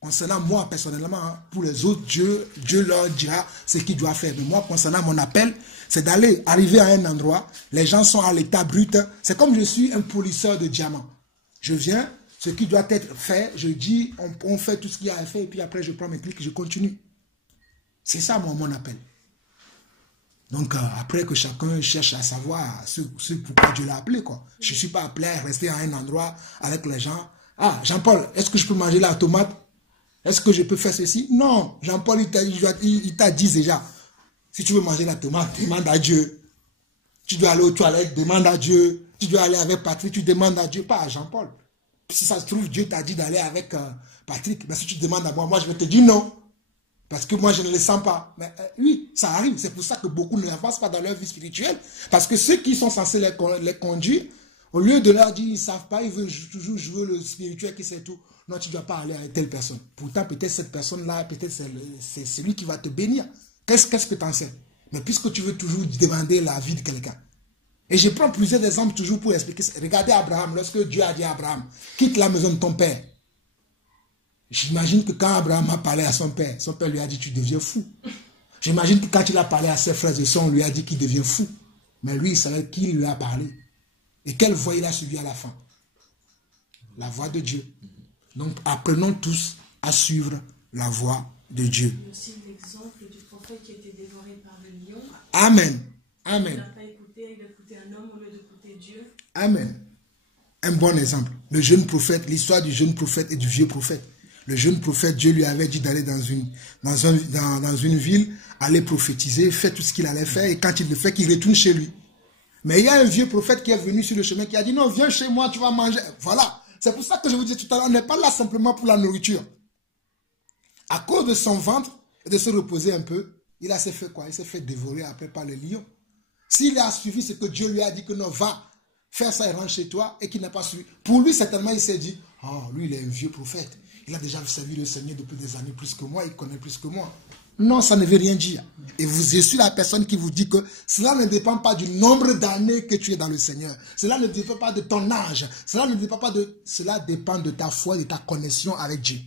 concernant moi personnellement, hein, pour les autres, Dieu leur dira ce qu'il doit faire. Mais moi, concernant mon appel, c'est d'aller arriver à un endroit, les gens sont à l'état brut. C'est comme je suis un polisseur de diamants. Je viens, ce qui doit être fait, je dis, on fait tout ce qu'il y a à faire, et puis après je prends mes clics et je continue. C'est ça mon appel. Donc après que chacun cherche à savoir ce pourquoi Dieu l'a appelé, quoi. Je ne suis pas appelé à rester à un endroit avec les gens. Ah, Jean-Paul, est-ce que je peux manger la tomate? Est-ce que je peux faire ceci? Non. Jean-Paul, il t'a dit déjà. Si tu veux manger la tomate, demande à Dieu. Tu dois aller aux toilettes, demande à Dieu. Tu dois aller avec Patrick, tu demandes à Dieu, pas à Jean-Paul. Si ça se trouve, Dieu t'a dit d'aller avec Patrick. Mais si tu demandes à moi, je vais te dire non. Parce que moi, je ne le sens pas. Mais oui, ça arrive. C'est pour ça que beaucoup ne l'avancent pas dans leur vie spirituelle. Parce que ceux qui sont censés les conduire, au lieu de leur dire, ils ne savent pas, ils veulent toujours jouer le spirituel qui sait tout. Non, tu ne dois pas aller avec telle personne. Pourtant, peut-être cette personne-là, peut-être c'est celui qui va te bénir. Qu'est-ce que tu en sais? Mais puisque tu veux toujours demander la vie de quelqu'un. Et je prends plusieurs exemples toujours pour expliquer ça. Regardez Abraham, lorsque Dieu a dit à Abraham, quitte la maison de ton père. J'imagine que quand Abraham a parlé à son père lui a dit, tu deviens fou. J'imagine que quand il a parlé à ses frères et sœurs, on lui a dit qu'il devient fou. Mais lui, il savait qui lui a parlé. Et quelle voix il a suivi à la fin? La voix de Dieu. Donc, apprenons tous à suivre la voix de Dieu. Il y a aussi l'exemple du prophète qui a été dévoré par le lion. Amen. Amen. Il n'a pas écouté, il a écouté un homme au lieu d'écouter Dieu. Amen. Un bon exemple. Le jeune prophète, l'histoire du jeune prophète et du vieux prophète. Le jeune prophète, Dieu lui avait dit d'aller dans une ville, aller prophétiser, faire tout ce qu'il allait faire, et quand il le fait, qu'il retourne chez lui. Mais il y a un vieux prophète qui est venu sur le chemin, qui a dit, non, viens chez moi, tu vas manger. Voilà. C'est pour ça que je vous disais tout à l'heure, on n'est pas là simplement pour la nourriture. À cause de son ventre, et de se reposer un peu, il s'est fait quoi? Il s'est fait dévorer après par le lion. S'il a suivi ce que Dieu lui a dit que non, va, faire ça, il rentre chez toi et qu'il n'a pas suivi. Pour lui, certainement, il s'est dit, oh, lui, il est un vieux prophète. Il a déjà servi le Seigneur depuis des années plus que moi, il connaît plus que moi. Non, ça ne veut rien dire. Et je suis la personne qui vous dit que cela ne dépend pas du nombre d'années que tu es dans le Seigneur. Cela ne dépend pas de ton âge. Cela ne dépend pas de... Cela dépend de ta foi et de ta connexion avec Dieu.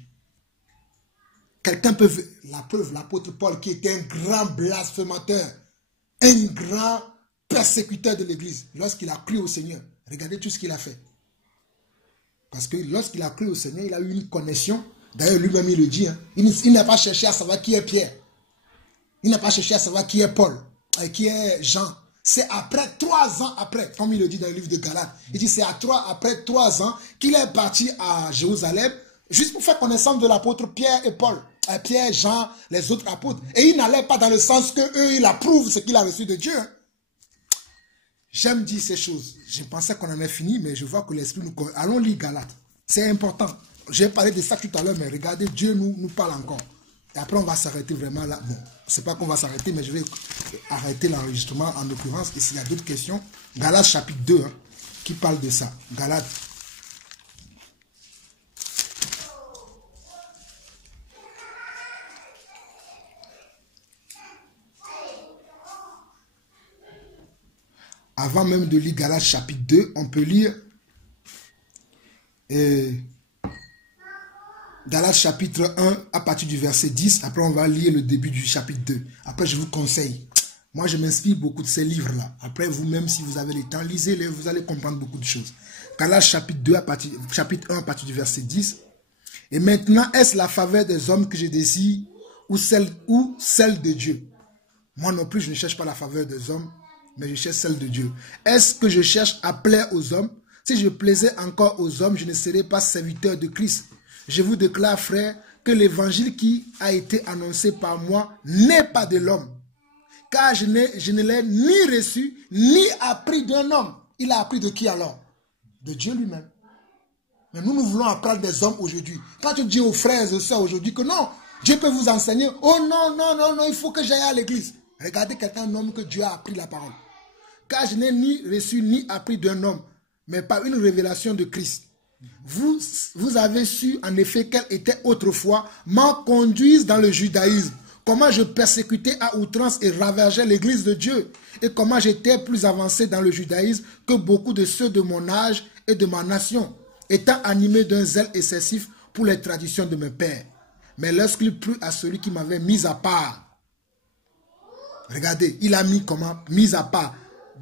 Quelqu'un peut... La preuve, l'apôtre Paul, qui était un grand blasphémateur, un grand persécuteur de l'Église, lorsqu'il a cru au Seigneur, regardez tout ce qu'il a fait. Parce que lorsqu'il a cru au Seigneur, il a eu une connexion. D'ailleurs, lui-même, il le dit. Hein, il n'a pas cherché à savoir qui est Pierre. Il n'a pas cherché à savoir qui est Paul, qui est Jean. C'est après 3 ans après, comme il le dit dans le livre de Galates. Il dit c'est après 3 ans qu'il est parti à Jérusalem, juste pour faire connaissance de l'apôtre Pierre et Paul. Pierre, Jean, les autres apôtres. Et il n'allait pas dans le sens que eux, il approuve ce qu'il a reçu de Dieu. Hein. J'aime dire ces choses. Je pensais qu'on en avait fini, mais je vois que l'Esprit nous... Allons lire Galates. C'est important. J'ai parlé de ça tout à l'heure, mais regardez, Dieu nous parle encore. Et après, on va s'arrêter vraiment là. Bon, c'est pas qu'on va s'arrêter, mais je vais arrêter l'enregistrement en l'occurrence. Et s'il y a d'autres questions, Galates chapitre 2, hein, qui parle de ça. Galates. Avant même de lire Galates chapitre 2, on peut lire Galates chapitre 1 à partir du verset 10. Après, on va lire le début du chapitre 2. Après, je vous conseille. Moi, je m'inspire beaucoup de ces livres-là. Après, vous-même, si vous avez le temps, lisez-les, vous allez comprendre beaucoup de choses. Galates chapitre 2, chapitre 1 à partir du verset 10. Et maintenant, est-ce la faveur des hommes que je désire ou celle de Dieu? Moi non plus, je ne cherche pas la faveur des hommes, mais je cherche celle de Dieu. Est-ce que je cherche à plaire aux hommes? Si je plaisais encore aux hommes, je ne serais pas serviteur de Christ. Je vous déclare, frère, que l'évangile qui a été annoncé par moi n'est pas de l'homme. Car je ne l'ai ni reçu, ni appris d'un homme. Il a appris de qui alors? De Dieu lui-même. Mais nous voulons apprendre des hommes aujourd'hui. Quand tu dis aux frères et sœurs aujourd'hui que non, Dieu peut vous enseigner. Oh non, non, non, non, il faut que j'aille à l'église. Regardez quelqu'un, un homme que Dieu a appris la parole. Car je n'ai ni reçu ni appris d'un homme, mais par une révélation de Christ. Vous avez su en effet quelle était autrefois ma conduite dans le judaïsme, comment je persécutais à outrance et ravageais l'église de Dieu, et comment j'étais plus avancé dans le judaïsme que beaucoup de ceux de mon âge et de ma nation, étant animé d'un zèle excessif pour les traditions de mes pères. Mais lorsqu'il plut à celui qui m'avait mis à part, regardez, il a mis comment? Mis à part,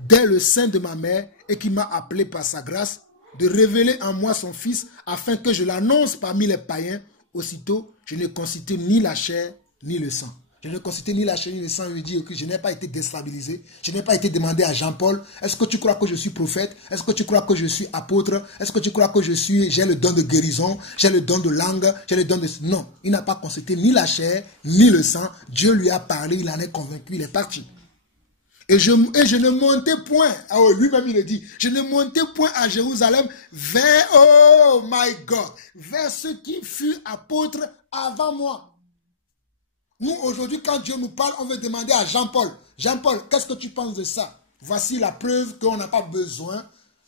dès le sein de ma mère, et qui m'a appelé par sa grâce, de révéler en moi son Fils, afin que je l'annonce parmi les païens. Aussitôt, je ne constitue ni la chair, ni le sang. Je ne constitue ni la chair, ni le sang. Je veux dire que je n'ai pas été déstabilisé. Je n'ai pas été demandé à Jean-Paul, est-ce que tu crois que je suis prophète? Est-ce que tu crois que je suis apôtre? Est-ce que tu crois que j'ai le don de guérison? J'ai le don de langue? J'ai le don de... Non, il n'a pas constitué ni la chair, ni le sang. Dieu lui a parlé, il en est convaincu, il est parti. Et je ne montais point, lui-même il le dit, je ne montais point à Jérusalem vers, oh my God, vers ceux qui furent apôtres avant moi. Nous aujourd'hui quand Dieu nous parle, on veut demander à Jean-Paul, Jean-Paul, qu'est-ce que tu penses de ça? Voici la preuve qu'on n'a pas besoin.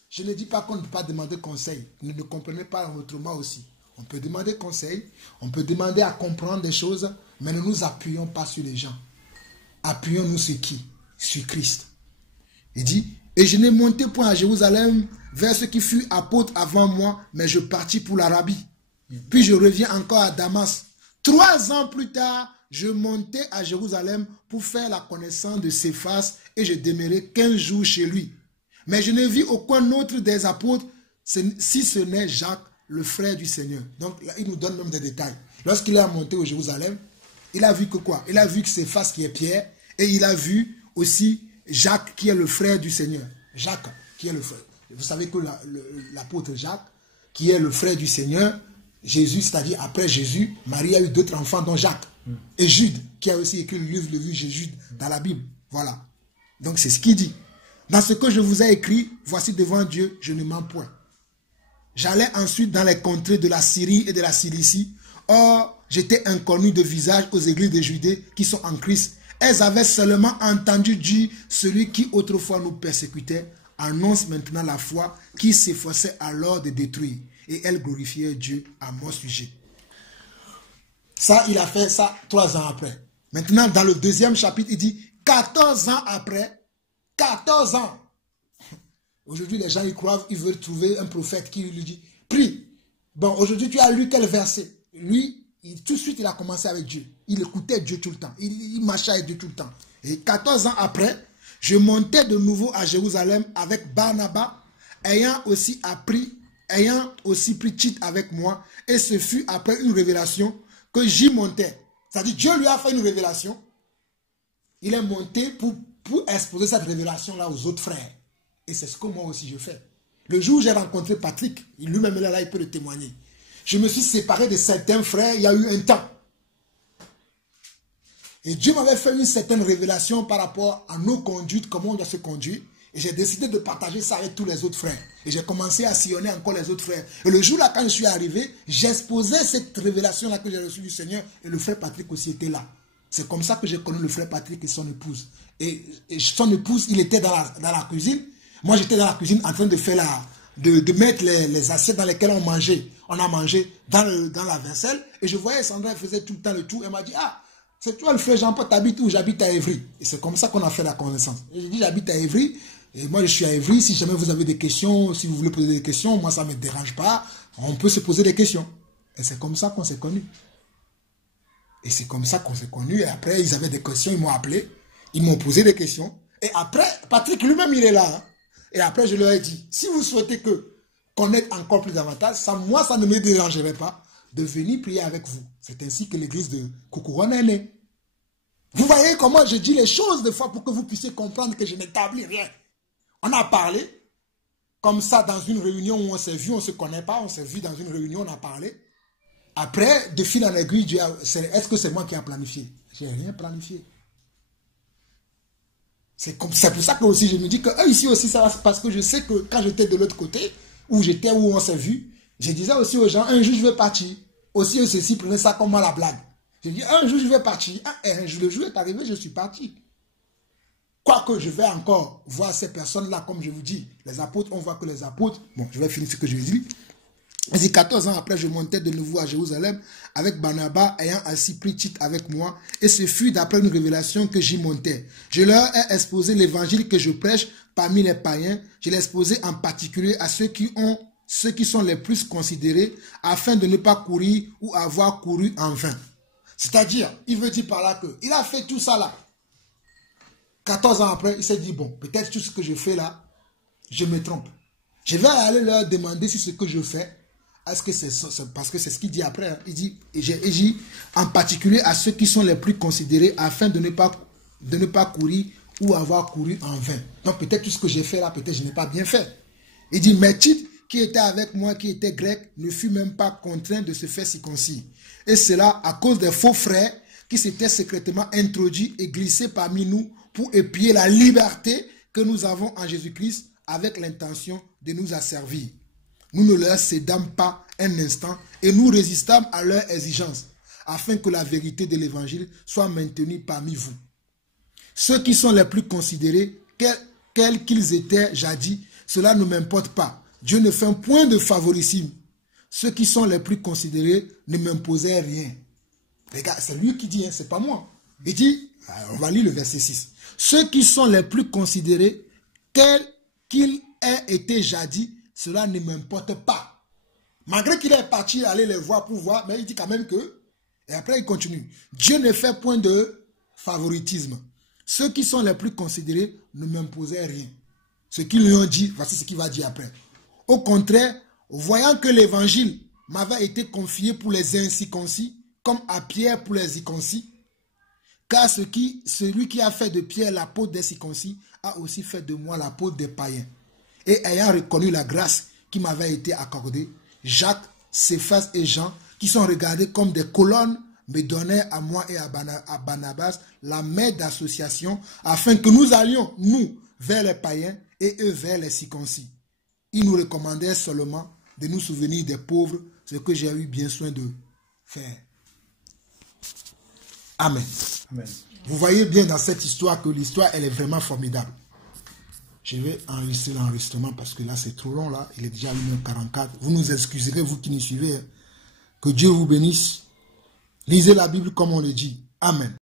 Je ne dis pas qu'on ne peut pas demander conseil, vous ne comprenez pas autrement aussi. On peut demander conseil, on peut demander à comprendre des choses, mais ne nous appuyons pas sur les gens. Appuyons-nous sur qui? Sur Christ. Il dit, et je n'ai monté point à Jérusalem vers ceux qui furent apôtres avant moi, mais je partis pour l'Arabie. Puis je reviens encore à Damas. 3 ans plus tard, je montai à Jérusalem pour faire la connaissance de Céphas et je demeurai 15 jours chez lui. Mais je ne vis aucun autre des apôtres, si ce n'est Jacques, le frère du Seigneur. Donc là, il nous donne même des détails. Lorsqu'il est monté au Jérusalem, il a vu que quoi? Il a vu que Céphas qui est Pierre et il a vu aussi Jacques qui est le frère du Seigneur. Jacques qui est le frère. Vous savez que l'apôtre Jacques qui est le frère du Seigneur, Jésus, c'est-à-dire après Jésus, Marie a eu d'autres enfants dont Jacques. Et Jude qui a aussi écrit le livre de Jude dans la Bible. Voilà. Donc c'est ce qu'il dit. Dans ce que je vous ai écrit, voici devant Dieu, je ne mens point. J'allais ensuite dans les contrées de la Syrie et de la Cilicie. Or, j'étais inconnu de visage aux églises de Judée qui sont en Christ. Elles avaient seulement entendu dire celui qui autrefois nous persécutait annonce maintenant la foi qui s'efforçait alors de détruire. Et elle glorifiait Dieu à mon sujet. Ça, il a fait ça 3 ans après. Maintenant, dans le 2e chapitre, il dit 14 ans après, 14 ans. Aujourd'hui, les gens, ils croient, ils veulent trouver un prophète qui lui dit, prie. Bon, aujourd'hui, tu as lu tel verset. Lui, tout de suite, il a commencé avec Dieu. Il écoutait Dieu tout le temps. Il marchait avec Dieu tout le temps. Et 14 ans après, je montais de nouveau à Jérusalem avec Barnabas, ayant aussi pris Tite avec moi. Et ce fut après une révélation que j'y montais. C'est-à-dire, Dieu lui a fait une révélation. Il est monté pour exposer cette révélation-là aux autres frères. Et c'est ce que moi aussi je fais. Le jour où j'ai rencontré Patrick, lui-même là, il peut le témoigner. Je me suis séparé de certains frères, il y a eu un temps. Et Dieu m'avait fait une certaine révélation par rapport à nos conduites, comment on doit se conduire. Et j'ai décidé de partager ça avec tous les autres frères. Et j'ai commencé à sillonner encore les autres frères. Et le jour là, quand je suis arrivé, j'exposais cette révélation-là que j'ai reçue du Seigneur. Et le frère Patrick aussi était là. C'est comme ça que j'ai connu le frère Patrick et son épouse. Et son épouse, il était dans la cuisine. Moi, j'étais dans la cuisine en train de faire de mettre les assiettes dans lesquelles on mangeait. On a mangé dans la vaisselle. Et je voyais Sandra, elle faisait tout le temps le tout. Elle m'a dit, ah, c'est toi le frère Jean-Paul, t'habites où? J'habite à Évry. Et c'est comme ça qu'on a fait la connaissance. Et j'ai dit, j'habite à Évry. Et moi, je suis à Évry. Si jamais vous avez des questions, si vous voulez poser des questions, moi, ça ne me dérange pas. On peut se poser des questions. Et c'est comme ça qu'on s'est connus. Et c'est comme ça qu'on s'est connus. Et après, ils avaient des questions, ils m'ont appelé. Ils m'ont posé des questions. Et après, Patrick lui-même, il est là. Hein. Et après, je leur ai dit, si vous souhaitez connaître encore plus davantage, moi, ça ne me dérangerait pas de venir prier avec vous. C'est ainsi que l'église de Koukourone est née. Vous voyez comment je dis les choses des fois pour que vous puissiez comprendre que je n'établis rien. On a parlé comme ça dans une réunion où on s'est vu, on ne se connaît pas, on s'est vu dans une réunion, on a parlé. Après, de fil en aiguille, est-ce que c'est moi qui ai planifié? Je n'ai rien planifié. C'est pour ça que aussi je me dis que ici aussi ça va, parce que je sais que quand j'étais de l'autre côté, où on s'est vu, je disais aussi aux gens, un jour je vais partir. Aussi ceux-ci prenaient ça comme la blague. Je dis, un jour je vais partir. Le jour est arrivé, je suis parti. Quoique je vais encore voir ces personnes-là, comme je vous dis, les apôtres, on voit que les apôtres, bon, je vais finir ce que je dis. Et 14 ans après, je montais de nouveau à Jérusalem avec Barnabas, ayant ainsi pris Tite avec moi. Et ce fut d'après une révélation que j'y montais. Je leur ai exposé l'évangile que je prêche parmi les païens. Je l'ai exposé en particulier à ceux qui sont les plus considérés, afin de ne pas courir ou avoir couru en vain. C'est-à-dire, il veut dire par là qu'il a fait tout ça là. 14 ans après, il s'est dit, bon, peut-être tout ce que je fais là, je me trompe. Je vais aller leur demander si ce que je fais, est-ce que c'est parce que c'est ce qu'il dit après. Hein. Il dit en particulier à ceux qui sont les plus considérés afin de ne pas courir ou avoir couru en vain. Donc peut-être tout ce que j'ai fait là, peut-être je n'ai pas bien fait. Il dit, mais Tite, qui était avec moi, qui était grec, ne fut même pas contraint de se faire circoncis. Et cela à cause des faux frères qui s'étaient secrètement introduits et glissés parmi nous pour épier la liberté que nous avons en Jésus-Christ avec l'intention de nous asservir. Nous ne leur cédâmes pas un instant et nous résistâmes à leurs exigences, afin que la vérité de l'évangile soit maintenue parmi vous. Ceux qui sont les plus considérés, quels qu'ils étaient jadis, cela ne m'importe pas. Dieu ne fait un point de favoritisme. Ceux qui sont les plus considérés ne m'imposaient rien. Regarde, c'est lui qui dit, hein, c'est pas moi. Il dit, on va lire le verset 6. Ceux qui sont les plus considérés, quels qu'ils aient été jadis, cela ne m'importe pas. Malgré qu'il est parti aller les voir pour voir, mais il dit quand même que, et après il continue, Dieu ne fait point de favoritisme. Ceux qui sont les plus considérés ne m'imposaient rien. Ce qu'ils lui ont dit, voici ce qu'il va dire après. Au contraire, voyant que l'évangile m'avait été confié pour les incirconcis, comme à Pierre pour les circoncis, car celui qui a fait de Pierre l'apôtre des circoncis a aussi fait de moi l'apôtre des païens. Et ayant reconnu la grâce qui m'avait été accordée, Jacques, Céphas et Jean, qui sont regardés comme des colonnes, me donnèrent à moi et à Barnabas la main d'association, afin que nous allions, nous, vers les païens et eux vers les circoncis. Ils nous recommandèrent seulement de nous souvenir des pauvres, ce que j'ai eu bien soin de faire. Amen. Amen. Vous voyez bien dans cette histoire que l'histoire, elle est vraiment formidable. Je vais enregistrer l'enregistrement parce que là, c'est trop long. Là. Il est déjà 1h44. Vous nous excuserez, vous qui nous suivez. Que Dieu vous bénisse. Lisez la Bible comme on le dit. Amen.